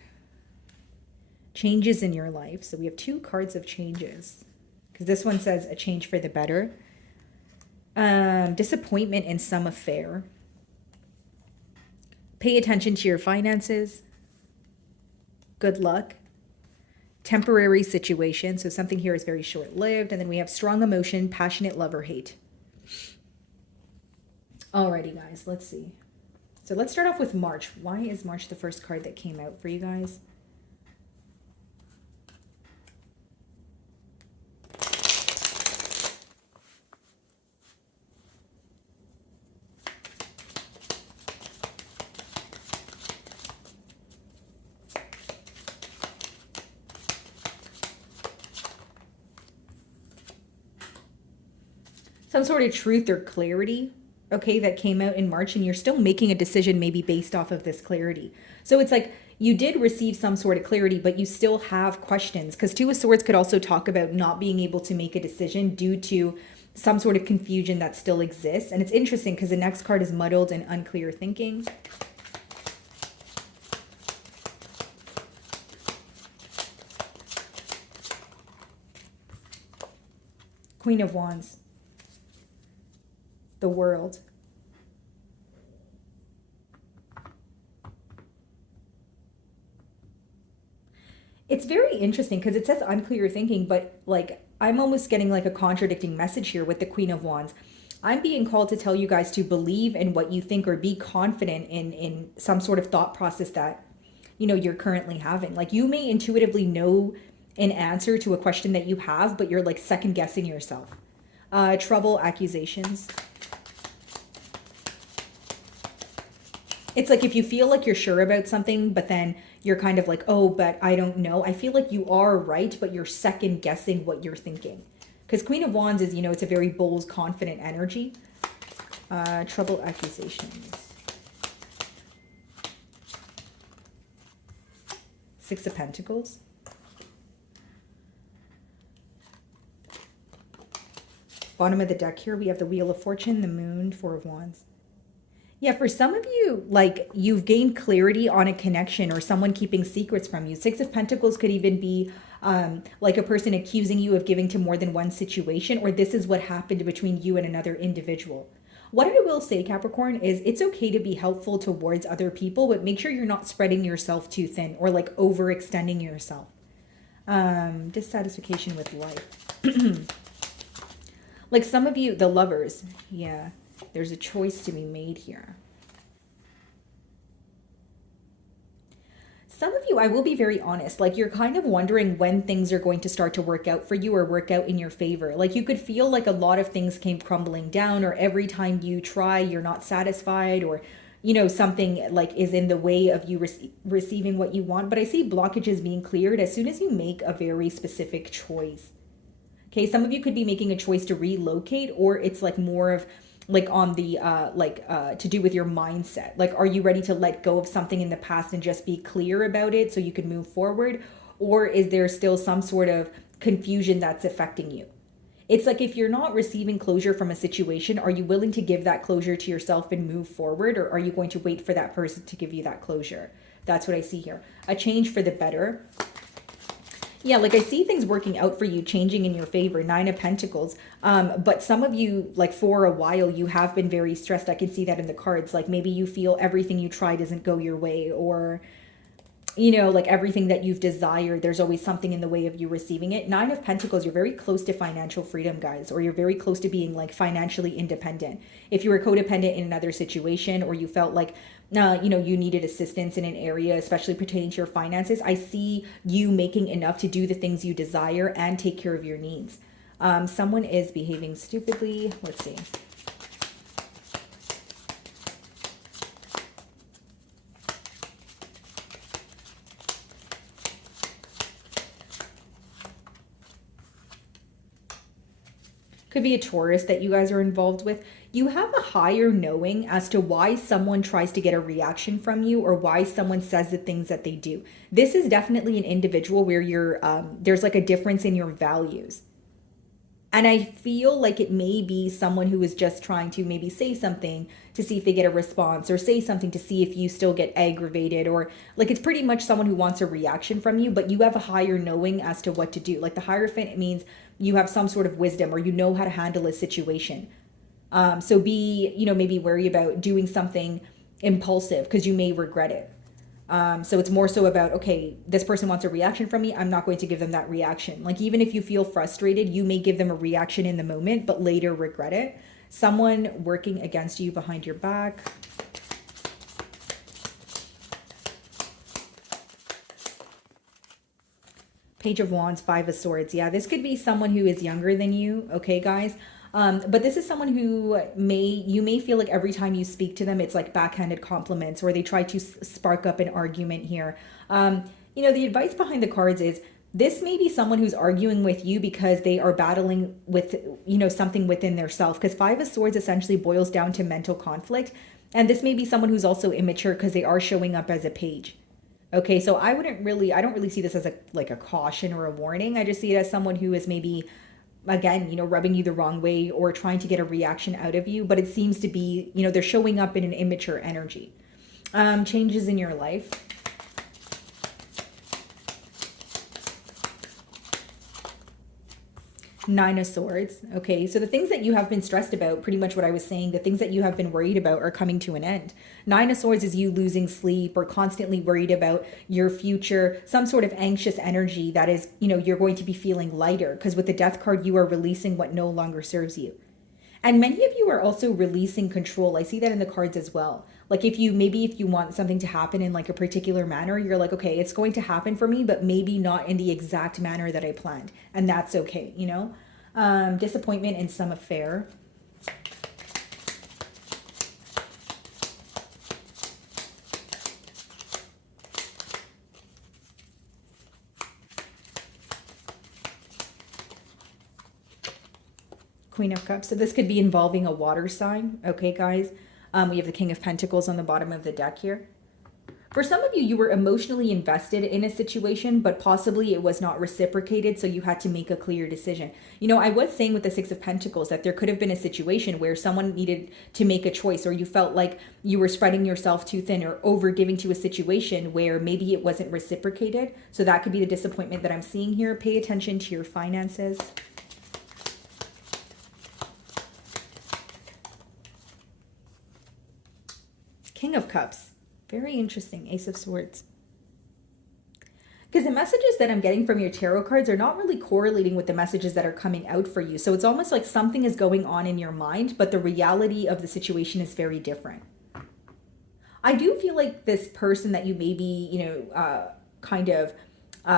Changes in your life. So we have 2 cards of changes. Because this one says a change for the better. Disappointment in some affair. Pay attention to your finances. Good luck. Temporary situation. So something here is very short-lived. And then we have strong emotion, passionate love or hate. Alrighty, guys, let's see. So let's start off with March. Why is March the first card that came out for you guys? Some sort of truth or clarity, okay, that came out in March, and you're still making a decision maybe based off of this clarity. So it's like you did receive some sort of clarity, but you still have questions, because 2 of Swords could also talk about not being able to make a decision due to some sort of confusion that still exists. And it's interesting because the next card is muddled and unclear thinking. Queen of Wands. The World. It's very interesting because it says unclear thinking, but like I'm almost getting like a contradicting message here with the Queen of Wands. I'm being called to tell you guys to believe in what you think or be confident in some sort of thought process that, you know, you're currently having. Like you may intuitively know an answer to a question that you have, but you're like second guessing yourself. Trouble, accusations. It's like if you feel like you're sure about something, but then you're kind of like, oh, but I don't know. I feel like you are right, but you're second guessing what you're thinking. Because Queen of Wands is, you know, it's a very bold, confident energy. Trouble, accusations. 6 of Pentacles. Bottom of the deck here, we have the Wheel of Fortune, the Moon, 4 of Wands. Yeah, for some of you, like you've gained clarity on a connection or someone keeping secrets from you. 6 of Pentacles could even be like a person accusing you of giving to more than one situation, or this is what happened between you and another individual. What I will say, Capricorn, is it's okay to be helpful towards other people, but make sure you're not spreading yourself too thin or like overextending yourself. Dissatisfaction with life. Like some of you, the lovers, yeah. There's a choice to be made here. Some of you, I will be very honest, like you're kind of wondering when things are going to start to work out for you or work out in your favor. Like you could feel like a lot of things came crumbling down, or every time you try, you're not satisfied, or, you know, something like is in the way of you receiving what you want. But I see blockages being cleared as soon as you make a very specific choice. Okay, some of you could be making a choice to relocate, or it's like more of like on the to do with your mindset. Like, are you ready to let go of something in the past and just be clear about it so you can move forward? Or is there still some sort of confusion that's affecting you? It's like if you're not receiving closure from a situation, are you willing to give that closure to yourself and move forward? Or are you going to wait for that person to give you that closure? That's what I see here. A change for the better. Yeah, like I see things working out for you, changing in your favor. 9 of Pentacles. But some of you, like for a while, you have been very stressed. I can see that in the cards. Like maybe you feel everything you try doesn't go your way, or, you know, like everything that you've desired, there's always something in the way of you receiving it. 9 of Pentacles, you're very close to financial freedom, guys, or you're very close to being like financially independent. If you were codependent in another situation, or you felt like, you know, you needed assistance in an area, especially pertaining to your finances, I see you making enough to do the things you desire and take care of your needs. Someone is behaving stupidly. Let's see. Could be a Taurus that you guys are involved with. You have a higher knowing as to why someone tries to get a reaction from you or why someone says the things that they do. This is definitely an individual where there's like a difference in your values. And I feel like it may be someone who is just trying to maybe say something to see if they get a response, or say something to see if you still get aggravated, or like it's pretty much someone who wants a reaction from you, but you have a higher knowing as to what to do. Like the Hierophant, it means you have some sort of wisdom or you know how to handle a situation. So be, maybe wary about doing something impulsive because you may regret it. So it's more so about, okay, this person wants a reaction from me. I'm not going to give them that reaction. Like even if you feel frustrated, you may give them a reaction in the moment, but later regret it. Someone working against you behind your back. Page of Wands, Five of Swords. Yeah, this could be someone who is younger than you. Okay, guys. But this is someone who you may feel like every time you speak to them, it's like backhanded compliments, or they try to spark up an argument here. The advice behind the cards is this may be someone who's arguing with you because they are battling with, something within their self. Because Five of Swords essentially boils down to mental conflict. And this may be someone who's also immature because they are showing up as a page. Okay, so I don't really see this as a caution or a warning. I just see it as someone who is maybe, again, rubbing you the wrong way or trying to get a reaction out of you. But it seems to be, they're showing up in an immature energy. Changes in your life. Nine of Swords. Okay, so the things that you have been stressed about, pretty much what I was saying, the things that you have been worried about are coming to an end. Nine of Swords is you losing sleep or constantly worried about your future, some sort of anxious energy that is, you're going to be feeling lighter, because with the Death card, you are releasing what no longer serves you. And many of you are also releasing control. I see that in the cards as well. Like if you want something to happen in like a particular manner, you're like, okay, it's going to happen for me, but maybe not in the exact manner that I planned. And that's okay, disappointment in some affair. Queen of Cups. So this could be involving a water sign. Okay, guys. We have the King of Pentacles on the bottom of the deck here. For some of you, you were emotionally invested in a situation, but possibly it was not reciprocated, so you had to make a clear decision. I was saying with the Six of Pentacles that there could have been a situation where someone needed to make a choice, or you felt like you were spreading yourself too thin or over giving to a situation where maybe it wasn't reciprocated. So that could be the disappointment that I'm seeing here. Pay attention to your finances. King of Cups. Very interesting. Ace of Swords. Because the messages that I'm getting from your tarot cards are not really correlating with the messages that are coming out for you. So it's almost like something is going on in your mind, but the reality of the situation is very different. I do feel like this person that you may be,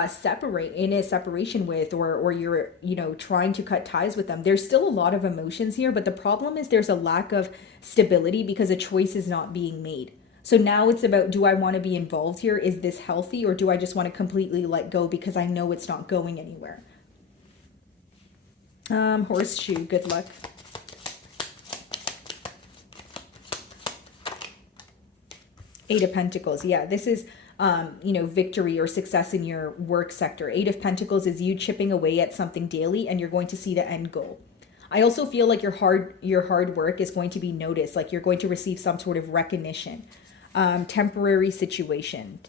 separation with, or you're, trying to cut ties with them. There's still a lot of emotions here, but the problem is there's a lack of stability because a choice is not being made. So now it's about, do I want to be involved here? Is this healthy? Or do I just want to completely let go because I know it's not going anywhere? Horseshoe, good luck. Eight of Pentacles. Yeah, this is, victory or success in your work sector. Eight of Pentacles is you chipping away at something daily and you're going to see the end goal. I also feel like your hard work is going to be noticed, like you're going to receive some sort of recognition. Temporary situation.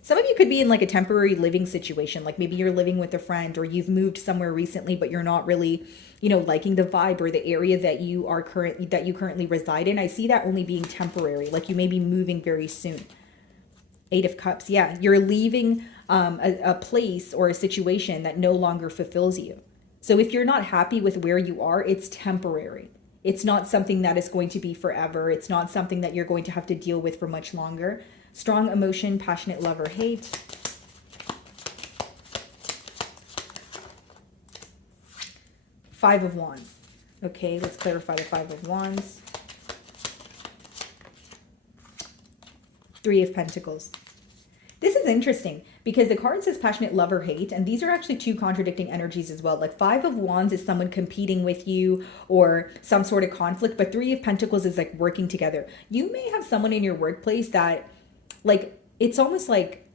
Some of you could be in like a temporary living situation, like maybe you're living with a friend or you've moved somewhere recently, but you're not really, liking the vibe or the area that you currently reside in. I see that only being temporary, like you may be moving very soon. Eight of Cups. Yeah, you're leaving a place or a situation that no longer fulfills you. So if you're not happy with where you are, it's temporary. It's not something that is going to be forever. It's not something that you're going to have to deal with for much longer. Strong emotion, passionate love or hate. Five of Wands. Okay, let's clarify the Five of Wands. Three of Pentacles. This is is interesting because the card says passionate love or hate, and these are actually two contradicting energies as well. Like Five of Wands is someone competing with you or some sort of conflict, but Three of Pentacles is like working together. You may have someone in your workplace that, like, it's almost like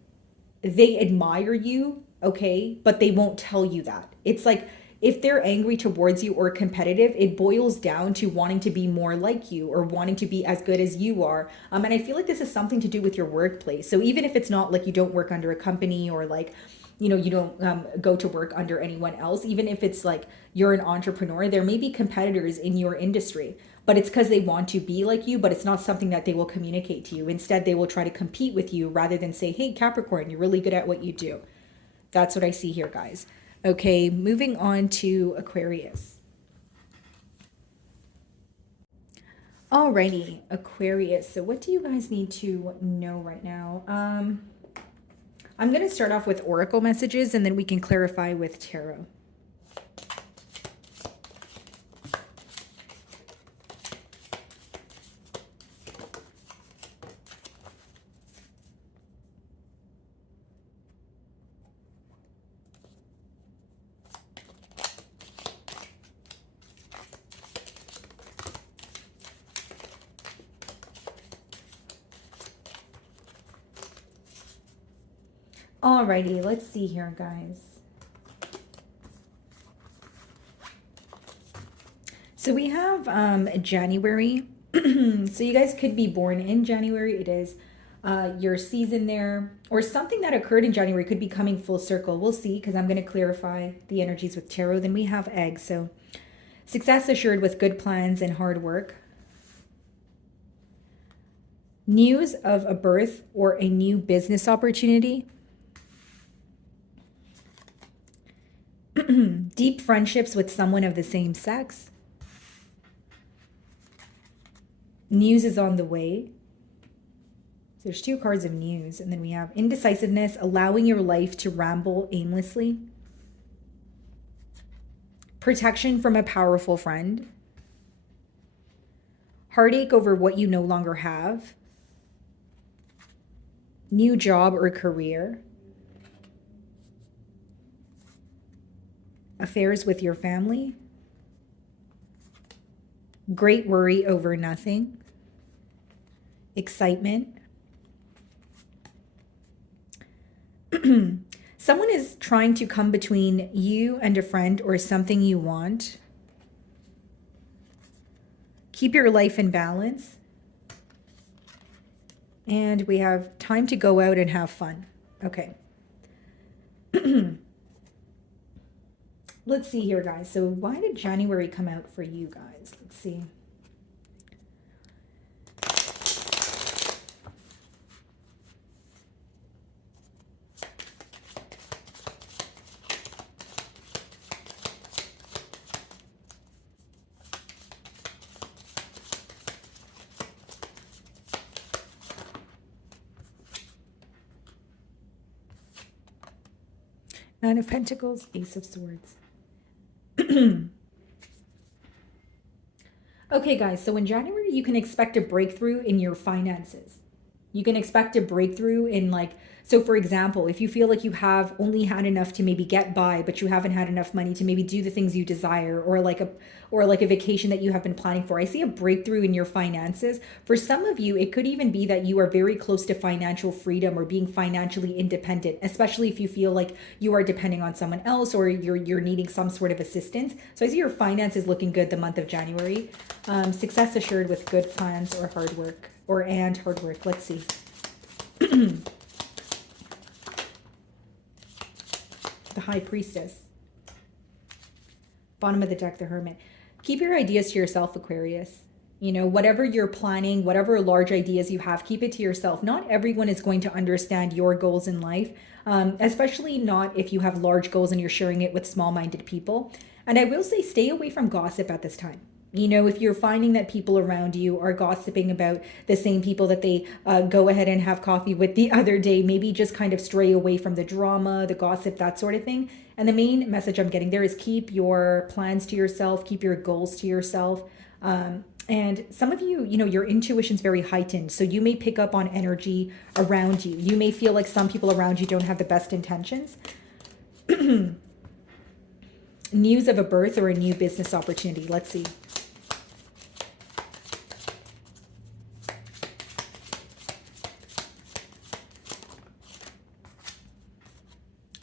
they admire you, okay, but they won't tell you that. It's like if they're angry towards you or competitive, it boils down to wanting to be more like you or wanting to be as good as you are. And I feel like this is something to do with your workplace. So even if it's not like you don't work under a company or like, you know, you don't go to work under anyone else, even if it's like you're an entrepreneur, there may be competitors in your industry, but it's because they want to be like you, but it's not something that they will communicate to you. Instead, they will try to compete with you rather than say, hey, Capricorn, you're really good at what you do. That's what I see here, guys. Okay, moving on to Aquarius. Alrighty, Aquarius. So what do you guys need to know right now? I'm going to start off with oracle messages and then we can clarify with tarot. Alrighty, let's see here, guys. So we have January. So you guys could be born in January. It is your season there, or something that occurred in January could be coming full circle. We'll see, because I'm going to clarify the energies with tarot. Then we have egg. So success assured with good plans and hard work. News of a birth or a new business opportunity. Deep friendships with someone of the same sex. News is on the way. So there's two cards of news. And then we have indecisiveness, allowing your life to ramble aimlessly. Protection from a powerful friend. Heartache over what you no longer have. New job or career. Affairs with your family. Great worry over nothing. Excitement. Someone is trying to come between you and a friend or something you want. Keep your life in balance. And we have time to go out and have fun. Okay. Let's see here, guys. So why did January come out for you guys? Let's see. Nine of Pentacles, Ace of Swords. Okay, guys, so in January, you can expect a breakthrough in your finances. You can expect a breakthrough in, like, so for example, if you feel like you have only had enough to maybe get by, but you haven't had enough money to maybe do the things you desire, or like a vacation that you have been planning for, I see a breakthrough in your finances. For some of you, it could even be that you are very close to financial freedom or being financially independent, especially if you feel like you are depending on someone else or you're needing some sort of assistance. So I see your finances looking good the month of January. Success assured with good plans or hard work, and hard work. Let's see. The High Priestess. Bottom of the deck, the Hermit. Keep your ideas to yourself, Aquarius. You know, whatever you're planning, whatever large ideas you have, keep it to yourself. Not everyone is going to understand your goals in life, especially not if you have large goals and you're sharing it with small-minded people. And I will say, stay away from gossip at this time. You know, if you're finding that people around you are gossiping about the same people that they go ahead and have coffee with the other day, maybe just kind of stray away from the drama, the gossip, that sort of thing. And the main message I'm getting there is keep your plans to yourself, keep your goals to yourself. And some of you, your intuition's very heightened. So you may pick up on energy around you. You may feel like some people around you don't have the best intentions. News of a birth or a new business opportunity. Let's see.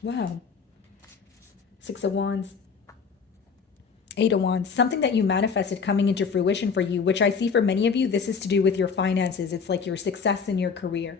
Wow. Six of Wands. Eight of Wands, something that you manifested coming into fruition for you, which I see for many of you, this is to do with your finances. It's like your success in your career.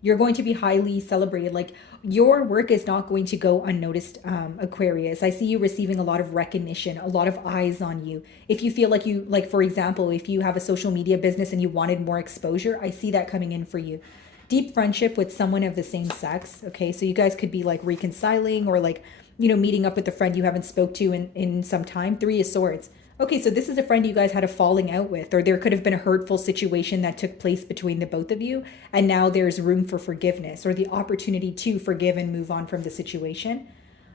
You're going to be highly celebrated. Like your work is not going to go unnoticed, Aquarius. I see you receiving a lot of recognition, a lot of eyes on you. If you feel like like, for example, if you have a social media business and you wanted more exposure, I see that coming in for you. Deep friendship with someone of the same sex. Okay, so you guys could be like reconciling or like, meeting up with a friend you haven't spoke to in some time. Three of Swords. Okay, so this is a friend you guys had a falling out with, or there could have been a hurtful situation that took place between the both of you, and now there's room for forgiveness or the opportunity to forgive and move on from the situation.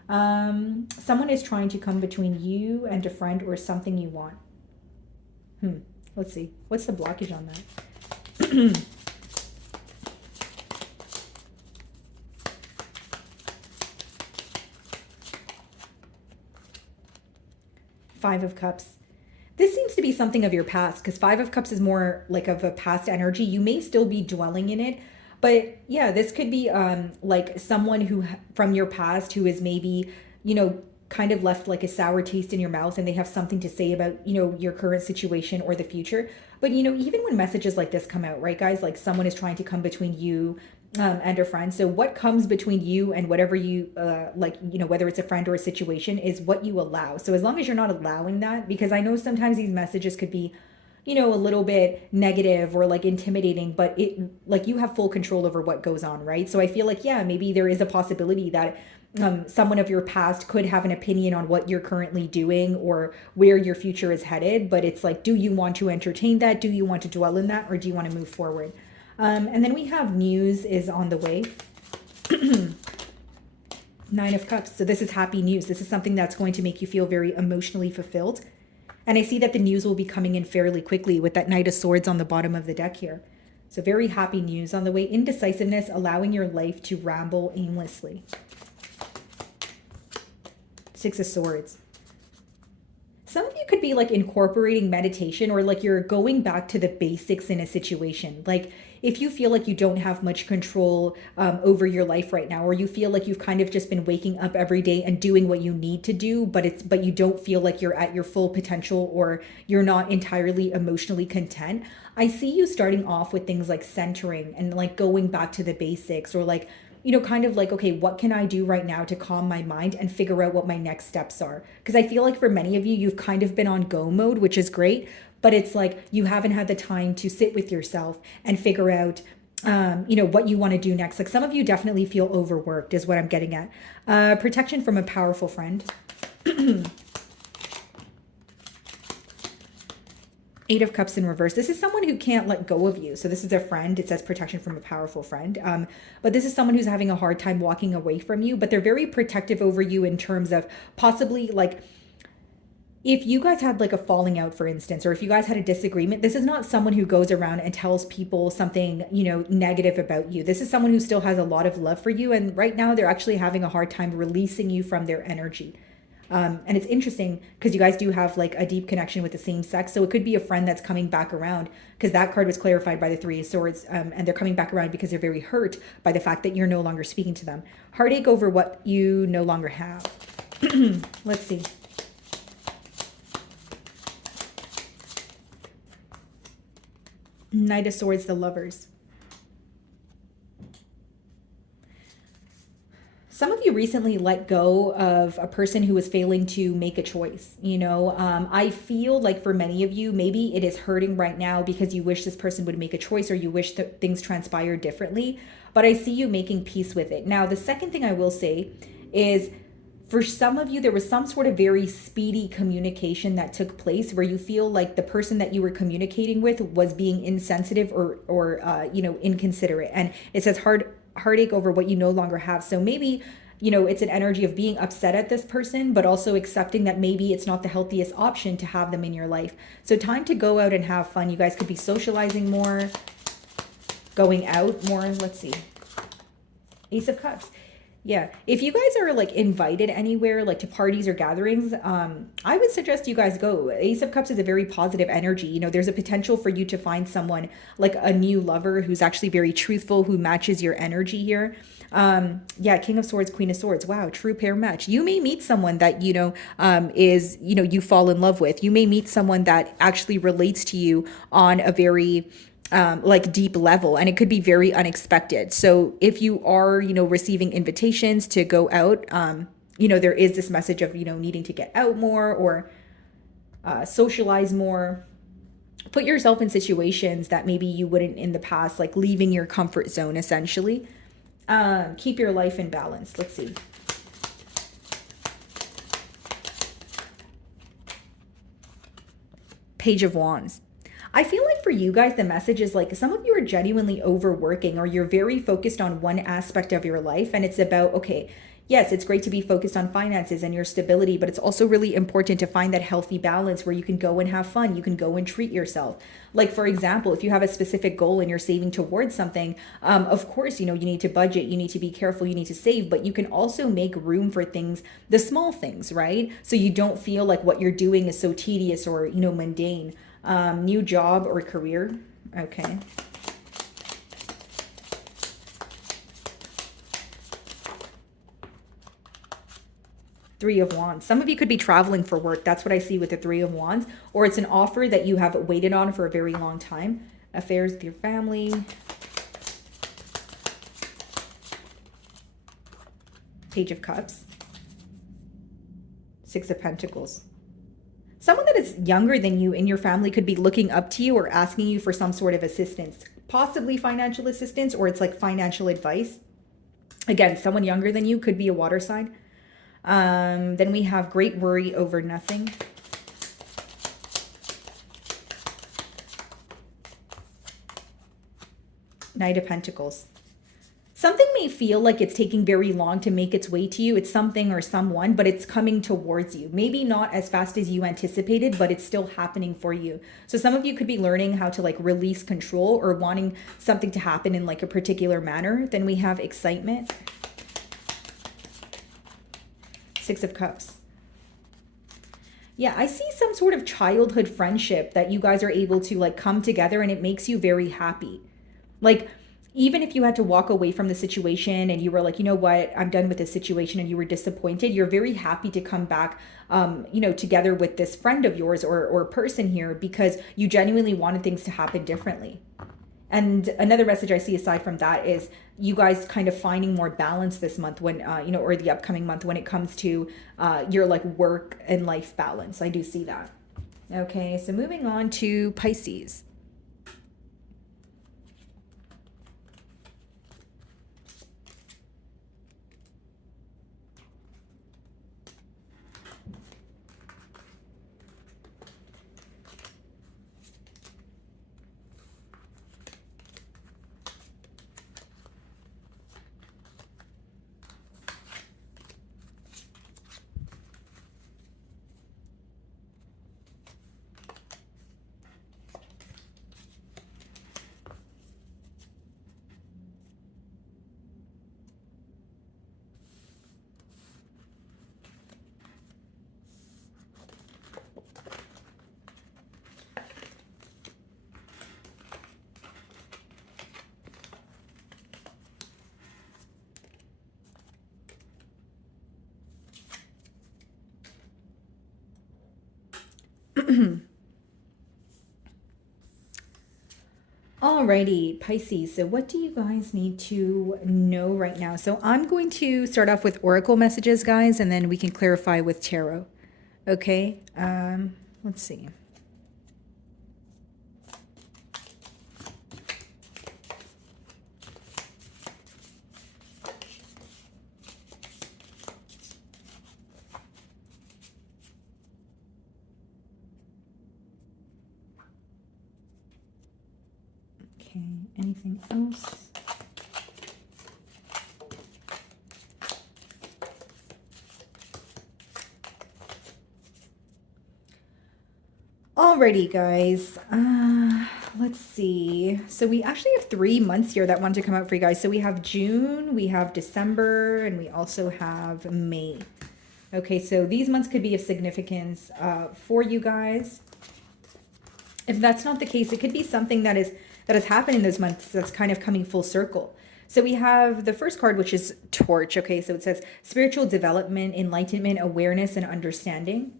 Someone is trying to come between you and a friend or something you want. Let's see. What's the blockage on that? Five of Cups. This seems to be something of your past because Five of Cups is more like of a past energy. You may still be dwelling in it, but yeah, this could be like someone who from your past who is maybe, kind of left like a sour taste in your mouth and they have something to say about, your current situation or the future. But, even when messages like this come out, right, guys, like someone is trying to come between you and a friend. So what comes between you and whatever you whether it's a friend or a situation is what you allow. So as long as you're not allowing that, because I know sometimes these messages could be, a little bit negative or like intimidating, but it like you have full control over what goes on, right? So I feel like, yeah, maybe there is a possibility that someone of your past could have an opinion on what you're currently doing or where your future is headed. But it's like, do you want to entertain that? Do you want to dwell in that? Or do you want to move forward? And then we have news is on the way. Nine of Cups. So this is happy news. This is something that's going to make you feel very emotionally fulfilled. And I see that the news will be coming in fairly quickly with that Knight of Swords on the bottom of the deck here. So very happy news on the way. Indecisiveness, allowing your life to ramble aimlessly. Six of Swords. Some of you could be like incorporating meditation or like you're going back to the basics in a situation. Like if you feel like you don't have much control over your life right now, or you feel like you've kind of just been waking up every day and doing what you need to do, but you don't feel like you're at your full potential or you're not entirely emotionally content. I see you starting off with things like centering and like going back to the basics or like, kind of like, okay, what can I do right now to calm my mind and figure out what my next steps are? Because I feel like for many of you, you've kind of been on go mode, which is great, but it's like you haven't had the time to sit with yourself and figure out, what you want to do next. Like some of you definitely feel overworked is what I'm getting at. Protection from a powerful friend. Eight of Cups in reverse. This is someone who can't let go of you. So this is a friend. It says protection from a powerful friend. But this is someone who's having a hard time walking away from you, but they're very protective over you in terms of possibly like, if you guys had like a falling out, for instance, or if you guys had a disagreement, this is not someone who goes around and tells people something, negative about you. This is someone who still has a lot of love for you. And right now they're actually having a hard time releasing you from their energy. And it's interesting because you guys do have like a deep connection with the same sex. So it could be a friend that's coming back around because that card was clarified by the Three of Swords. And they're coming back around because they're very hurt by the fact that you're no longer speaking to them. Heartache over what you no longer have. Let's see. Knight of Swords, the Lovers. Some of you recently let go of a person who was failing to make a choice. I feel like for many of you, maybe it is hurting right now because you wish this person would make a choice or you wish that things transpired differently. But I see you making peace with it. Now, the second thing I will say is for some of you, there was some sort of very speedy communication that took place where you feel like the person that you were communicating with was being insensitive or inconsiderate. And it says heartache over what you no longer have. So maybe you know, it's an energy of being upset at this person, but also accepting that maybe it's not the healthiest option to have them in your life. So time to go out and have fun. You guys could be socializing more, going out more. Let's see. Ace of Cups. Yeah, if you guys are like invited anywhere, like to parties or gatherings, I would suggest you guys go. Ace of Cups is a very positive energy. You know, there's a potential for you to find someone like a new lover who's actually very truthful, who matches your energy here. Yeah, King of Swords, Queen of Swords. Wow, true pair match. You may meet someone that, you know, is, you know, you fall in love with. You may meet someone that actually relates to you on a very like deep level, and it could be very unexpected. So if you are, you know, receiving invitations to go out, you know, there is this message of, you know, needing to get out more or socialize more. Put yourself in situations that maybe you wouldn't in the past, like leaving your comfort zone essentially. Keep your life in balance. Let's see. Page of Wands. I feel like for you guys, the message is like some of you are genuinely overworking, or you're very focused on one aspect of your life. And it's about, okay, yes, it's great to be focused on finances and your stability, but it's also really important to find that healthy balance where you can go and have fun. You can go and treat yourself. Like, for example, if you have a specific goal and you're saving towards something, of course, you know, you need to budget, you need to be careful, you need to save, but you can also make room for things, the small things, right? So you don't feel like what you're doing is so tedious or, you know, mundane. New job or career. Okay. Three of Wands. Some of you could be traveling for work. That's what I see with the Three of Wands. Or it's an offer that you have waited on for a very long time. Affairs with your family. Page of Cups. Six of Pentacles. Someone that is younger than you in your family could be looking up to you or asking you for some sort of assistance, possibly financial assistance, or it's like financial advice. Again, someone younger than you could be a water sign. Then we have great worry over nothing. Knight of Pentacles. Something may feel like it's taking very long to make its way to you. It's something or someone, but it's coming towards you. Maybe not as fast as you anticipated, but it's still happening for you. So some of you could be learning how to like release control or wanting something to happen in like a particular manner. Then we have excitement. Six of Cups. Yeah, I see some sort of childhood friendship that you guys are able to like come together, and it makes you very happy. Like, even if you had to walk away from the situation and you were like, you know what, I'm done with this situation, and you were disappointed, you're very happy to come back, you know, together with this friend of yours or person here, because you genuinely wanted things to happen differently. And another message I see aside from that is you guys kind of finding more balance this month when, you know, or the upcoming month when it comes to your like work and life balance. I do see that. Okay, so moving on to Pisces. Alrighty, Pisces. So what do you guys need to know right now? So I'm going to start off with oracle messages, guys, and then we can clarify with tarot. Okay, let's see. Okay, anything else? Alrighty, guys. Let's see. So we actually have 3 months here that want to come out for you guys. So we have June, we have December, and we also have May. Okay, so these months could be of significance for you guys. If that's not the case, it could be something that has happened in those months that's kind of coming full circle. So we have the first card, which is Torch. Okay, so it says spiritual development, enlightenment, awareness, and understanding.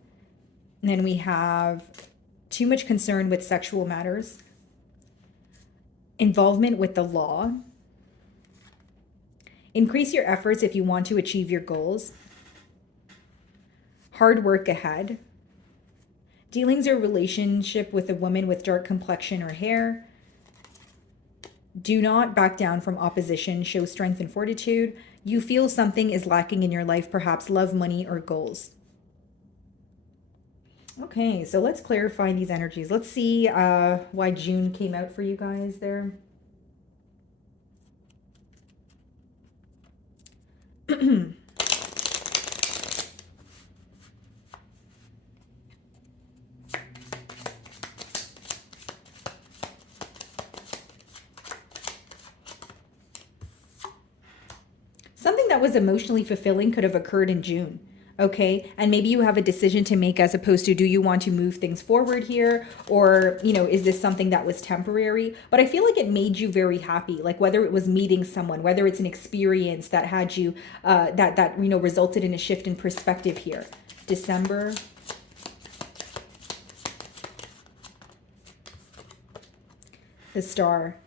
And then we have too much concern with sexual matters, involvement with the law, increase your efforts if you want to achieve your goals, hard work ahead, dealings or relationship with a woman with dark complexion or hair, do not back down from opposition, show strength and fortitude. You feel something is lacking in your life, perhaps love, money, or goals. Okay, so let's clarify these energies. Let's see why June came out for you guys there. Something that was emotionally fulfilling could have occurred in June. Okay, and maybe you have a decision to make as opposed to, do you want to move things forward here, or is this something that was temporary? But I feel like it made you very happy, like whether it was meeting someone, whether it's an experience that had you that resulted in a shift in perspective here. December, the Star.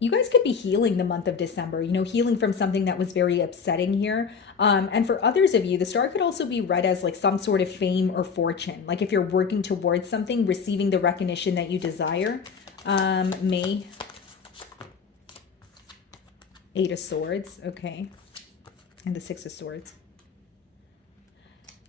You guys could be healing the month of December, healing from something that was very upsetting here. And for others of you, the Star could also be read as like some sort of fame or fortune. Like if you're working towards something, receiving the recognition that you desire. May. 8 of Swords, okay. And the 6 of Swords.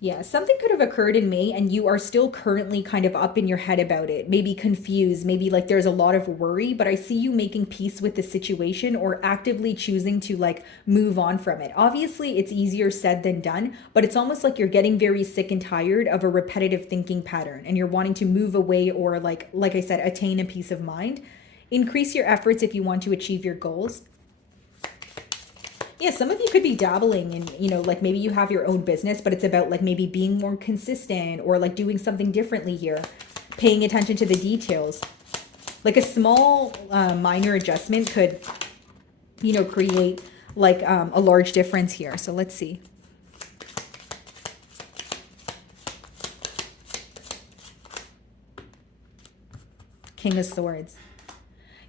Yeah, something could have occurred in May and you are still currently kind of up in your head about it, maybe confused, maybe like there's a lot of worry, but I see you making peace with the situation or actively choosing to like move on from it. Obviously, it's easier said than done, but it's almost like you're getting very sick and tired of a repetitive thinking pattern and you're wanting to move away or like I said, attain a peace of mind. Increase your efforts if you want to achieve your goals. Yeah, some of you could be dabbling in, like maybe you have your own business, but it's about like maybe being more consistent or like doing something differently here, paying attention to the details. Like a small minor adjustment could, create like a large difference here. So let's see. King of Swords.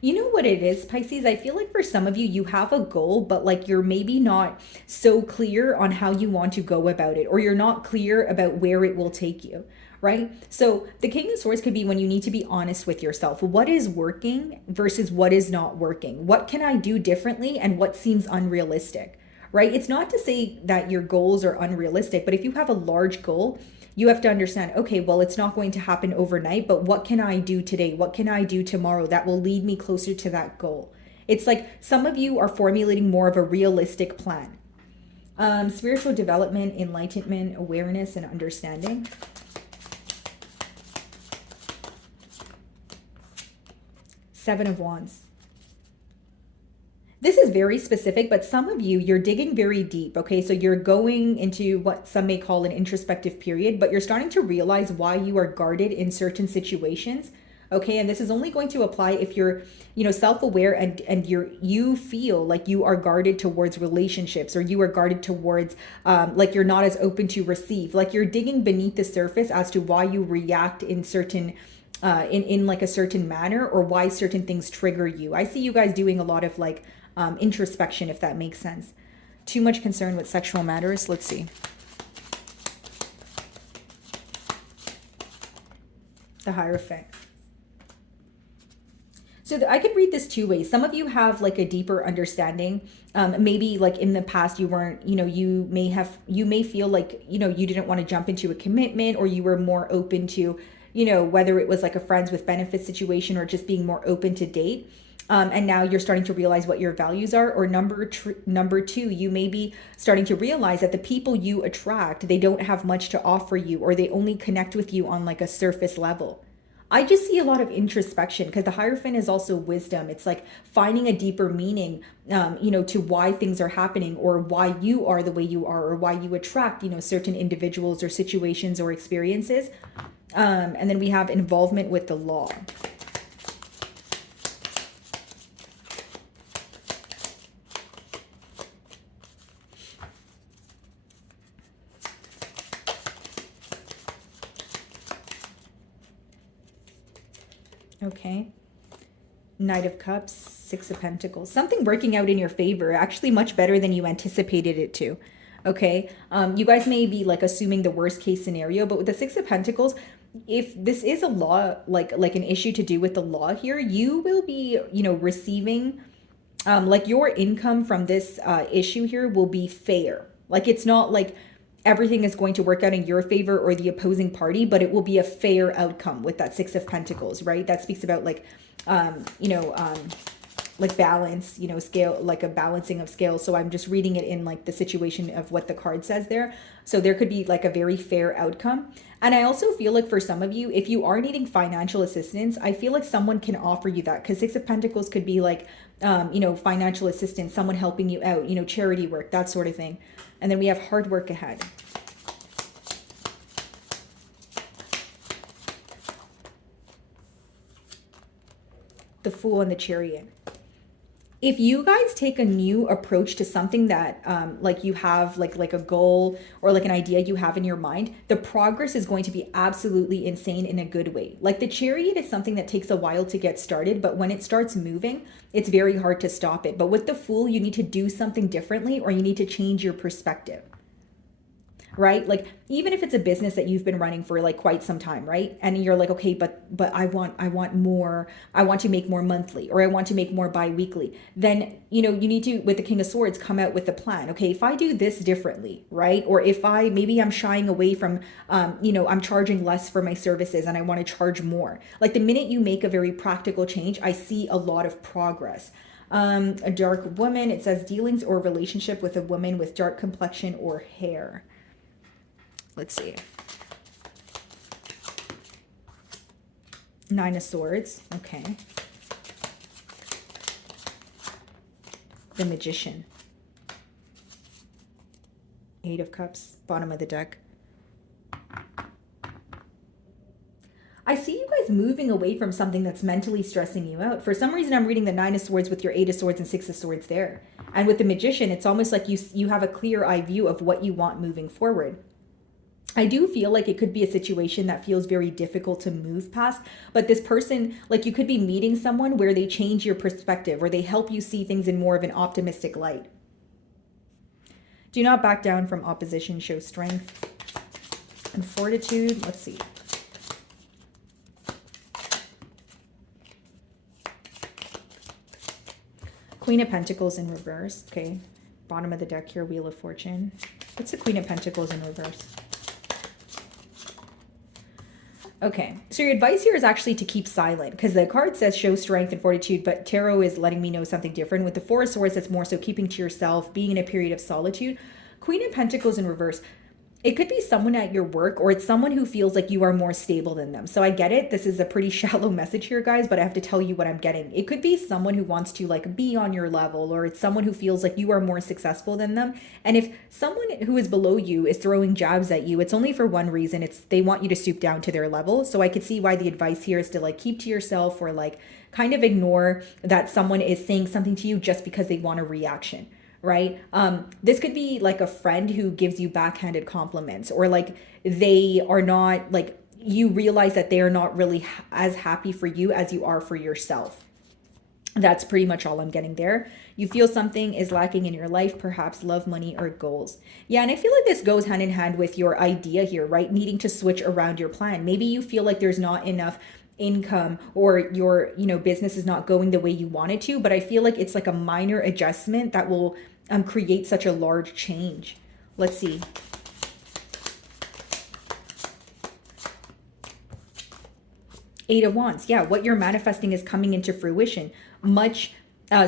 You know what it is, Pisces? I feel like for some of you, you have a goal, but like you're maybe not so clear on how you want to go about it, or you're not clear about where it will take you, right? So the King of Swords could be when you need to be honest with yourself. What is working versus what is not working? What can I do differently and what seems unrealistic, right? It's not to say that your goals are unrealistic, but if you have a large goal, you have to understand, okay, well, it's not going to happen overnight, but what can I do today? What can I do tomorrow that will lead me closer to that goal? It's like some of you are formulating more of a realistic plan. Spiritual development, enlightenment, awareness, and understanding. Seven of Wands. This is very specific, but some of you, you're digging very deep, okay? So you're going into what some may call an introspective period, but you're starting to realize why you are guarded in certain situations, okay? And this is only going to apply if you're, self-aware and you feel like you are guarded towards relationships, or you are guarded towards, like you're not as open to receive. Like you're digging beneath the surface as to why you react in certain in like a certain manner, or why certain things trigger you. I see you guys doing a lot of like introspection, if that makes sense. Too much concern with sexual matters. Let's see. The Hierophant. So I could read this two ways. Some of you have like a deeper understanding. Maybe like in the past you weren't, you may feel like, you didn't want to jump into a commitment, or you were more open to, whether it was like a friends with benefits situation or just being more open to date. And now you're starting to realize what your values are. Or number two, you may be starting to realize that the people you attract, they don't have much to offer you, or they only connect with you on like a surface level. I just see a lot of introspection because the Hierophant is also wisdom. It's like finding a deeper meaning, to why things are happening, or why you are the way you are, or why you attract, certain individuals or situations or experiences. And then we have involvement with the law. Okay. Knight of Cups, Six of Pentacles. Something working out in your favor, actually much better than you anticipated it to. Okay. You guys may be like assuming the worst case scenario, but with the Six of Pentacles, if this is a law, like an issue to do with the law here, you will be, receiving, like your income from this issue here will be fair. Like it's not like everything is going to work out in your favor or the opposing party, but it will be a fair outcome with that Six of Pentacles, right? That speaks about like, like balance, scale, like a balancing of scales. So I'm just reading it in like the situation of what the card says there. So there could be like a very fair outcome. And I also feel like for some of you, if you are needing financial assistance, I feel like someone can offer you that, because Six of Pentacles could be like, financial assistance, someone helping you out, charity work, that sort of thing. And then we have hard work ahead. The Fool and the Chariot. If you guys take a new approach to something that like you have like a goal or like an idea you have in your mind, the progress is going to be absolutely insane in a good way. Like the Chariot is something that takes a while to get started, but when it starts moving, it's very hard to stop it. But with the Fool, you need to do something differently, or you need to change your perspective. Right? Like even if it's a business that you've been running for like quite some time, right? And you're like, okay, but I want more, I want to make more monthly, or I want to make more bi-weekly. Then, you need to, with the King of Swords, come out with a plan. Okay, if I do this differently, right? Or if maybe I'm shying away from, I'm charging less for my services and I want to charge more. Like the minute you make a very practical change, I see a lot of progress. A dark woman, it says dealings or relationship with a woman with dark complexion or hair. Let's see. Nine of Swords. Okay. The Magician. Eight of Cups. Bottom of the deck. I see you guys moving away from something that's mentally stressing you out. For some reason, I'm reading the Nine of Swords with your Eight of Swords and Six of Swords there. And with the Magician, it's almost like you have a clear-eye view of what you want moving forward. I do feel like it could be a situation that feels very difficult to move past, but this person, like you could be meeting someone where they change your perspective, or they help you see things in more of an optimistic light. Do not back down from opposition, show strength and fortitude. Let's see. Queen of Pentacles in reverse. Okay, bottom of the deck here, Wheel of Fortune. What's the Queen of Pentacles in reverse? Okay, so your advice here is actually to keep silent, because the card says show strength and fortitude, but tarot is letting me know something different. With the Four of Swords, it's more so keeping to yourself, being in a period of solitude. Queen of Pentacles in reverse. It could be someone at your work, or it's someone who feels like you are more stable than them. So I get it. This is a pretty shallow message here, guys, but I have to tell you what I'm getting. It could be someone who wants to like be on your level, or it's someone who feels like you are more successful than them. And if someone who is below you is throwing jabs at you, it's only for one reason. It's they want you to stoop down to their level. So I could see why the advice here is to like keep to yourself, or like kind of ignore that someone is saying something to you just because they want a reaction. Right? This could be like a friend who gives you backhanded compliments, or like they are not, like you realize that they are not really as happy for you as you are for yourself. That's pretty much all I'm getting there. You feel something is lacking in your life, perhaps love, money, or goals. Yeah, and I feel like this goes hand in hand with your idea here, right? Needing to switch around your plan. Maybe you feel like there's not enough income, or your business is not going the way you want it to, but I feel like it's like a minor adjustment that will create such a large change. Let's see. Eight of Wands. Yeah, what you're manifesting is coming into fruition. much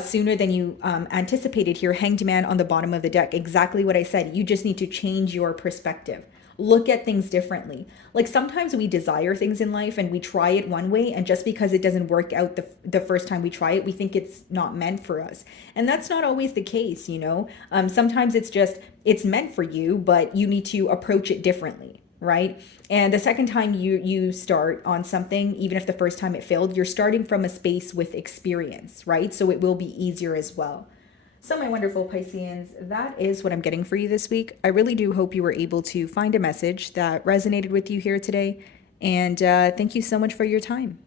sooner than you anticipated here. Hanged Man on the bottom of the deck. Exactly what I said. You just need to change your perspective. Look at things differently. Like sometimes we desire things in life and we try it one way, and just because it doesn't work out the first time we try it, we think it's not meant for us. And that's not always the case, you know? Sometimes it's just, it's meant for you, but you need to approach it differently, right? And the second time you start on something, even if the first time it failed, you're starting from a space with experience, right? So it will be easier as well. So, my wonderful Pisceans, that is what I'm getting for you this week. I really do hope you were able to find a message that resonated with you here today. And thank you so much for your time.